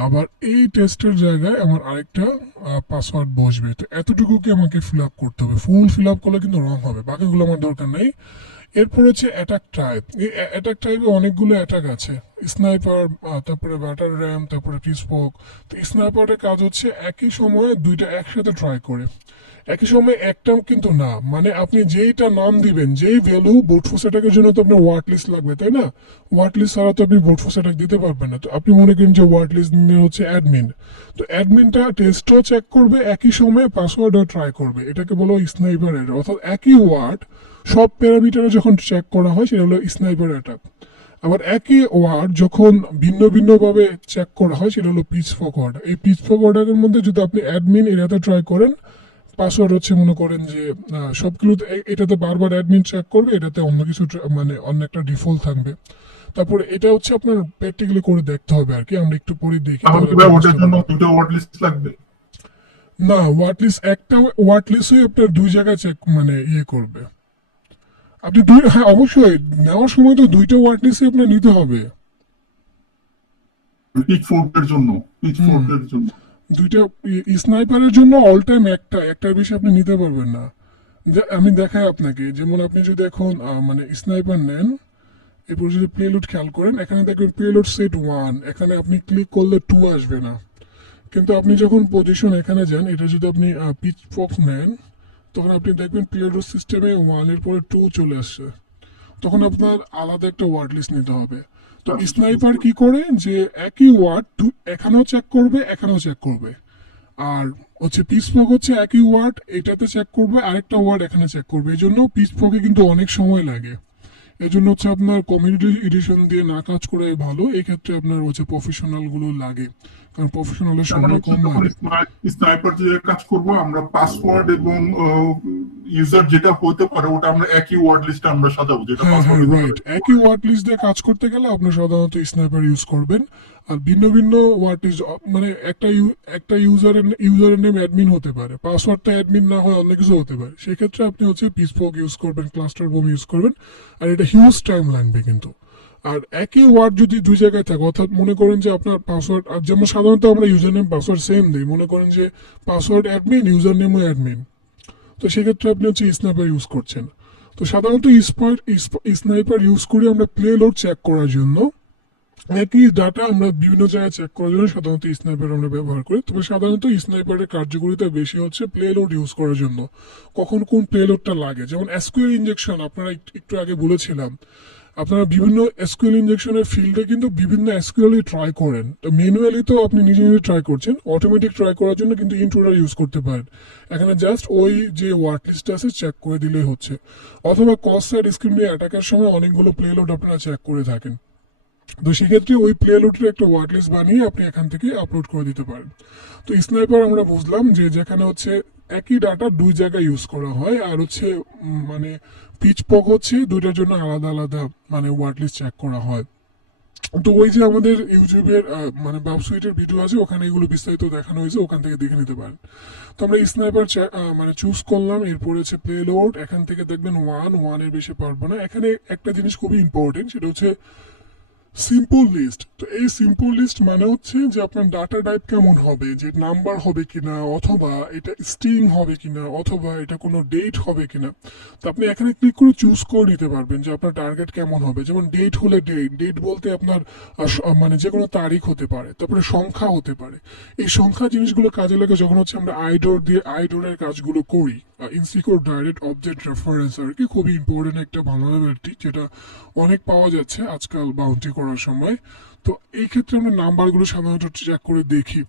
আবার এই টেস্টের জায়গায় আমার আরেকটা পাসওয়ার্ড বসবে। তো এতটুকুকে আমাকে ফিল আপ করতে হবে, ফুল ফিল আপ করলে কিন্তু রং হবে, বাকিগুলো আমার দরকার নেই। এরপর হচ্ছে অ্যাটাক টাইপ। এই অ্যাটাক টাইপে অনেকগুলো অ্যাটাক আছে, স্নাইপার, তারপরে ব্যাটার র্যাম, তারপরে পিসপক। তো স্নাইপারের কাজ হচ্ছে একই সময়ে দুইটা একসাথে ট্রাই করে, একই সময় একটা কিন্তু না, মানে আপনি যেইটা নাম দিবেন, যেই ভ্যালু বোর্ড ফোর্স অ্যাটাকের জন্য তো আপনার ওয়ার্ড লিস্ট লাগবে, তাই না? ওয়ার্ড লিস্ট ছাড়া তো আপনি বোর্ড ফোর্স অ্যাটাক দিতে পারবেন না। তো আপনি মনে করেন যে ওয়ার্ড লিস্ট দিলে হচ্ছে অ্যাডমিন, তো অ্যাডমিনটা টেস্টও চেক করবে, একই সময়ে পাসওয়ার্ডও ট্রাই করবে, এটাকে বলো স্নাইপার অ্যাটাক। অর্থাৎ একই ওয়ার্ড সব প্যারামিটারে যখন চেক করা হয় সেটা হলো স্নাইপার অ্যাটাক। আবার একই ওয়ার্ড যখন ভিন্ন ভিন্নভাবে চেক করা হয় সেটা হলো পিচফক অর্ডার। এই পিচফক অর্ডারের মধ্যে যদি আপনি অ্যাডমিন এরিয়াতে ট্রাই করেন, পাসওয়ার্ড হচ্ছে মনে করেন যে সবগুলোতে এটাতে বারবার অ্যাডমিন চেক করবে, এটাতে অন্য কিছু মানে অন্য একটা ডিফল্ট থাকবে। তারপরে এটা হচ্ছে আপনার প্র্যাকটিক্যালি করে দেখতে হবে আর কি, আমরা একটু পরে দেখি। আমার কি ভাই ওটার জন্য দুটো ওয়ার্ড লিস্ট লাগবে? না, ওয়ার্ড লিস্ট একটা ওয়ার্ড লিস্টই আপনার দুই জায়গায় চেক মানে ইয়ে করবে। আপনি দুই, হ্যাঁ অবশ্যই নেওয়ার সময় তো দুইটা ওয়ার্ড লিস্টই আপনার নিতে হবে। পিচ ফোর্কের জন্য, পিচ ফোর্কের জন্য দুইটা স্নাইপারের জন্য অল টাইম একটার বেশি আপনি নিতে পারবেন না। আমি দেখাই আপনাকে, যেমন আপনি যদি এখন মানে স্নাইপার নেন, এরপর যদি প্লেলোড খেয়াল করেন, এখানে দেখবেন প্লেলোড সেট 1, এখানে আপনি ক্লিক করলে 2 আসবে না। কিন্তু আপনি যখন পজিশন এখানে যান, এটা যদি আপনি পিচ ফক্স নেন, তখন আপনি দেখবেন প্লেলোড সিস্টেমে 1 এর পরে 2 চলে আসছে, তখন আপনার আলাদা একটা ওয়ার্ড লিস্ট নিতে হবে। তো স্নাইপার কি করে যে একই ওয়ার্ড এখানেও চেক করবে, এখানেও চেক করবে, আর হচ্ছে পিসফক হচ্ছে একই ওয়ার্ড এটাতে চেক করবে, আরেকটা ওয়ার্ড এখানে চেক করবে। এই জন্য পিসফকে কিন্তু অনেক সময় লাগে। এই জন্য হচ্ছে আপনার কমিউনিটি এডিশন দিয়ে না কাজ করে ভালো, এই ক্ষেত্রে আপনার হচ্ছে প্রফেশনাল গুলো লাগে, কারণ প্রফেশনালের সময় কম লাগে। স্নাইপার যে কাজ করব আমরা পাসওয়ার্ড এবং ইউজার যেটা হতে পারে ওটা আমরা একই ওয়ার্ড লিস্টে আমরা সাজাবো, যেটা হ্যাঁ হ্যাঁ পাসওয়ার্ড রাইট, একই ওয়ার্ড লিস্ট দিয়ে কাজ করতে গেলে আপনি সাধারণত স্নাইপার ইউজ করবেন। আর ভিন্ন ভিন্ন ওয়ার্ড লিস্ট, মানে একটা ইউজারের নেম অ্যাডমিন হতে পারে, পাসওয়ার্ডটা অ্যাডমিন না হয় অন্য কিছু হতে পারে, সেক্ষেত্রে আপনি হচ্ছে পিসফক ইউজ করবেন, ক্লাস্টার বোম ইউজ করবেন, আর এটা হিউজ টাইম লাগবে কিন্তু। আর একই ওয়ার্ড যদি দুই জায়গায় থাকে, অর্থাৎ মনে করেন যে আপনার পাসওয়ার্ড, আর যেমন সাধারণত আমরা ইউজার নেম পাসওয়ার্ড সেম দিই, মনে করেন যে পাসওয়ার্ড অ্যাডমিন, ইউজার নেমও অ্যাডমিন, তো সেক্ষেত্রে আপনি হচ্ছে স্নাইপার ইউজ করছেন। তো সাধারণত স্নাইপার ইউজ করি আমরা প্লে লোড চেক করার জন্য, একই ডাটা আমরা বিভিন্ন জায়গায় চেক করার জন্য সাধারণত স্নাইপার আমরা ব্যবহার করি। তবে সাধারণত স্নাইপারের কার্যকারিতা বেশি হচ্ছে প্লে লোড ইউজ করার জন্য, কখন কোন প্লে লোডটা লাগে। যেমন এসকিউএল ইনজেকশন আপনারা একটু আগে বলেছিলাম, আপনারা বিভিন্ন এসকিউএল ইনজেকশনের ফিল্ডে কিন্তু বিভিন্ন এসকিউএল ট্রাই করেন। তো ম্যানুয়ালি তো আপনি নিজে নিজে ট্রাই করছেন, অটোমেটিক ট্রাই করার জন্য কিন্তু ইন্ট্রোডার ইউজ করতে পারেন। এখানে জাস্ট ওই যে ওয়ার্ড লিস্ট আছে চেক করে দিলেই হচ্ছে। অথবা কস সাইড স্ক্রিন দিয়ে অ্যাটাকের সময় অনেকগুলো প্লে লোড আপনারা চেক করে থাকেন, তো সেক্ষেত্রে ওই প্লে লোডের একটা ওয়ার্ড লিস্ট বানিয়ে আপনি এখান থেকে আপলোড করে দিতে পারেন। তো স্নাইপার আমরা বুঝলাম যে যেখানে হচ্ছে একই ডাটা দুই জায়গায় ইউজ করা হয়, আর হচ্ছে মানে পিচপক হচ্ছে দুইটার জন্য আলাদা আলাদা মানে ওয়ার্ড লিস্ট চেক করা হয়। তো ওই যে আমাদের ইউটিউবের মানে ওয়েবসাইটের ভিডিও আছে, ওখানে এগুলো বিস্তারিত দেখানো হয়েছে, ওখান থেকে দেখে নিতে পারেন। তো আমরা স্নাইপার মানে চুজ করলাম, এরপরে হচ্ছে প্লে লোড, এখান থেকে দেখবেন 1 এর বেশি পারবো না। এখানে একটা জিনিস খুবই ইম্পর্টেন্ট, সেটা হচ্ছে সিম্পল লিস্ট। তো এই সিম্পল লিস্ট মানে হচ্ছে যে আপনার ডাটা টাইপ কেমন হবে, যে নাম্বার হবে কিনা, অথবা এটা স্ট্রিং হবে কিনা, অথবা এটা কোনো ডেট হবে কিনা। তো আপনি এখানে ক্লিক করে চুজ করে নিতে পারবেন যে আপনার টার্গেট কেমন হবে। যেমন ডেট হলে ডেট বলতে আপনার মানে যে কোনো তারিখ হতে পারে, তারপরে সংখ্যা হতে পারে। এই সংখ্যা জিনিসগুলো কাজে লাগে যখন হচ্ছে আমরা আইডোরের কাজগুলো করি। ইনসিকিউর ডাইরেক্ট অবজেক্ট রেফারেন্স আর কি, খুবই ইম্পর্টেন্ট একটা ভালনারেবিলিটি, যেটা অনেক পাওয়া যাচ্ছে আজকাল বাউন্টি করার সময়। তো এই ক্ষেত্রে আমরা নাম্বারগুলো সাধারণত চেক করে দেখি।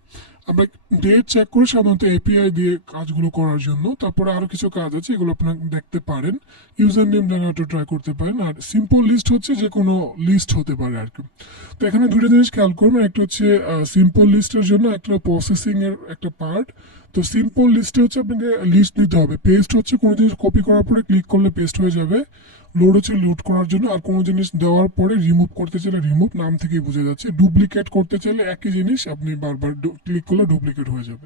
আমরা ডেট চেক করি সাধারণত এপিআই দিয়ে কাজগুলো করার জন্য। তারপরে আরো কিছু কাজ আছে, এগুলো আপনারা দেখতে পারেন। ইউজার নেম জেনারেটর ট্রাই করতে পারেন। আর সিম্পল লিস্ট হচ্ছে যে কোনো লিস্ট হতে পারে আর কি। তো এখানে দুটো জিনিস খেয়াল করবেন, একটা হচ্ছে সিম্পল লিস্টের জন্য একটা প্রসেসিং এর একটা পার্ট। তো সিম্পল লিস্টে হচ্ছে আপনাকে লিস্ট নিতে হবে। পেস্ট হচ্ছে কোনো জিনিস কপি করার পরে ক্লিক করলে পেস্ট হয়ে যাবে। লোড হচ্ছে লোড করার জন্য। আর কোনো জিনিস দেওয়ার পরে রিমুভ করতে চাইলে রিমুভ, নাম থেকেই বোঝা যাচ্ছে। ডুপ্লিকেট করতে চাইলে একই জিনিস আপনি বারবার ক্লিক করলে ডুপ্লিকেট হয়ে যাবে।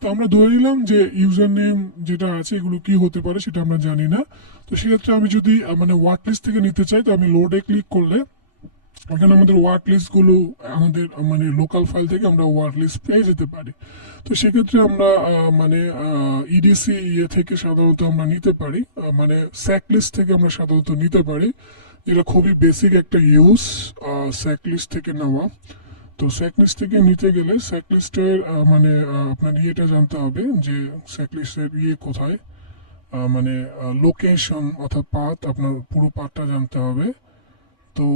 তো আমরা ধরে নিলাম যে ইউজার নেম যেটা আছে এগুলো কি হতে পারে সেটা আমরা জানি না। তো সেক্ষেত্রে আমি যদি মানে ওয়ার্ড লিস্ট থেকে নিতে চাই, তো আমি লোডে ক্লিক করলে এখানে আমাদের ওয়ার্ড লিস্ট গুলো আমাদের মানে লোকাল ফাইল থেকে আমরা ওয়ার্ড লিস্ট পেয়ে যেতে পারি। তো সেক্ষেত্রে আমরা মানে ইডিসি ইয়ে থেকে সাধারণত আমরা নিতে পারি, মানে স্যাক লিস্ট থেকে আমরা সাধারণত নিতে পারি, যেটা খুবই বেসিক একটা ইউজ স্যাক লিস্ট থেকে নেওয়া। তো স্যাক লিস্ট থেকে নিতে গেলে স্যাক লিস্টের মানে আপনার ইয়েটা জানতে হবে যে স্যাক লিস্টের ইয়ে কোথায়, মানে লোকেশন অর্থাৎ পাথ, আপনার পুরো পাথটা জানতে হবে। তো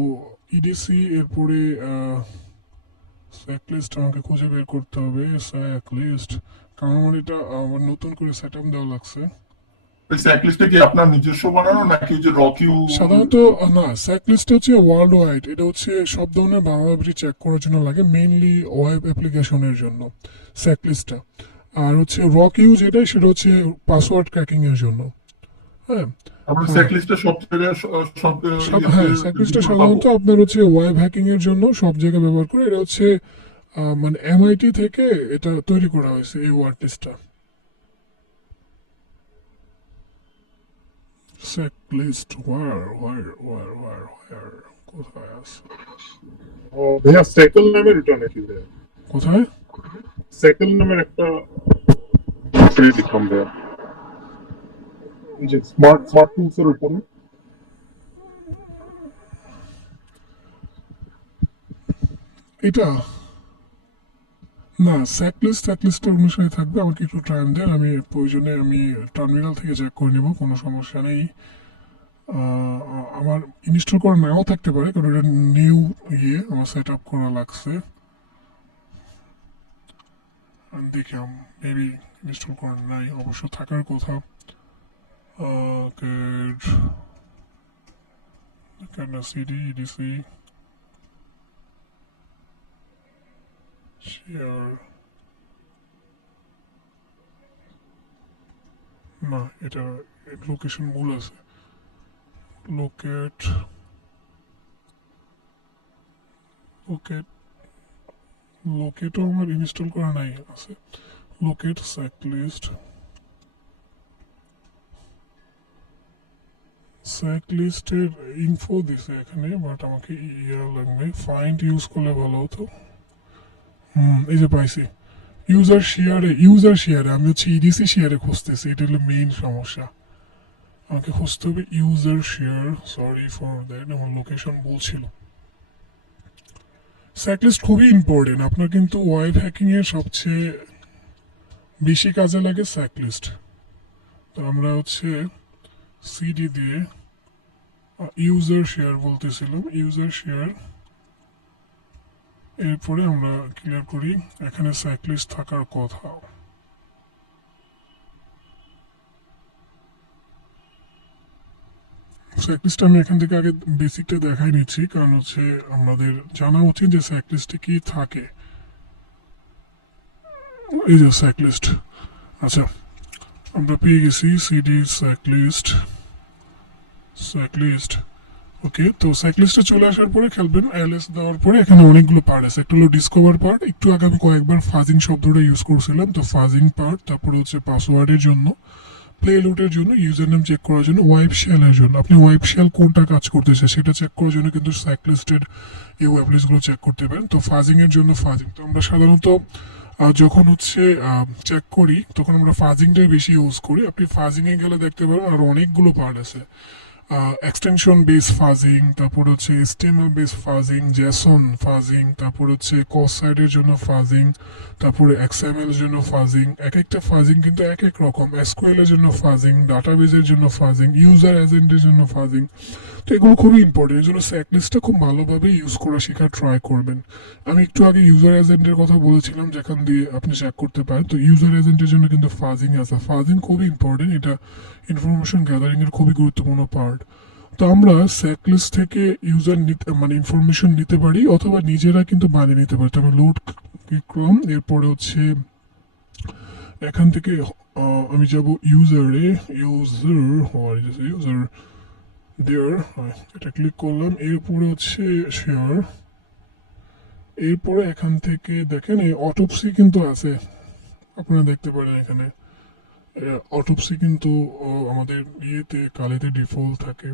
ইডিসি এরপরে স্যাক লিস্ট আমাকে খুঁজে বের করতে হবে। স্যাক লিস্ট, কারণ আমার এটা আমার নতুন করে সেট আপ দেওয়া লাগছে। স্যাক লিস্টটা কি আপনার নিজস্ব বানানো নাকি ওই যে রকিউ? সাধারণত না, স্যাক লিস্ট হচ্ছে ওয়ার্ল্ড ওয়াইড। এটা হচ্ছে সব ধরনের ভালনারেবিলিটি চেক করার জন্য লাগে, মেইনলি ওয়েব অ্যাপ্লিকেশনের জন্য স্যাক লিস্টটা। আর হচ্ছে রকিউ যেটা, সেটা হচ্ছে পাসওয়ার্ড ক্র্যাকিং এর জন্য। হ্যাঁ, আপনার স্যাক লিস্টটা সব জায়গায় হ্যাঁ, স্যাক লিস্টটা সাধারণত আপনার হচ্ছে ওয়েব হ্যাকিং এর জন্য সব জায়গায় ব্যবহার করে। এটা হচ্ছে মানে এমআইটি থেকে এটা তৈরি করা হয়েছে এই ওয়ার্ড লিস্টটা। স্যাক লিস্ট কোথায় আছে? ভাইয়া সাইকেল নামের এটা নাকি ভাইয়া? কোথায়? সাইকেল নামের একটা লিখলাম ভাইয়া, এই যে স্মার্ট টুলস এর উপরে। এটা না, স্যাকলিস্টের অনুসারে থাকবে। আমাকে একটু টাইম দেন, আমি প্রয়োজনে আমি টার্মিনাল থেকে চেক করে নেব, কোনো সমস্যা নেই। আমার ইনস্টল করা নাও থাকতে পারে, কারণ এটা নিউ ইয়ে আমার সেট আপ করা লাগছে। দেখি মেবি ইনস্টল করা নাই, অবশ্য থাকার কথা। সিডি ইডিসি শেয়ার, না এটা লোকেশন ভুল আছে। লোকেট লোকেটও আমার ইনস্টল করা নাই আছে। লোকেট স্যাক লিস্টের ইনফো দিছে এখানে, বাট আমাকে ইয়া লাগবে, ফাইন্ড ইউজ করলে ভালো হতো। এই যে পাইছি, ইউজার শেয়ারে আমি হচ্ছে ইডিসি শেয়ারে খুঁজতেছি, এটা হলো মেইন সমস্যা। আমাকে খুঁজতে হবে user share. Sorry for that, আমার লোকেশন বলছিল। স্যাকলিস্ট খুবই ইম্পর্টেন্ট আপনার, কিন্তু ওয়েব হ্যাকিং এর সবচেয়ে বেশি কাজে লাগে স্যাকলিস্ট। তো আমরা হচ্ছে সিডি দিয়ে ইউজার শেয়ার বলতেছিলাম, ইউজার শেয়ার। এরপরে আমরা ক্লিয়ার করি, এখানে স্যাকলিস্ট থাকার কথা। স্যাকলিস্ট আমি এখান থেকে আগে বেসিকটা দেখাই নিচ্ছি, কারণ হচ্ছে আমাদের জানা উচিত যে স্যাকলিস্টে কি থাকে। এই যে স্যাকলিস্ট, আচ্ছা আমরা পেয়ে গেছি সিডি স্যাকলিস্ট। ওকে, তো স্যাকলিস্টে চলে আসার পরে খেলবেন এলএস দেওয়ার পরে এখানে অনেকগুলো পার্ট আছে। একটা হলো ডিসকভার পার্ট, একটু আগে আমি কয়েকবার ফাজিং শব্দটা ইউজ করছিলাম, তো ফাজিং পার্ট। তারপরে হচ্ছে পাসওয়ার্ডের জন্য, প্লে লোডের জন্য, ইউজার নেম চেক করার জন্য, ওয়াইপ শেলের জন্য। আপনি ওয়াইপ শেল কোনটা কাজ করতেছে সেটা চেক করার জন্য কিন্তু স্যাকলিস্টের এই ওয়েব লিস্টগুলো চেক করতে পারেন। তো ফাজিং এর জন্য ফাজিং, তো আমরা সাধারণত যখন হচ্ছে চেক করি তখন আমরা ফাজিংটাই বেশি ইউজ করি। আপনি ফাজিং এ গেলে দেখতে পারেন আর অনেকগুলো পার্ট আছে। এক্সটেনশন বেস ফাজিং, তারপর হচ্ছে HTML বেস ফাজিং, জেসন ফাজিং, তারপর হচ্ছে কস সাইডের জন্য ফাজিং, তারপরে XML এর জন্য ফাজিং। এক একটা ফাজিং কিন্তু এক এক রকম। SQL এর জন্য ফাজিং, ডাটাবেজের জন্য ফাজিং, ইউজার এজেন্টের জন্য ফাজিং। তো এগুলো খুবই ইম্পর্টেন্ট, এই জন্য চেকলিস্টটা খুব ভালোভাবে ইউজ করা শেখার ট্রাই করবেন। আমি একটু আগে ইউজার এজেন্টের কথা বলেছিলাম, যেখান দিয়ে আপনি চেক করতে পারেন। তো ইউজার এজেন্টের জন্য কিন্তু ফাজিং আছে। ফাজিং খুবই ইম্পর্টেন্ট, এটা ইনফরমেশন গ্যাদারিং এর খুবই গুরুত্বপূর্ণ পার্ট। তো আমরা চেকলিস্ট থেকে ইউজার মানে ইনফরমেশন নিতে পারি, অথবা নিজেরা কিন্তু বানিয়ে নিতে পারি। তো আমরা লোড ক্লিক করলাম, এরপরে হচ্ছে এখান থেকে আমি যাব ইউজারে, ইউজার দেয়ার, এটা ক্লিক করলাম। এরপরে হচ্ছে শেয়ার, এরপরে এখান থেকে দেখেন এই অটোপসি কিন্তু আছে, আপনারা দেখতে পারেন এখানে অটোপসি কিন্তু আমাদের ইয়েতে কালিতে ডিফল্ট থাকে।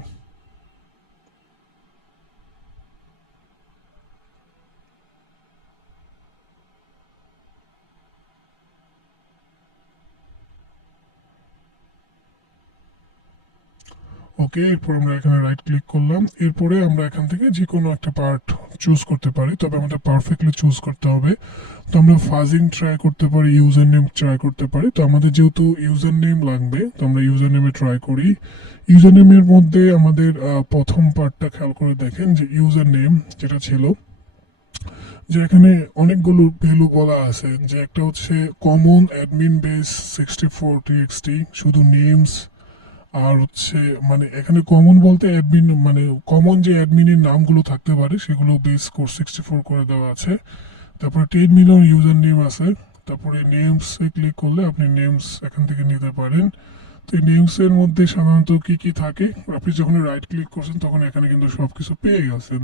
ওকে, এরপর আমরা এখানে রাইট ক্লিক করলাম। এরপরে আমরা এখান থেকে যে কোনো একটা পার্ট চুজ করতে পারি, তবে আমাদের পারফেক্টলি চুজ করতে হবে। তো আমরা ফাজিং ট্রাই করতে পারি, ইউজার নেম ট্রাই করতে পারি। তো আমাদের যেহেতু ইউজার নেম লাগবে, তো আমরা ইউজার নেমে ট্রাই করি। ইউজার নেমের মধ্যে আমাদের প্রথম পার্টটা খেয়াল করে দেখেন যে ইউজার নেম যেটা ছিল, যে এখানে অনেকগুলো ভ্যালু বলা আছে, যে একটা হচ্ছে কমন অ্যাডমিন বেস 64 txt, শুধু নেমস। আর হচ্ছে মানে এখানে কমন বলতে অ্যাডমিন, মানে কমন যে অ্যাডমিনের নামগুলো থাকতে পারে সেগুলো বেস কোর 64 করে দেওয়া আছে। তারপরে 10 মিলিয়ন ইউজার নেম আছে। তারপরে নেমসে ক্লিক করলে আপনি নেমস এখান থেকে নিতে পারেন। তো এই নেমসের মধ্যে সাধারণত কি কি থাকে, আপনি যখন রাইট ক্লিক করছেন তখন এখানে কিন্তু সব কিছু পেয়ে গেছেন।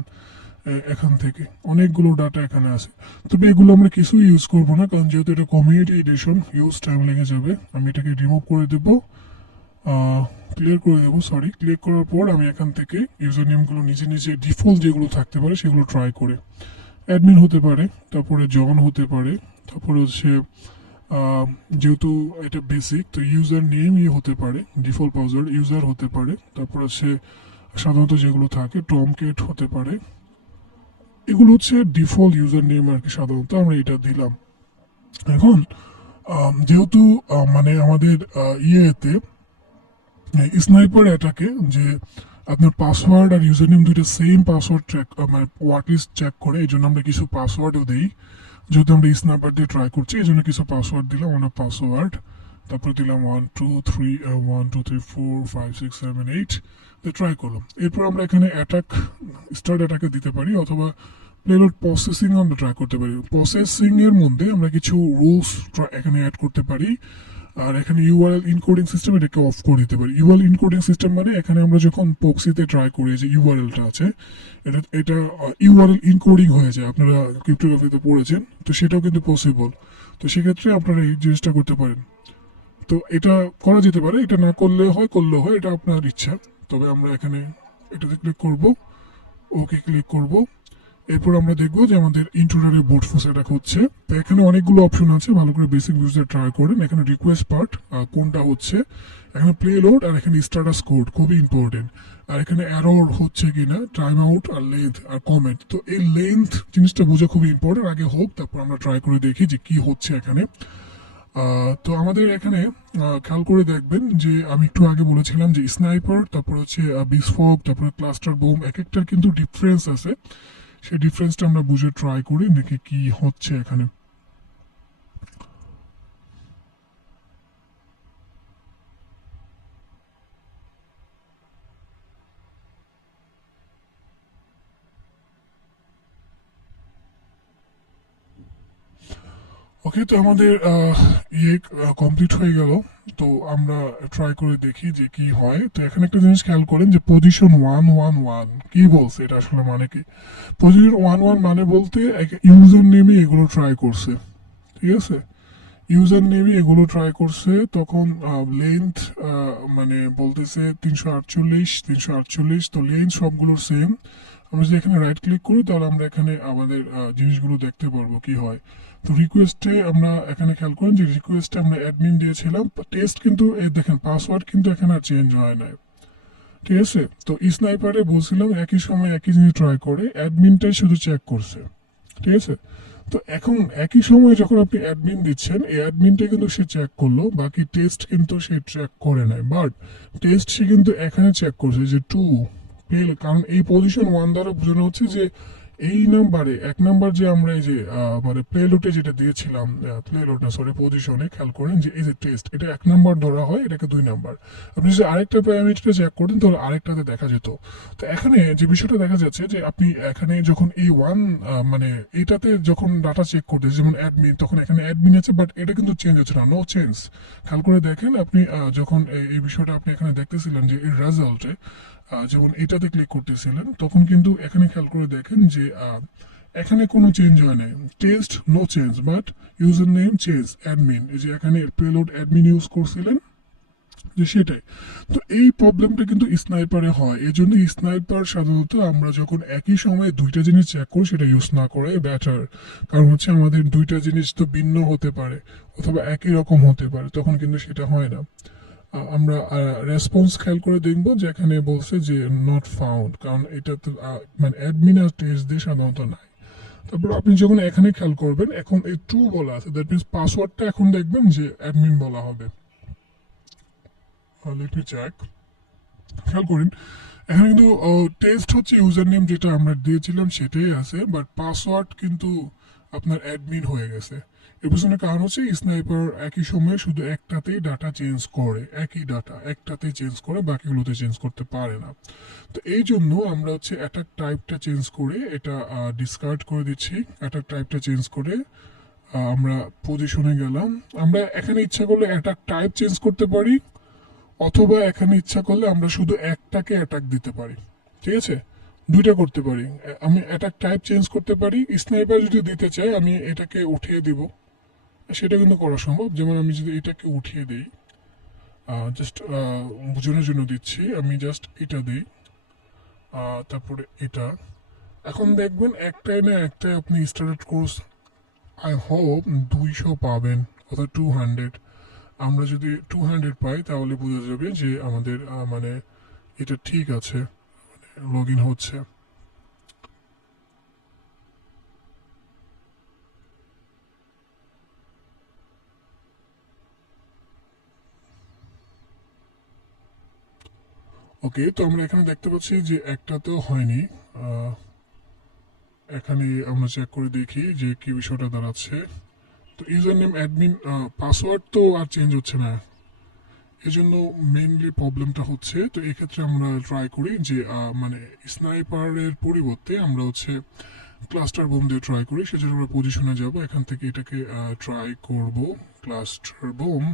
এখান থেকে অনেকগুলো ডাটা এখানে আছে। তবে এগুলো আমরা কিছু ইউজ করবো না, কারণ যেহেতু এটা কমিউনিটি এডিশন, ইউজ টাইম লেগে যাবে। আমি এটাকে রিমুভ করে দেবো, ক্লিয়ার করে দেবো, সরি। ক্লিক করার পর আমি এখান থেকে ইউজার নেমগুলো নিজে নিজে ডিফল্ট যেগুলো থাকতে পারে সেগুলো ট্রাই করে, অ্যাডমিন হতে পারে, তারপরে জন হতে পারে, তারপরে হচ্ছে যেহেতু এটা বেসিক, তো ইউজার নেমই হতে পারে, ডিফল্ট পাসওয়ার্ড ইউজার হতে পারে, তারপর হচ্ছে সাধারণত যেগুলো থাকে টমকেট হতে পারে। এগুলো হচ্ছে ডিফল্ট ইউজার নেম আর কি, সাধারণত আমরা এটা দিলাম। এখন যেহেতু মানে আমাদের ইয়েতে স্নাইপার অ্যাটাকে যে আপনার পাসওয়ার্ড আর ইউজার নেম দুইটা সেম পাসওয়ার্ড ট্র্যাক, মানে ওয়ার্ড লিস্ট চেক করে, এই জন্য আমরা কিছু পাসওয়ার্ডও দিই। যেহেতু আমরা স্নাইপার দিয়ে ট্রাই করছি, এই জন্য কিছু পাসওয়ার্ড দিলাম। আমরা পাসওয়ার্ড, তারপরে দিলাম 1 2 3 1 2 3 4 5 6 7 8, ট্রাই করলাম। এরপর আমরা এখানে অ্যাটাক, স্টার্ট অ্যাটাকে দিতে পারি, অথবা প্লেলোড প্রসেসিং আমরা ট্রাই করতে পারি। প্রসেসিং এর মধ্যে আমরা কিছু রুলস এখানে অ্যাড করতে পারি। আর এখানে ইউআরএল ইনকোডিং সিস্টেম এটাকে অফ করে দিতে পারি। ইউআরএল ইনকোডিং সিস্টেম মানে এখানে আমরা যখন প্রক্সিতে ট্রাই করি, যে ইউআরএলটা আছে এটা ইউআরএল ইনকোডিং হয়ে যায়। আপনারা ক্রিপ্টোগ্রাফিতে পড়েছেন, তো সেটাও কিন্তু পসিবল। তো সেক্ষেত্রে আপনারা এই জিনিসটা করতে পারেন। তো এটা করা যেতে পারে, এটা না করলে হয়, করলেও হয়, এটা আপনার ইচ্ছা। তবে আমরা এখানে এটাতে ক্লিক করব, ওকে ক্লিক করব। এরপর আমরা দেখবো যে আমাদের ইন্ট্রোডারে বোট ফোর্স অ্যাটাক হচ্ছে। তো এখানে অনেকগুলো অপশন আছে, ভালো করে বেসিক ইউজার ট্রাই করেন। এখানে রিকোয়েস্ট পার্ট কোনটা হচ্ছে, এখানে প্লে লোড, আর এখানে স্ট্যাটাস কোড খুবই ইম্পর্টেন্ট। আর এখানে এরর হচ্ছে কিনা, টাইম আউট, আর লেন্থ, আর কমেন্ট। তো এই লেন্থ জিনিসটা বোঝা খুবই ইম্পর্টেন্ট। আগে হোক, তারপর আমরা ট্রাই করে দেখি যে কি হচ্ছে এখানে। তো আমাদের এখানে খেয়াল করে দেখবেন যে আমি একটু আগে বলেছিলাম যে স্নাইপার, তারপর হচ্ছে বিসফগ, তারপরে ক্লাস্টার বোম, এক একটার কিন্তু ডিফারেন্স আছে। সেই ডিফারেন্সটা আমরা বুঝে ট্রাই করি, দেখি কি হচ্ছে এখানে। ওকে, তো আমাদের ইয়ে কমপ্লিট হয়ে গেল। তো আমরা ট্রাই করে দেখি যে কি হয়। তো এখানে একটা জিনিস খেয়াল করেন যে পজিশন 111 কি বলছে, এটা আসলে মানে কি? পজিশন 11 মানে বলতে ইউজার নেমে এগুলো ট্রাই করছে, ঠিক আছে? ইউজার নেমে এগুলো ট্রাই করছে। তখন লেন্থ মানে বলতেছে 348। তো লেন্থ সবগুলোর সেম। আমরা যদি এখানে রাইট ক্লিক করি, তাহলে আমরা এখানে আমাদের জিনিসগুলো দেখতে পারবো কি হয়। তো রিকোয়েস্টে আমরা এখানে খেয়াল করেন যে রিকোয়েস্টে আমরা অ্যাডমিন দিয়েছিলাম টেস্ট, কিন্তু এই দেখেন পাসওয়ার্ড কিন্তু এখানে আর চেঞ্জ হয় না, ঠিক আছে? তো স্নাইপারে বলছিলাম একই সময় একই জিনিস ট্রাই করে, অ্যাডমিনটাই শুধু চেক করছে। ঠিক আছে? তো এখন একই সময় যখন আপনি অ্যাডমিন দিচ্ছেন, এই অ্যাডমিনটা কিন্তু সে চেক করলো, বাকি টেস্ট কিন্তু সে ট্র্যাক করে নাই, বাট টেস্ট সে কিন্তু এখানে চেক করছে যে টু পেল, কারণ এই পজিশন ওয়ান দ্বারা বোঝানো হচ্ছে যে এই নাম্বারে এক নাম্বার যে আমরা এই যে মানে প্লেলোটে যেটা দিয়েছিলাম, প্লেলোট না সরি পজিশনে, খেয়াল করেন যে এই যে টেস্ট, এটা এক নাম্বার ধরা হয়, এটাকে 2 নাম্বার। আপনি যদি আরেকটা প্যারামিটার চেক করেন তাহলে আরেকটাতে দেখা যেত। তো এখানে যে বিষয়টা দেখা যাচ্ছে যে আপনি এখানে যখন এই ওয়ান মানে এইটাতে যখন ডাটা চেক করতে যেমন অ্যাডমিন, তখন এখানে অ্যাডমিন আছে, বাট এটা কিন্তু চেঞ্জ হচ্ছে না, নো চেঞ্জ। খেয়াল করে দেখেন আপনি যখন এই বিষয়টা আপনি এখানে দেখতেছিলেন যে এই রেজাল্টে যেমন এটাতে ক্লিক করতেছিলেন, তখন কিন্তু এখানে খেয়াল করে দেখেন যে এখানে কোনো চেঞ্জ হয় নাই, test no change, but user name change admin, এই যে এখানে পেলোড অ্যাডমিন ইউজ করছিলেন যে সেটাই। তো এই প্রবলেমটা কিন্তু স্নাইপারে হয়, এই জন্য স্নাইপার সাধারণত আমরা যখন একই সময়ে দুইটা জিনিস চেক করি সেটা ইউজ না করে বেটার, কারণ হচ্ছে আমাদের দুইটা জিনিস তো ভিন্ন হতে পারে অথবা একই রকম হতে পারে, তখন কিন্তু সেটা হয় না। আমরা রেসপন্স খেয়াল করে দেখবো যে এখানে বলছে যে নট ফাউন্ড, কারণ এটা তো মানে অ্যাডমিন আর টেস্ট দিয়ে সাধারণত নাই। তারপর আপনি যখন এখানে খেয়াল করবেন, এখন এই ট্রু বলা আছে, দ্যাট মিনস পাসওয়ার্ডটা এখন দেখবেন যে অ্যাডমিন বলা হবে। লেট মি চেক, খেয়াল করেন এখানে কিন্তু টেস্ট হচ্ছে ইউজার নেম যেটা আমরা দিয়েছিলাম সেটাই আছে, বাট পাসওয়ার্ড কিন্তু আপনার অ্যাডমিন হয়ে গেছে। এর পিছনে কারণ হচ্ছে স্নাইপার একই সময়ে শুধু একটাতেই ডাটা চেঞ্জ করে, একই ডাটা একটাতেই চেঞ্জ করে, বাকিগুলোতে চেঞ্জ করতে পারে না। তো এই জন্য আমরা হচ্ছে অ্যাটাক টাইপটা চেঞ্জ করে এটা ডিসকার্ড করে দিচ্ছি। অ্যাটাক টাইপটা চেঞ্জ করে আমরা পজিশনে গেলাম। আমরা এখানে ইচ্ছা করলে অ্যাটাক টাইপ চেঞ্জ করতে পারি, অথবা এখানে ইচ্ছা করলে আমরা শুধু একটাকে অ্যাটাক দিতে পারি। ঠিক আছে, দুইটা করতে পারি। আমি অ্যাটাক টাইপ চেঞ্জ করতে পারি, স্নাইপার যদি দিতে চাই আমি এটাকে উঠিয়ে দিব, সেটা কিন্তু করা সম্ভব। যেমন আমি যদি এটাকে উঠিয়ে দিই, জাস্ট বোঝানোর জন্য দিচ্ছি, আমি জাস্ট এটা দিই, তারপরে এটা। এখন দেখবেন একটাই না একটাই আপনি স্টার্ট কোর্স আই হোপ 200 পাবেন অর্থাৎ 200। আমরা যদি 200 পাই তাহলে বোঝা যাবে যে আমাদের মানে এটা ঠিক আছে, লগ ইন হচ্ছে। ওকে, তো আমরা এখানে দেখতে পাচ্ছি যে একটাতেও হয়নি। এখানে আমরা চেক করে দেখি যে কি বিষয়টা দাঁড়াচ্ছে। তো ইউজার নেম অ্যাডমিন, পাসওয়ার্ড তো আর চেঞ্জ হচ্ছে না, এজন্য মেইনলি প্রবলেমটা হচ্ছে। তো এক্ষেত্রে আমরা ট্রাই করি যে মানে স্নাইপারের পরিবর্তে আমরা হচ্ছে ক্লাস্টার বোম দিয়ে ট্রাই করি। সেজন্য আমরা পজিশনে যাব, এখান থেকে এটাকে ট্রাই করব ক্লাস্টার বোম,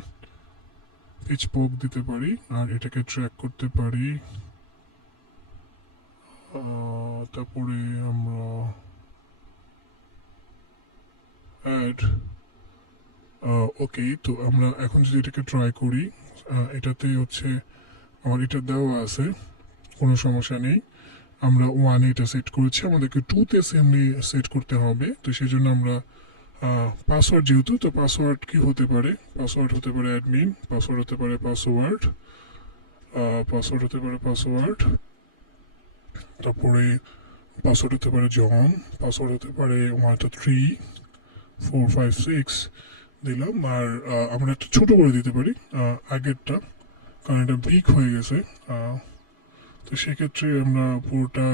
পিচ পক দিতে পারি আর এটাকে ট্র্যাক করতে পারি। তারপরে আমরা অ্যাড, ওকে। তো আমরা এখন যদি এটাকে ট্রাই করি, এটাতে হচ্ছে আমার এটা দেওয়া আছে, কোনো সমস্যা নেই। আমরা ওয়ানে এটা সেট করেছি, আমাদেরকে টুতে সেমলি সেট করতে হবে। তো সেই জন্য আমরা পাসওয়ার্ড যেহেতু, তো পাসওয়ার্ড কি হতে পারে, পাসওয়ার্ড হতে পারে অ্যাডমিন, পাসওয়ার্ড হতে পারে পাসওয়ার্ড, পাসওয়ার্ড হতে পারে পাসওয়ার্ড, তারপরে পাসওয়ার্ড হতে পারে জন, পাসওয়ার্ড হতে পারে 1 2 3 4 5 6 দিলাম। আর আমরা একটা ছোট করে দিতে পারি আগেরটা, কারণ এটা বিগ হয়ে গেছে। তো সেক্ষেত্রে আমরা পুরোটা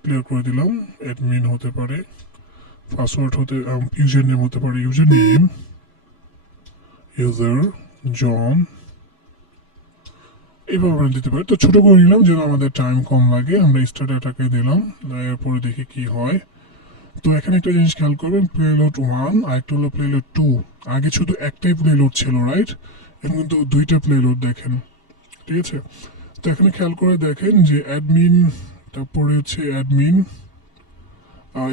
ক্লিয়ার করে দিলাম। অ্যাডমিন হতে পারে, পাসওয়ার্ড হতে ইউজার নেম হতে পারে ইউজার নেম, ইউজার জন, এভাবে আমরা দিতে পারি। তো ছোট করে নিলাম যেন আমাদের টাইম কম লাগে। আমরা স্টার্ট অ্যাটাকে দিলাম, এরপরে দেখি কি হয়। তো এখানে একটা জিনিস খেয়াল করবেন, প্লেলোড 1 আর একটা হলো প্লেলোড 2। আগে শুধু একটাই প্লেলোড ছিল, রাইট? এখন কিন্তু দুইটা প্লেলোড দেখেন, ঠিক আছে? তো এখানে খেয়াল করে দেখেন যে অ্যাডমিন, তারপরে হচ্ছে অ্যাডমিন,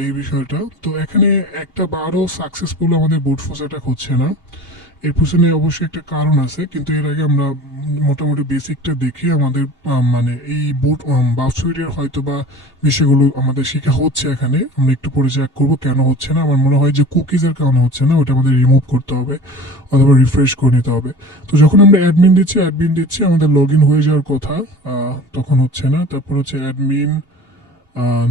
এই বিষয়টা। তো এখানে একটা বারও সাকসেসফুল আমাদের বুট ফোর্স অ্যাটাক হচ্ছে না। এর পিছনে অবশ্যই একটা কারণ আছে, কিন্তু এর আগে আমরা মোটামুটি বেসিকটা দেখে আমাদের মানে এই বুট বাফসুইটের হয়তো বা বিষয়গুলো আমাদের শেখা হচ্ছে। এখানে আমরা একটু পরে চেক করবো কেন হচ্ছে না। আমার মনে হয় যে কুকিজের কারণে হচ্ছে না, ওটা আমাদের রিমুভ করতে হবে অথবা রিফ্রেশ করে নিতে হবে। তো যখন আমরা অ্যাডমিন দিচ্ছি আমাদের লগ ইন হয়ে যাওয়ার কথা, তখন হচ্ছে না। তারপর হচ্ছে অ্যাডমিন,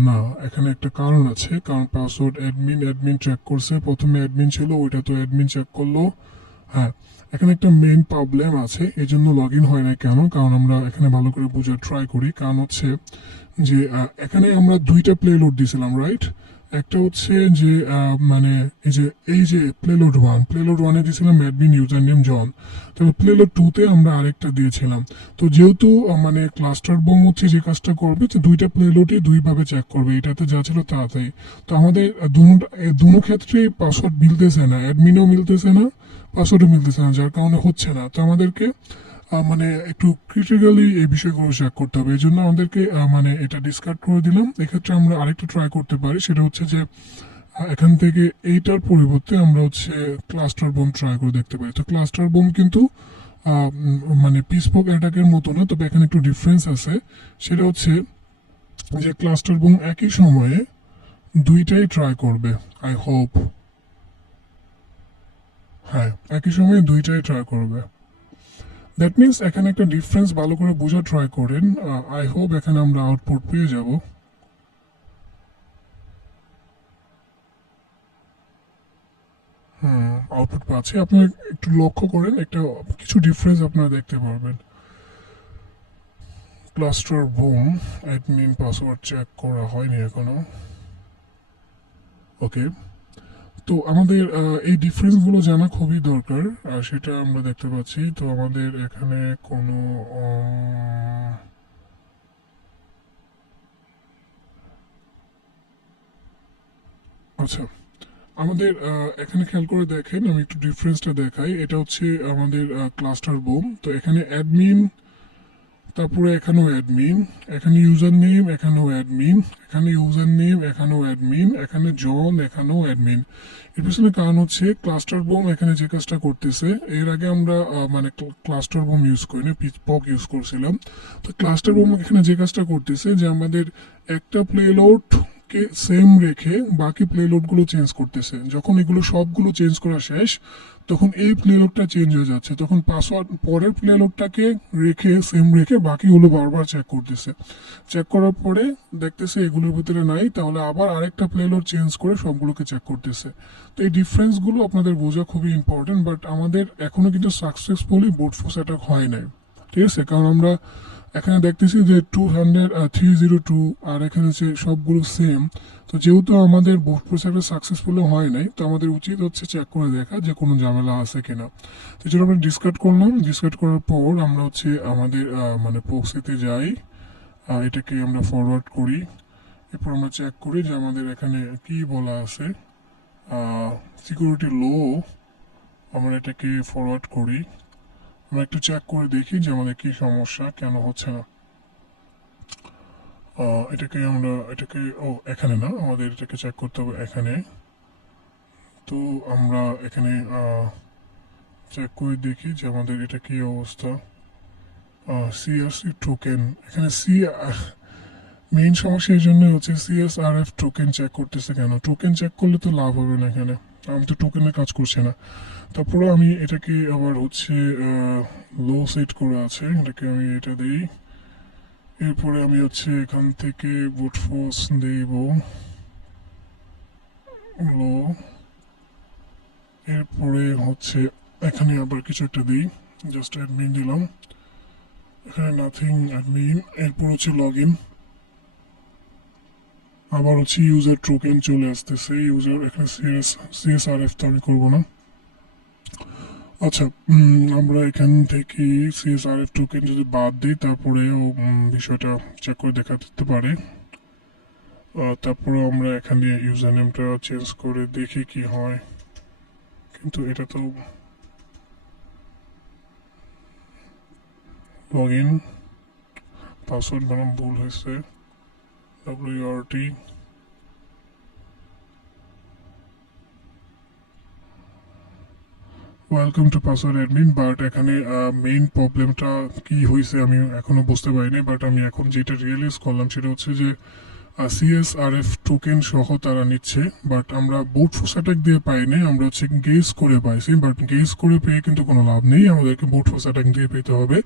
না, এখানে একটা কারণ আছে, কারণ পাসওয়ার্ড অ্যাডমিন ট্র্যাক করছে, প্রথমে অ্যাডমিন ছিল, ওইটা তো অ্যাডমিন চেক করলো। হ্যাঁ, এখানে একটা মেইন প্রবলেম আছে, এই জন্য লগ ইন হয় না কেন, কারণ আমরা এখানে ভালো করে বোঝার ট্রাই করি। কারণ হচ্ছে যে এখানে আমরা দুইটা প্লে লোড দিয়েছিলাম, রাইট? একটা হচ্ছে যে এই যে প্লে লোড ওয়ানে দিয়েছিলাম অ্যাডমিন ইউজার নেম জন, তবে প্লে লোড টুতে আমরা আরেকটা দিয়েছিলাম। তো যেহেতু মানে ক্লাস্টার বোম হচ্ছে যে কাজটা করবে, যে দুইটা প্লে লোডই দুইভাবে চেক করবে, এটাতে যা ছিল তাড়াতাড়ি। তো আমাদের দুটো ক্ষেত্রেই পাসওয়ার্ড মিলতেছে না, অ্যাডমিনও মিলতেছে না, পাসওয়ার্ডও মিলতেছে না, যার কারণে হচ্ছে না। তো আমাদেরকে মানে একটু ক্রিটিক্যালি এই বিষয়গুলো চেক করতে হবে। এই জন্য আমাদেরকে মানে এটা ডিসকার্ড করে দিলাম। এক্ষেত্রে আমরা আরেকটু ট্রাই করতে পারি, সেটা হচ্ছে যে এখান থেকে এইটার পরিবর্তে আমরা হচ্ছে ক্লাস্টার বোম ট্রাই করে দেখতে পারি। তো ক্লাস্টার বোম কিন্তু মানে পিসপক অ্যাটাকের মতো না, তবে এখানে একটু ডিফারেন্স আছে। সেটা হচ্ছে যে ক্লাস্টার বোম একই সময়ে দুইটাই ট্রাই করবে, আই হোপ। হ্যাঁ, একই সময়ে দুইটাই ট্রাই করবে। দ্যাট মিনস এখানে একটা ডিফারেন্স ভালো করে বোঝা ট্রাই করেন। আই হোপ এখানে আমরা আউটপুট পেয়ে যাব। আউটপুট পাচ্ছি, আপনারা একটু লক্ষ্য করেন, একটা কিছু ডিফারেন্স আপনারা দেখতে পারবেন। Cluster bomb admin password check করা হয়নি এখনো। ওকে, তো আমাদের এই ডিফারেন্সগুলো জানা খুবই দরকার, আর সেটা আমরা দেখতে পাচ্ছি। তো আমাদের এখানে কোনো আচ্ছা, আমাদের এখানে খেয়াল করে দেখেন, আমি একটু ডিফারেন্সটা দেখাই। এটা হচ্ছে আমাদের ক্লাস্টার বোম। তো এখানে অ্যাডমিন, তারপরে এখানেও অ্যাডমিন, এখানে ইউজার নেম, এখানেও অ্যাডমিন, এখানে ইউজার নেম, এখানেও অ্যাডমিন, এখানে জন, এখানেও অ্যাডমিন। এর পিছনে কারণ হচ্ছে ক্লাস্টার বোম এখানে যে কাজটা করতেছে, এর আগে আমরা মানে ক্লাস্টার বোম ইউজ করি না, পিচপক ইউজ করছিলাম। তো ক্লাস্টার বোম এখানে যে কাজটা করতেছে, যে আমাদের একটা প্লে লোড কে সেম রেখে বাকি প্লে লোডগুলো চেঞ্জ করতেছে। যখন এগুলো সবগুলো চেঞ্জ করা শেষ, তখন এই প্লে লোডটা চেঞ্জ হয়ে যাচ্ছে, তখন পাসওয়ার্ড পরের প্লে লোডটাকে সেম রেখে বাকিগুলো বারবার চেক করতেছে। চেক করার পরে দেখতেছে এগুলোর ভিতরে নাই, তাহলে আবার আরেকটা প্লে লোড চেঞ্জ করে সবগুলোকে চেক করতেছে। তো এই ডিফারেন্সগুলো আপনাদের বোঝা খুবই ইম্পর্টেন্ট, বাট আমাদের এখনো কিন্তু সাকসেসফুলি বুট ফোর্স অ্যাটাক হয় নাই, ঠিক আছে? কারণ আমরা এখানে দেখতেছি যে 302 আর এখানে যে সবগুলো সেম। তো যেহেতু আমাদের বুট ফোর্স একটা সাকসেসফুলি হয় নাই, তো আমাদের উচিত হচ্ছে চেক করে দেখা যে কোনো ঝামেলা আছে কিনা। তো যেটা আমরা ডিসকার্ড করলাম, ডিসকার্ড করার পর আমরা হচ্ছে আমাদের মানে প্রক্সিতে যাই, এটাকে আমরা ফরওয়ার্ড করি। এরপর আমরা চেক করি যে আমাদের এখানে কি বলা আছে, সিকিউরিটি লো। আমরা এটাকে ফরওয়ার্ড করি, আমরা একটু চেক করে দেখি যে আমাদের কি সমস্যা, কেন হচ্ছে না। এখানে না, আমাদের এটাকে চেক করতে হবে এখানে। তো আমরা এখানে চেক করে দেখি যে আমাদের এটা কি অবস্থা। সিআরসি টোকেন, এখানে মেইন সমস্যা এই জন্য হচ্ছে সিএসআরএফ টোকেন চেক করতেছে কেন। টোকেন চেক করলে তো লাভ হবে না, এখানে আমি তো টোকেনের কাজ করছি না। তারপরে আমি এটাকে আবার হচ্ছে লো সেট করে আছে, এটাকে আমি এটা দিই। এরপরে আমি হচ্ছে এখান থেকে বুট ফোর্স দেব লো। এরপরে হচ্ছে এখানে আবার কিছু একটা দিই, জাস্ট অ্যাডমিন দিলাম, এখানে নাথিং অ্যাডমিন। এরপর হচ্ছে লগ ইন, আবার হচ্ছে ইউজার টোকেন চলে আসতেছে, ইউজার এখানে সিএসআরএফ তো আমি করবো না। আচ্ছা, আমরা এখান থেকে সিএসআরএফ টোকেন যদি বাদ দিই, তারপরে বিষয়টা চেক করে দেখা দিতে পারে। তারপরে আমরা এখানে ইউজার নেমটা চেঞ্জ করে দেখি কি হয়, কিন্তু এটা তো লগ ইন পাসওয়ার্ড বানাম ভুল হয়েছে, WRT। Welcome to password admin, but এখানে মেইন প্রবলেমটা কি হয়েছে আমি এখনো বুঝতে পারিনি। বাট আমি এখন যেটা রিয়েলাইজ করলাম সেটা হচ্ছে যে সিএসআরএফ টোকেন সহ তারা নিচ্ছে, বাট আমরা বুট ফোর্স অ্যাটাক দিয়ে পাইনি, আমরা হচ্ছে গেজ করে পাইছি। বাট গেজ করে পেয়ে কিন্তু কোনো লাভ নেই, আমাদেরকে বুট ফোর্স অ্যাটাক দিয়ে পেতে হবে।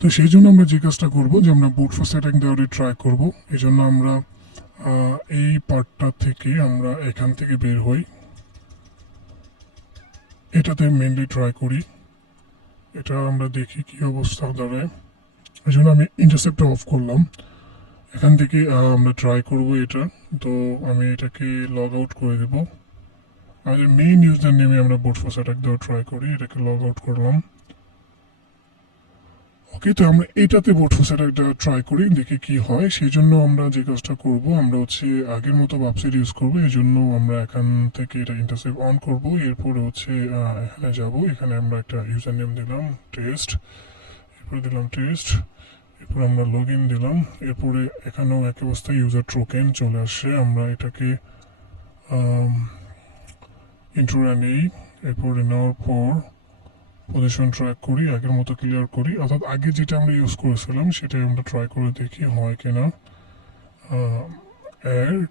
তো সেই জন্য আমরা যে কাজটা করবো যে আমরা বুট ফোর্স অ্যাটাক দেওয়ারই ট্রাই করবো। এই জন্য আমরা এই পার্টটা থেকে আমরা এখান থেকে বের হই, এটাতে মেনলি ট্রাই করি, এটা আমরা দেখি কি অবস্থা দাঁড়ায়। এই জন্য আমি ইন্টারসেপ্টটা অফ করলাম, এখান থেকে আমরা ট্রাই করব এটা। তো আমি এটাকে লগ আউট করে দেব, আমাদের মেইন ইউজার নেমে আমরা বুট ফোর্স অ্যাটাক দেওয়া ট্রাই করি, এটাকে লগ আউট করলাম। ওকে, তো আমরা এটাতে বুট ফোর্স অ্যাটাকটা ট্রাই করি, দেখি কি হয়। সেই জন্য আমরা যে কাজটা করব, আমরা হচ্ছে আগের মতো বাপসিড ইউজ করবো। এই জন্য আমরা এখান থেকে এটা ইন্টারসেপ্ট অন করব, এরপরে হচ্ছে এখানে যাব, এখানে আমরা একটা ইউজার নেম দিলাম টেস্ট, এরপরে দিলাম টেস্ট, এরপর আমরা লগ ইন দিলাম। এরপরে এখানেও এক অবস্থায় ইউজার টোকেন চলে আসে, আমরা এটাকে ইন্ট্রোরা নেই, এরপরে নেওয়ার পর পজিশন ট্র্যাক করি, আগের মতো ক্লিয়ার করি, অর্থাৎ আগে যেটা আমরা ইউজ করেছিলাম সেটাই আমরা ট্রাই করে দেখি হয় কিনা। অ্যাড,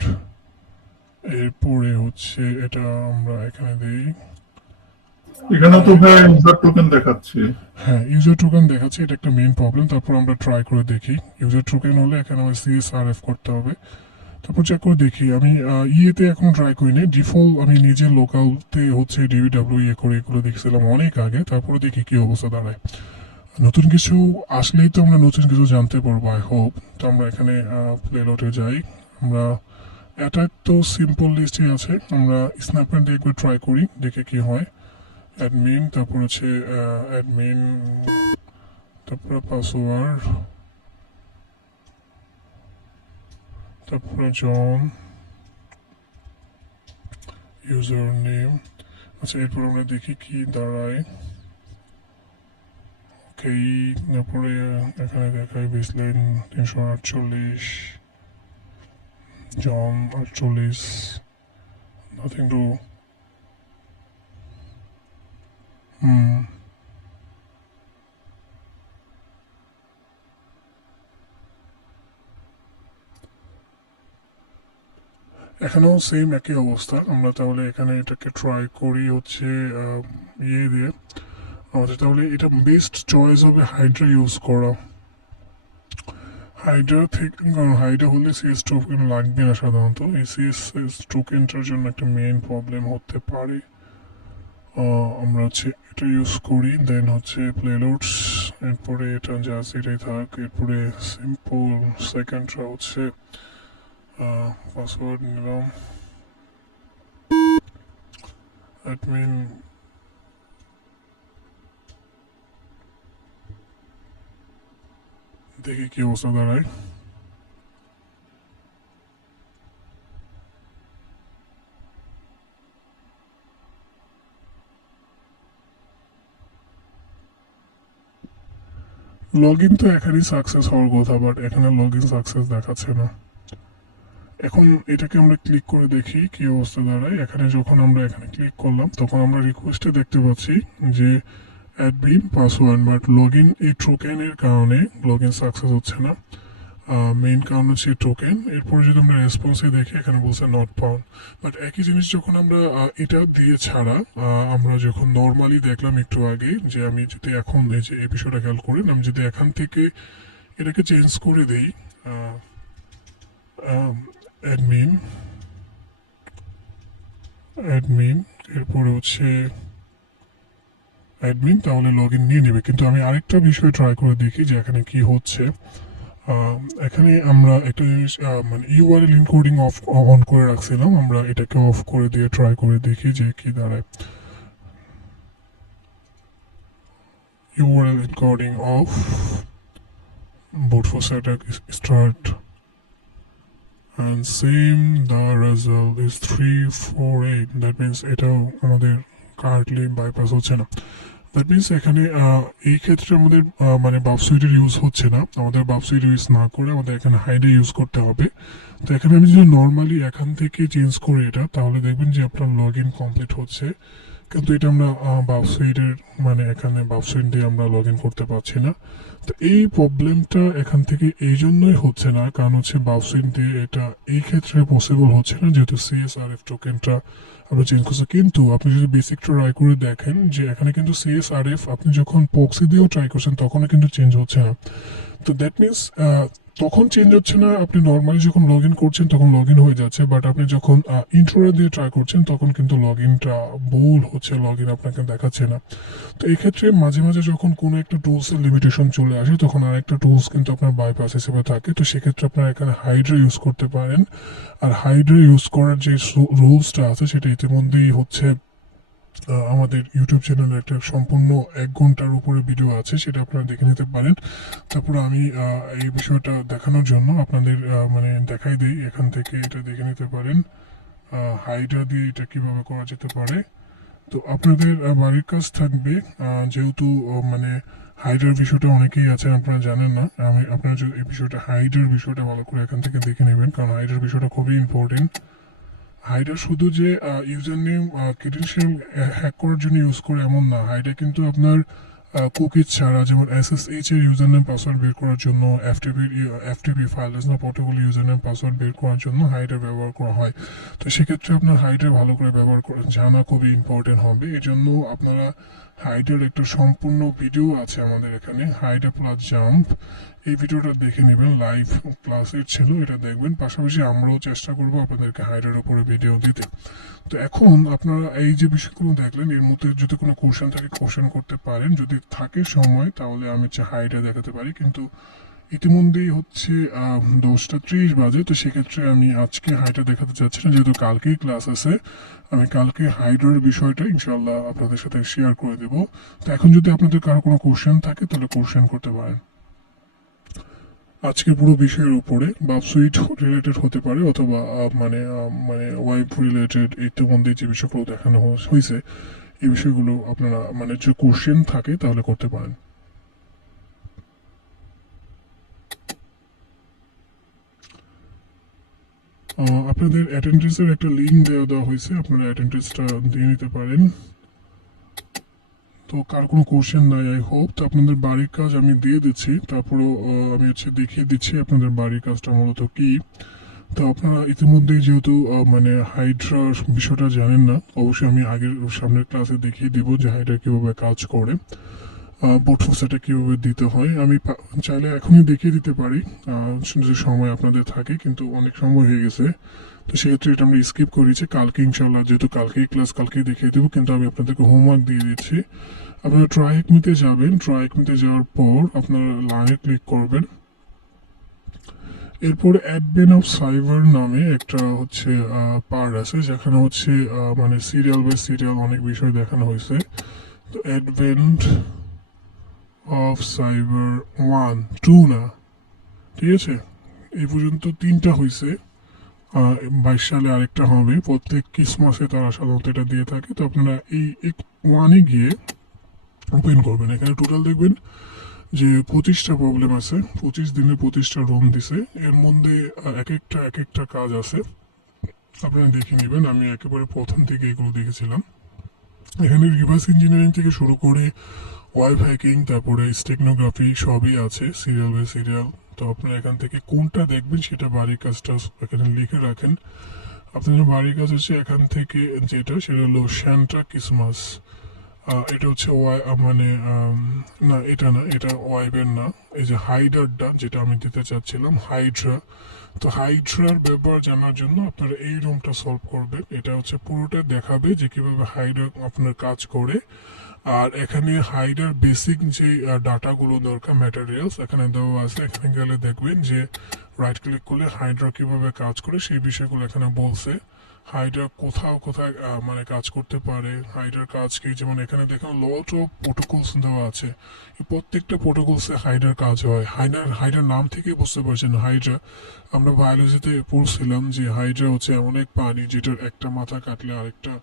এরপরে হচ্ছে এটা আমরা এখানে দিই, এখানে তো ভাই ইউজার টোকেন দেখাচ্ছে। হ্যাঁ ইউজার টোকেন দেখাচ্ছে, এটা একটা মেইন প্রবলেম। তারপর আমরা ট্রাই করে দেখি, ইউজার টোকেন হলে এখানে আমার সিএসআরএফ করতে হবে। তারপর চেক করে দেখি, আমি ইয়েতে এখনো ট্রাই করিনি, ডিফল্ট আমি নিজে লোকালতে হচ্ছে ডিবিডাব্লিউ ইয়ে করে এগুলো দেখছিলাম অনেক আগে। তারপরে দেখি কি অবস্থা দাঁড়ায়। নতুন কিছু আসলেই তো আমরা নতুন কিছু জানতে পারবো, আই হোপ। তো আমরা এখানে প্লেলোটে যাই, আমরা অ্যাটাক তো সিম্পল লিস্টে আছে, আমরা স্ন্যাপার দিয়ে একবার ট্রাই করি, দেখে কি হয়। অ্যাডমিন, তারপর হচ্ছে অ্যাডমিন, তারপরে পাসওয়ার্ড, তারপরে জন, ইউজার নেম। আচ্ছা, এরপর আমরা দেখি কি দাঁড়ায়। ওকে, তারপরে এখানে দেখায় বেসলাইন 348, জন 48, নাথিং টু এখানেও সেম একই অবস্থা। আমরা তাহলে এখানে এটাকে ট্রাই করি হচ্ছে ইয়ে দিয়ে, আমাদের তাহলে এটা বেস্ট চয়েস হবে হাইড্রা ইউজ করা। হাইড্রা থেকে, কারণ হাইড্রা হলে সিএস টোকেন লাগবে না সাধারণত, এই সিএস টোকেনটার জন্য একটা মেইন প্রবলেম হতে পারে। আমরা হচ্ছে এটা ইউজ করি, দেন হচ্ছে প্লেলোডস, এরপরে এটা জাস্ট এটাই থাক, এরপরে সিম্পল সেকেন্ডটা হচ্ছে পাসওয়ার্ড নিলাম, অ্যাডমিন, দেখি কি অবস্থা দাঁড়ায়। লগ ইন তো এখানেই সাকসেস হওয়ার কথা, বাট এখানে লগ ইন সাকসেস দেখাচ্ছে না। এখন এটাকে আমরা ক্লিক করে দেখি কি অবস্থা দাঁড়ায়। এখানে যখন আমরা এখানে ক্লিক করলাম তখন আমরা রিকোয়েস্টে দেখতে পাচ্ছি যে admin password, but log in এই টোকেনের কারণে লগ ইন সাকসেস হচ্ছে না। মেইন কারণ হচ্ছে টোকেন। এরপরে যদি আমরা রেসপন্সে দেখি এখানে বলছে নট ফাউন্ড। বাট একই জিনিস যখন আমরা এটা দিয়ে ছাড়া আমরা যখন নর্মালি দেখলাম একটু আগে, যে আমি যদি এখন এই যে এই বিষয়টা খেয়াল করেন, আমি যদি এখান থেকে এটাকে চেঞ্জ করে দিই অ্যাডমিন, এরপরে হচ্ছে অ্যাডমিন, তাহলে লগ ইন নিয়ে নেবে। কিন্তু আমি আরেকটা বিষয় ট্রাই করে দেখি যে এখানে কি হচ্ছে। এখানে আমরা একটা জিনিস মানে ইউআরএল এনকোডিং অন করে রাখছিলাম, আমরা এটাকে অফ করে দিয়ে ট্রাই করে দেখি যে কি দাঁড়ায়। URL encoding of, boot force attack is start, and same the result is 348. that means এটাও আমাদের কারেন্টলি বাইপাস হচ্ছে না। দ্যাট মিনস এখানে এই ক্ষেত্রে আমাদের মানে বাফ সুইটের ইউজ হচ্ছে না, আমাদের বাফ সুইট ইউজ না করে আমাদের এখানে হাইডে ইউজ করতে হবে। তো এখানে আমি যদি নর্মালি এখান থেকে চেঞ্জ করি এটা, তাহলে দেখবেন যে আপনার লগ ইন কমপ্লিট হচ্ছে। কিন্তু এটা আমরা বাউসাইডের মানে এখানে বাউসাইড দিয়ে আমরা লগ ইন করতে পারছি না। তো এই প্রবলেমটা এখান থেকে এই জন্যই হচ্ছে না, কারণ হচ্ছে বাউসাইড দিয়ে এটা এই ক্ষেত্রে পসিবল হচ্ছে না, যেহেতু সিএসআরএফ টোকেনটা আমরা চেঞ্জ করছি। কিন্তু আপনি যদি বেসিক ট্রাই করে দেখেন যে এখানে কিন্তু সিএসআরএফ আপনি যখন প্রক্সি দিয়েও ট্রাই করছেন তখনও কিন্তু চেঞ্জ হচ্ছে না। তো দ্যাট মিনস তখন চেঞ্জ হচ্ছে না, আপনি নর্মালি যখন লগ ইন করছেন তখন লগ ইন হয়ে যাচ্ছে, বাট আপনি যখন ইন্ট্রোরা দিয়ে ট্রাই করছেন তখন কিন্তু লগ ইনটা ভুল হচ্ছে, লগ ইন আপনাকে দেখাচ্ছে না। তো এই ক্ষেত্রে মাঝে মাঝে যখন কোনো একটা টুলসের লিমিটেশন চলে আসে তখন আরেকটা টুলস কিন্তু আপনার বাইপাস হিসেবে থাকে। তো সেক্ষেত্রে আপনারা এখানে হাইড্রা ইউজ করতে পারেন। আর হাইড্রা ইউজ করার যে রুলসটা আছে সেটা ইতিমধ্যেই হচ্ছে আমাদের ইউটিউব চ্যানেলে একটা সম্পূর্ণ 1 ঘন্টার উপরে ভিডিও আছে, সেটা আপনারা দেখে নিতে পারেন। তারপর আমি এই বিষয়টা দেখানোর জন্য আপনাদের মানে দেখাই দিই, এখান থেকে এটা দেখে নিতে পারেন হাইড্রা দিয়ে এটা কিভাবে করা যেতে পারে। তো আপনাদের বাড়ির কাজ থাকবে, যেহেতু মানে হাইড্রার বিষয়টা অনেকেই আছেন আপনারা জানেন না, আমি আপনারা যদি এই বিষয়টা হাইড্রার বিষয়টা ভালো করে এখান থেকে দেখে নেবেন, কারণ হাইড্রার বিষয়টা খুবই ইম্পর্টেন্ট। হাইডা শুধু যে ইউজার নেম ক্রেডেনশিয়াল হ্যাক করার জন্য ইউজ করে এমন না, হাইডা কিন্তু আপনার কুকিজ ছাড়া, যেমন এসএসএইচ এর ইউজার নেম পাসওয়ার্ড বের করার জন্য, এফটিপি ফাইল না প্রোটোকল ইউজার নেম পাসওয়ার্ড বের করার জন্য হাইডা ব্যবহার করা হয়। তো সেক্ষেত্রে আপনার হাইডা ভালো করে ব্যবহার করা জানা খুবই ইম্পর্টেন্ট হবে। এই জন্য আপনারা হাইডার একটা সম্পূর্ণ ভিডিও আছে আমাদের এখানে, হাইডা প্লাস জাম্প, এই ভিডিওটা দেখে নেবেন, লাইভ ক্লাসের ছিল, এটা দেখবেন। পাশাপাশি আমরাও চেষ্টা করব আপনাদেরকে হাইডার উপরে ভিডিও দিতে। তো এখন আপনারা এই যে বিষয়গুলো দেখলেন, এর মধ্যে যদি কোনো কোশ্চেন থাকে কোশ্চেন করতে পারেন, যদি থাকে সময় তাহলে আমি হচ্ছে হাইডা দেখাতে পারি, কিন্তু ইতিমধ্যেই হচ্ছে 10টা 30 বাজে। তো সেক্ষেত্রে আমি আজকে হাইডা দেখাতে চাচ্ছি না, যেহেতু কালকেই ক্লাস আছে। আমি কালকে হাইড্রার বিষয়টা ইনশাল্লাহ আপনাদের সাথে শেয়ার করে দেব। তো এখন যদি আপনাদের কারো কোনো কোশ্চেন থাকে তাহলে কোশ্চেন করতে পারেন। আজকে পুরো বিষয়ের উপরে বাপসুইট রিলেটেড হতে পারে, অথবা মানে ওয়াইফ রিলেটেড ইতিমধ্যে যে বিষয়গুলো দেখানো হয়েছে এই বিষয়গুলো আপনারা মানে যে কোশ্চেন থাকে তাহলে করতে পারেন। আপনাদের অ্যাটেন্ডেন্সের একটা লিঙ্ক দেওয়া হয়েছে, আপনারা অ্যাটেন্ডেন্সটা দিয়ে নিতে পারেন। তো কার কোনো কোশ্চেন নাই আই হোপ। তো আপনাদের বাড়ির কাজ আমি দিয়ে দিচ্ছি, তারপরও আমি হচ্ছে দেখিয়ে দিচ্ছি আপনাদের বাড়ির কাজটা মূলত কি। তো আপনারা ইতিমধ্যেই যেহেতু মানে হাইড্রার বিষয়টা জানেন না, অবশ্যই আমি আগের সামনের ক্লাসে দেখিয়ে দিব যে হাইড্রা কীভাবে কাজ করে, পোর্টফোলিওটা কীভাবে দিতে হয়। আমি চাইলে এখনই দেখিয়ে দিতে পারি যদি সময় আপনাদের থাকে, কিন্তু অনেক সময় হয়ে গেছে। তো সেক্ষেত্রে এটা আমরা স্কিপ করেছি, কালকে ইনশাল্লাহ যেহেতু কালকেই ক্লাস কালকেই দেখিয়ে দেবো, কিন্তু আমি আপনাদেরকে হোমওয়ার্ক দিয়ে দিচ্ছি। আপনারা ট্রাই একমিতে যাবেন, ট্রাই একমিতে যাওয়ার পর আপনারা লাইনে ক্লিক করবেন। এরপর অ্যাডভেন্ট অফ সাইবার নামে একটা হচ্ছে পার্ট আছে, যেখানে হচ্ছে মানে সিরিয়াল বাই সিরিয়াল অনেক বিষয় দেখানো হয়েছে। তো অ্যাডভেন্ট অফ সাইবার 1 2 না, ঠিক আছে, এই পর্যন্ত 3টা হয়েছে। 22 সালে আরেকটা হবে, প্রত্যেক ক্রিসমাসে তারা সাধারণত এটা দিয়ে থাকে। তো আপনারা এই 1-এ গিয়ে ওপেন করবেন, এখানে টোটাল দেখবেন যে 25টা প্রবলেম আছে, 25 দিনে 25টা রুম দিছে। এর মধ্যে এক একটা কাজ আছে, আপনারা দেখে নেবেন। আমি একেবারে প্রথম থেকে এগুলো দেখেছিলাম। এখানে রিভার্স ইঞ্জিনিয়ারিং থেকে শুরু করে ওয়েব হ্যাকিং, তারপরে স্টেকনোগ্রাফি সবই আছে সিরিয়াল বাই সিরিয়াল। তো আপনারা এখান থেকে কোনটা দেখবেন সেটা বাড়ির কাজটা এখানে লিখে রাখেন। আপনাদের বাড়ির কাজ হচ্ছে এখান থেকে যেটা, সেটা হলো স্যান্টা ক্রিসমাস। এটা হচ্ছে মানে না এটা না, এটা ওয়াইবের না, এই যে হাইড্রারটা যেটা আমি দিতে চাচ্ছিলাম হাইড্রা। তো হাইড্রার ব্যবহার জানার জন্য আপনারা এই রুমটা সলভ করবেন। এটা হচ্ছে পুরোটা দেখাবে যে কিভাবে হাইড্রা আপনার কাজ করে। আর এখানে হাইডার বেসিক যে ডাটাগুলো দরকার ম্যাটেরিয়ালস এখানে দেওয়া আছে। এখানে গেলে দেখবেন যে রাইট ক্লিক করলে হাইড্রা কিভাবে কাজ করে সেই বিষয়গুলো এখানে বলছে। হাইড্রা কোথায় মানে কাজ করতে পারে, হাইড্রার কাজ কি, যেমন এখানে দেখুন লট অফ প্রোটোকলস দেওয়া আছে। এই প্রত্যেকটা প্রোটোকলসে হাইড্রার কাজ হয়। হাইড্রার নাম থেকেই বুঝতে পারছেন হাইড্রা। আমরা বায়োলজিতে পড়ছিলাম যে হাইড্রা হচ্ছে এমন এক প্রাণী যেটার একটা মাথা কাটলে আরেকটা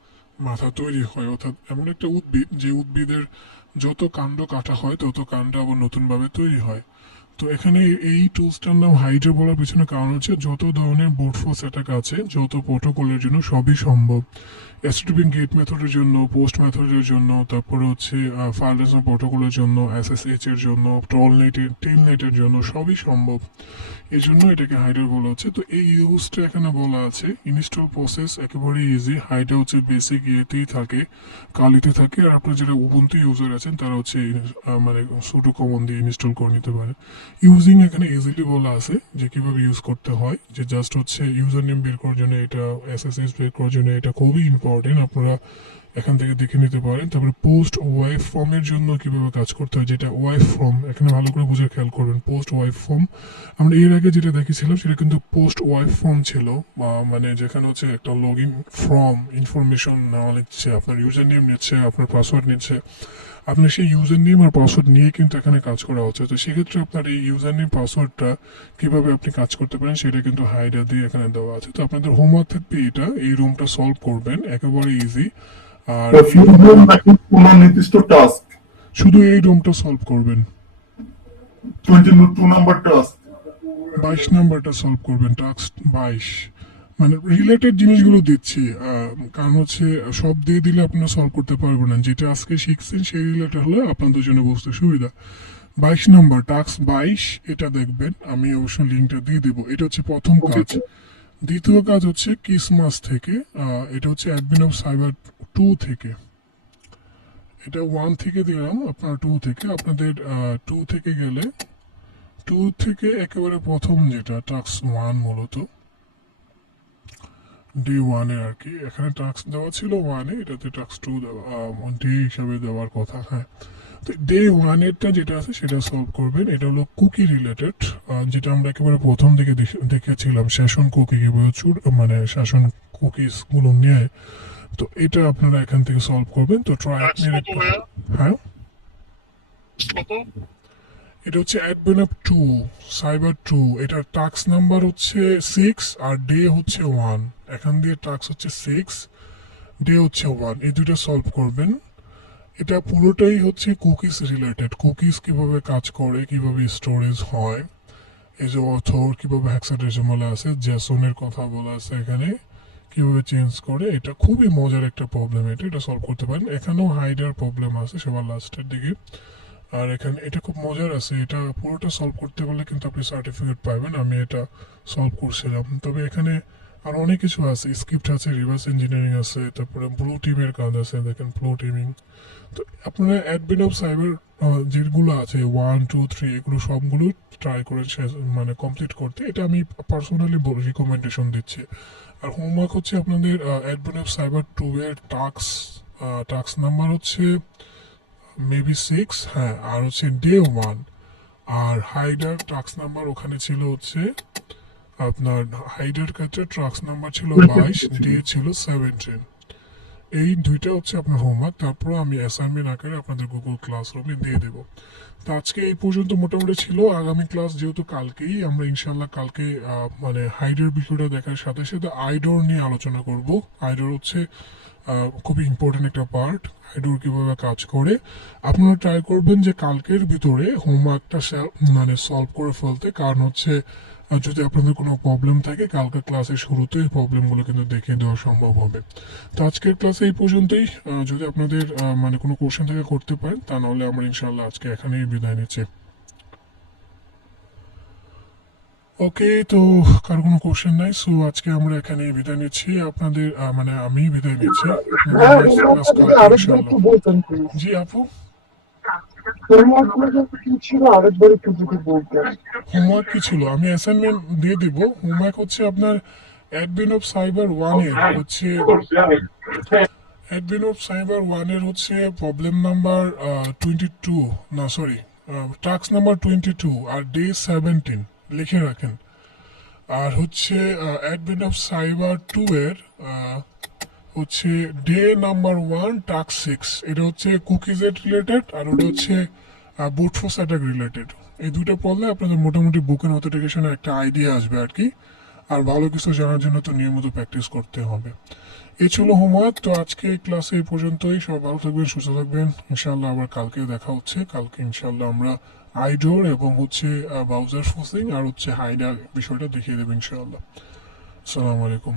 মাথা তৈরি হয়, অর্থাৎ এমন একটা উদ্ভিদ যে উদ্ভিদের যত কাণ্ড কাটা হয় তত কাণ্ড আবার নতুনভাবে তৈরি হয়। তো এখানে এই টুলসটার নাম হাইড্রা বলার পিছনে কারণ হচ্ছে যত ধরনের ব্রুট ফোর্স অ্যাটাক আছে যত প্রোটোকলের জন্য সবই সম্ভব। এসটিপিং গেট মেথডের জন্য, পোস্ট মেথডের জন্য, তারপরে হচ্ছে ফাইল ট্রান্সফার প্রোটোকলের জন্য, এসএসএইচ এর জন্য, ট্রল নেটের, টেলনেটের জন্য সবই সম্ভব। এই জন্য এটাকে হাইডার বলা হচ্ছে। তো এই ইউজটা এখানে বলা আছে, ইনস্টল প্রসেস একেবারে ইজি। হাইডা হচ্ছে বেসিক ইয়েতেই থাকে, কালিতে থাকে। আর আপনার যারা উবুন্টু ইউজার আছেন তারা হচ্ছে মানে সুডো কমন দিয়ে ইনস্টল করে নিতে পারে। ইউজিং এখানে ইজিলি বলা আছে যে কিভাবে ইউজ করতে হয়, যে জাস্ট হচ্ছে ইউজার নেম বের করার জন্য এটা, এসএসএস বের করার জন্য এটা খুবই ইম্পর্টেন্ট, আপনারা এখান থেকে দেখে নিতে পারেন। তারপরে পোস্ট ওয়াইফ ফর্মের জন্য কিভাবে কাজ করতে হয়, যেটা ওয়াইফ ফর্ম, এখানে ভালো করে বুঝে খেয়াল করবেন। পোস্ট ওয়াইফ ফর্ম আমরা এর আগে যেটা দেখেছিলাম সেটা কিন্তু পোস্ট ওয়াইফ ফর্ম ছিল, মানে যেখানে হচ্ছে একটা লগ ইন ফর্ম, ইনফরমেশন নেওয়া নিচ্ছে, আপনার ইউজার নেম নিচ্ছে, আপনার পাসওয়ার্ড নিচ্ছে, আপনার সেই ইউজার নেম আর পাসওয়ার্ড নিয়ে কিন্তু এখানে কাজ করা হচ্ছে। তো সেক্ষেত্রে আপনার এই ইউজার নেম পাসওয়ার্ডটা কিভাবে আপনি কাজ করতে পারেন সেটা কিন্তু হাইডা দিয়ে এখানে দেওয়া আছে। তো আপনাদের হোমওয়ার্ক থাকবে এটা, এই রুমটা সলভ করবেন, একেবারে ইজি। আর কোনো নির্দিষ্ট টাস্ক, শুধু এই রুমটা সলভ করবেন, 22 নাম্বার টাস্ক। 22 নাম্বারটা সলভ করবেন, টাস্ক 22। মানে রিলেটেড জিনিসগুলো দিচ্ছি, কারণ হচ্ছে সব দিয়ে দিলে আপনারা সলভ করতে পারবেন না। যেটা আজকে শিখছেন সেই রিলেটেড হলে আপনাদের জন্য বুঝতে সুবিধা। 22 নাম্বার টাস্ক 22, এটা দেখবেন, আমি অবশ্য লিঙ্কটা দিয়ে দেবো। এটা হচ্ছে প্রথম কাজ। দ্বিতীয় কাজ হচ্ছে ক্রিসমাস থেকে, এটা হচ্ছে অ্যাডমিন অফ সাইবার 2 থেকে। এটা 1 থেকে দিলাম, আপনার 2 থেকে, আপনাদের 2 থেকে গেলে 2 থেকে একেবারে প্রথম যেটা টাস্ক 1, মূলত ডে 1 এর আর কি। এখানে টাস্ক দেওয়া ছিল 1 এ, এটাতে টাস্ক 2 দেওয়া, ডে হিসাবে দেওয়ার কথা। হ্যাঁ, তো ডে 1 এরটা যেটা আছে সেটা সলভ করবেন। এটা হলো কুকি রিলেটেড, যেটা আমরা একেবারে প্রথম দিকে দেখেছিলাম, সেশন কুকি কিভাবে মানে সেশন কুকিজ গুলো নিয়ে। তো এটা আপনারা এখান থেকে সলভ করবেন। তো ট্রাই হ্যাঁ, এটা হচ্ছে অ্যাডমিন অফ 2 সাইবার 2, এটার টাস্ক নাম্বার হচ্ছে 6 আর ডে হচ্ছে 1। এখান দিয়ে টাস্ক হচ্ছে 6, ডে হচ্ছে 1, এই দুইটা সলভ করবেন। এটা পুরোটাই হচ্ছে কুকিজ রিলেটেড, কুকিজ কিভাবে কাজ করে, কিভাবে স্টোরেজ হয়, এই যে অথর কিভাবে হেক্সাডেসিমাল আছে, জেসনের কথা বলা আছে এখানে, কিভাবে চেঞ্জ করে। এটা খুবই মজার একটা প্রবলেম, এটা সলভ করতে পারেন। এখানেও হাইডার প্রবলেম আছে সবার লাস্টের দিকে। আর এখানে এটা খুব মজার আছে, এটা পুরোটা সলভ করতে পারলে কিন্তু আপনি সার্টিফিকেট পাবেন। আমি এটা সলভ করছিলাম। তবে এখানে আর অনেক কিছু আছে, স্ক্রিপ্ট আছে, রিভার্স ইঞ্জিনিয়ারিং আছে, তারপরে ব্লু টিমের কাজ আছে, দেখেন ব্লু টিমিং। তো আপনারা অ্যাডমিন অফ সাইবার যেগুলো আছে 1, 2, 3 এগুলো সবগুলো ট্রাই করে মানে কমপ্লিট করতে, এটা আমি পার্সোনালি রিকমেন্ডেশন দিচ্ছি। আর হোমওয়ার্ক হচ্ছে আপনাদের অ্যাডমিন অফ সাইবার 2 এর টাস্ক নাম্বার হচ্ছে মেবি 6, হ্যাঁ, আর হচ্ছে ডে 1। আর হাইডার টাস্ক নাম্বার ওখানে ছিল হচ্ছে আপনার, হাইডার ক্ষেত্রে টাস্ক নাম্বার ছিল 22, ডে ছিল 17। এই দুইটা হচ্ছে আপনার হোমওয়ার্ক, তারপর আমি অ্যাসাইনমেন্ট আকারে আপনাদের গুগল ক্লাসরুমে দিয়ে দেবো। তো আজকে এই পর্যন্ত মোটামুটি ছিল। আগামী ক্লাস যেহেতু কালকেই, আমরা ইনশাল্লাহ কালকে মানে হাইডার বিষয়টা দেখার সাথে সাথে আইডোর নিয়ে আলোচনা করব। আইডোর হচ্ছে খুবই ইম্পর্টেন্ট একটা পার্ট, আইডোর কিভাবে কাজ করে। আপনারা ট্রাই করবেন যে কালকের ভিতরে হোমওয়ার্কটা মানে সলভ করে ফেলতে, কারণ হচ্ছে যদি আপনাদের কোনো প্রবলেম থাকে কালকে ক্লাসের শুরুতেই প্রবলেমগুলো কিন্তু দেখিয়ে দেওয়া সম্ভব হবে। তো আজকের ক্লাসে এই পর্যন্তই। যদি আপনাদের মানে কোনো কোশ্চেন থেকে করতে পারেন, তা নাহলে আমরা ইনশাল্লাহ আজকে এখানেই বিদায় নিচ্ছি। ওকে, তো কারো কোনো কোশ্চেন নাই, সো আজকে আমরা এখানে বিদায় নিচ্ছি। আপনাদের মানে আমি বিদায় নিচ্ছি। ক্লাস কালকে ইনশাল্লাহ। জি আপু, হোমওয়ার্ক কি ছিল আমি অ্যাসাইনমেন্ট দিয়ে দিব। হোমওয়ার্ক হচ্ছে আপনার অ্যাডমিন অফ সাইবার 1 এর হচ্ছে, অ্যাডমিন অফ সাইবার 1 এর হচ্ছে প্রবলেম নাম্বার 22, না সরি, টাস্ক নাম্বার 22 আর ডে 17 লিখে রাখেন। আর হচ্ছে অ্যাডমিন অফ সাইবার 2 এর হচ্ছে ডে নাম্বার 1 টাস্ক 6, এটা হচ্ছে কুকিজের রিলেটেড, আর ওটা হচ্ছে বুট ফোর্স অ্যাটাক রিলেটেড। এই দুটো পড়লে আপনাদের মোটামুটি বুকের অথেন্টিকেশনের একটা আইডিয়া আসবে আর কি। আর ভালো কিছু জানার জন্য তো নিয়মিত প্র্যাকটিস করতে হবে। এই ছিল হোমওয়ার্ক। তো আজকে ক্লাসে এই পর্যন্তই। সব ভালো থাকবেন, সুস্থ থাকবেন। ইনশাল্লাহ আবার কালকে দেখা হচ্ছে। কালকে ইনশাল্লাহ আমরা আইডোর এবং হচ্ছে ব্রাউজার ফোর্সিং আর হচ্ছে হাইডার বিষয়টা দেখিয়ে দেবে ইনশাআল্লাহ। আসসালামু আলাইকুম।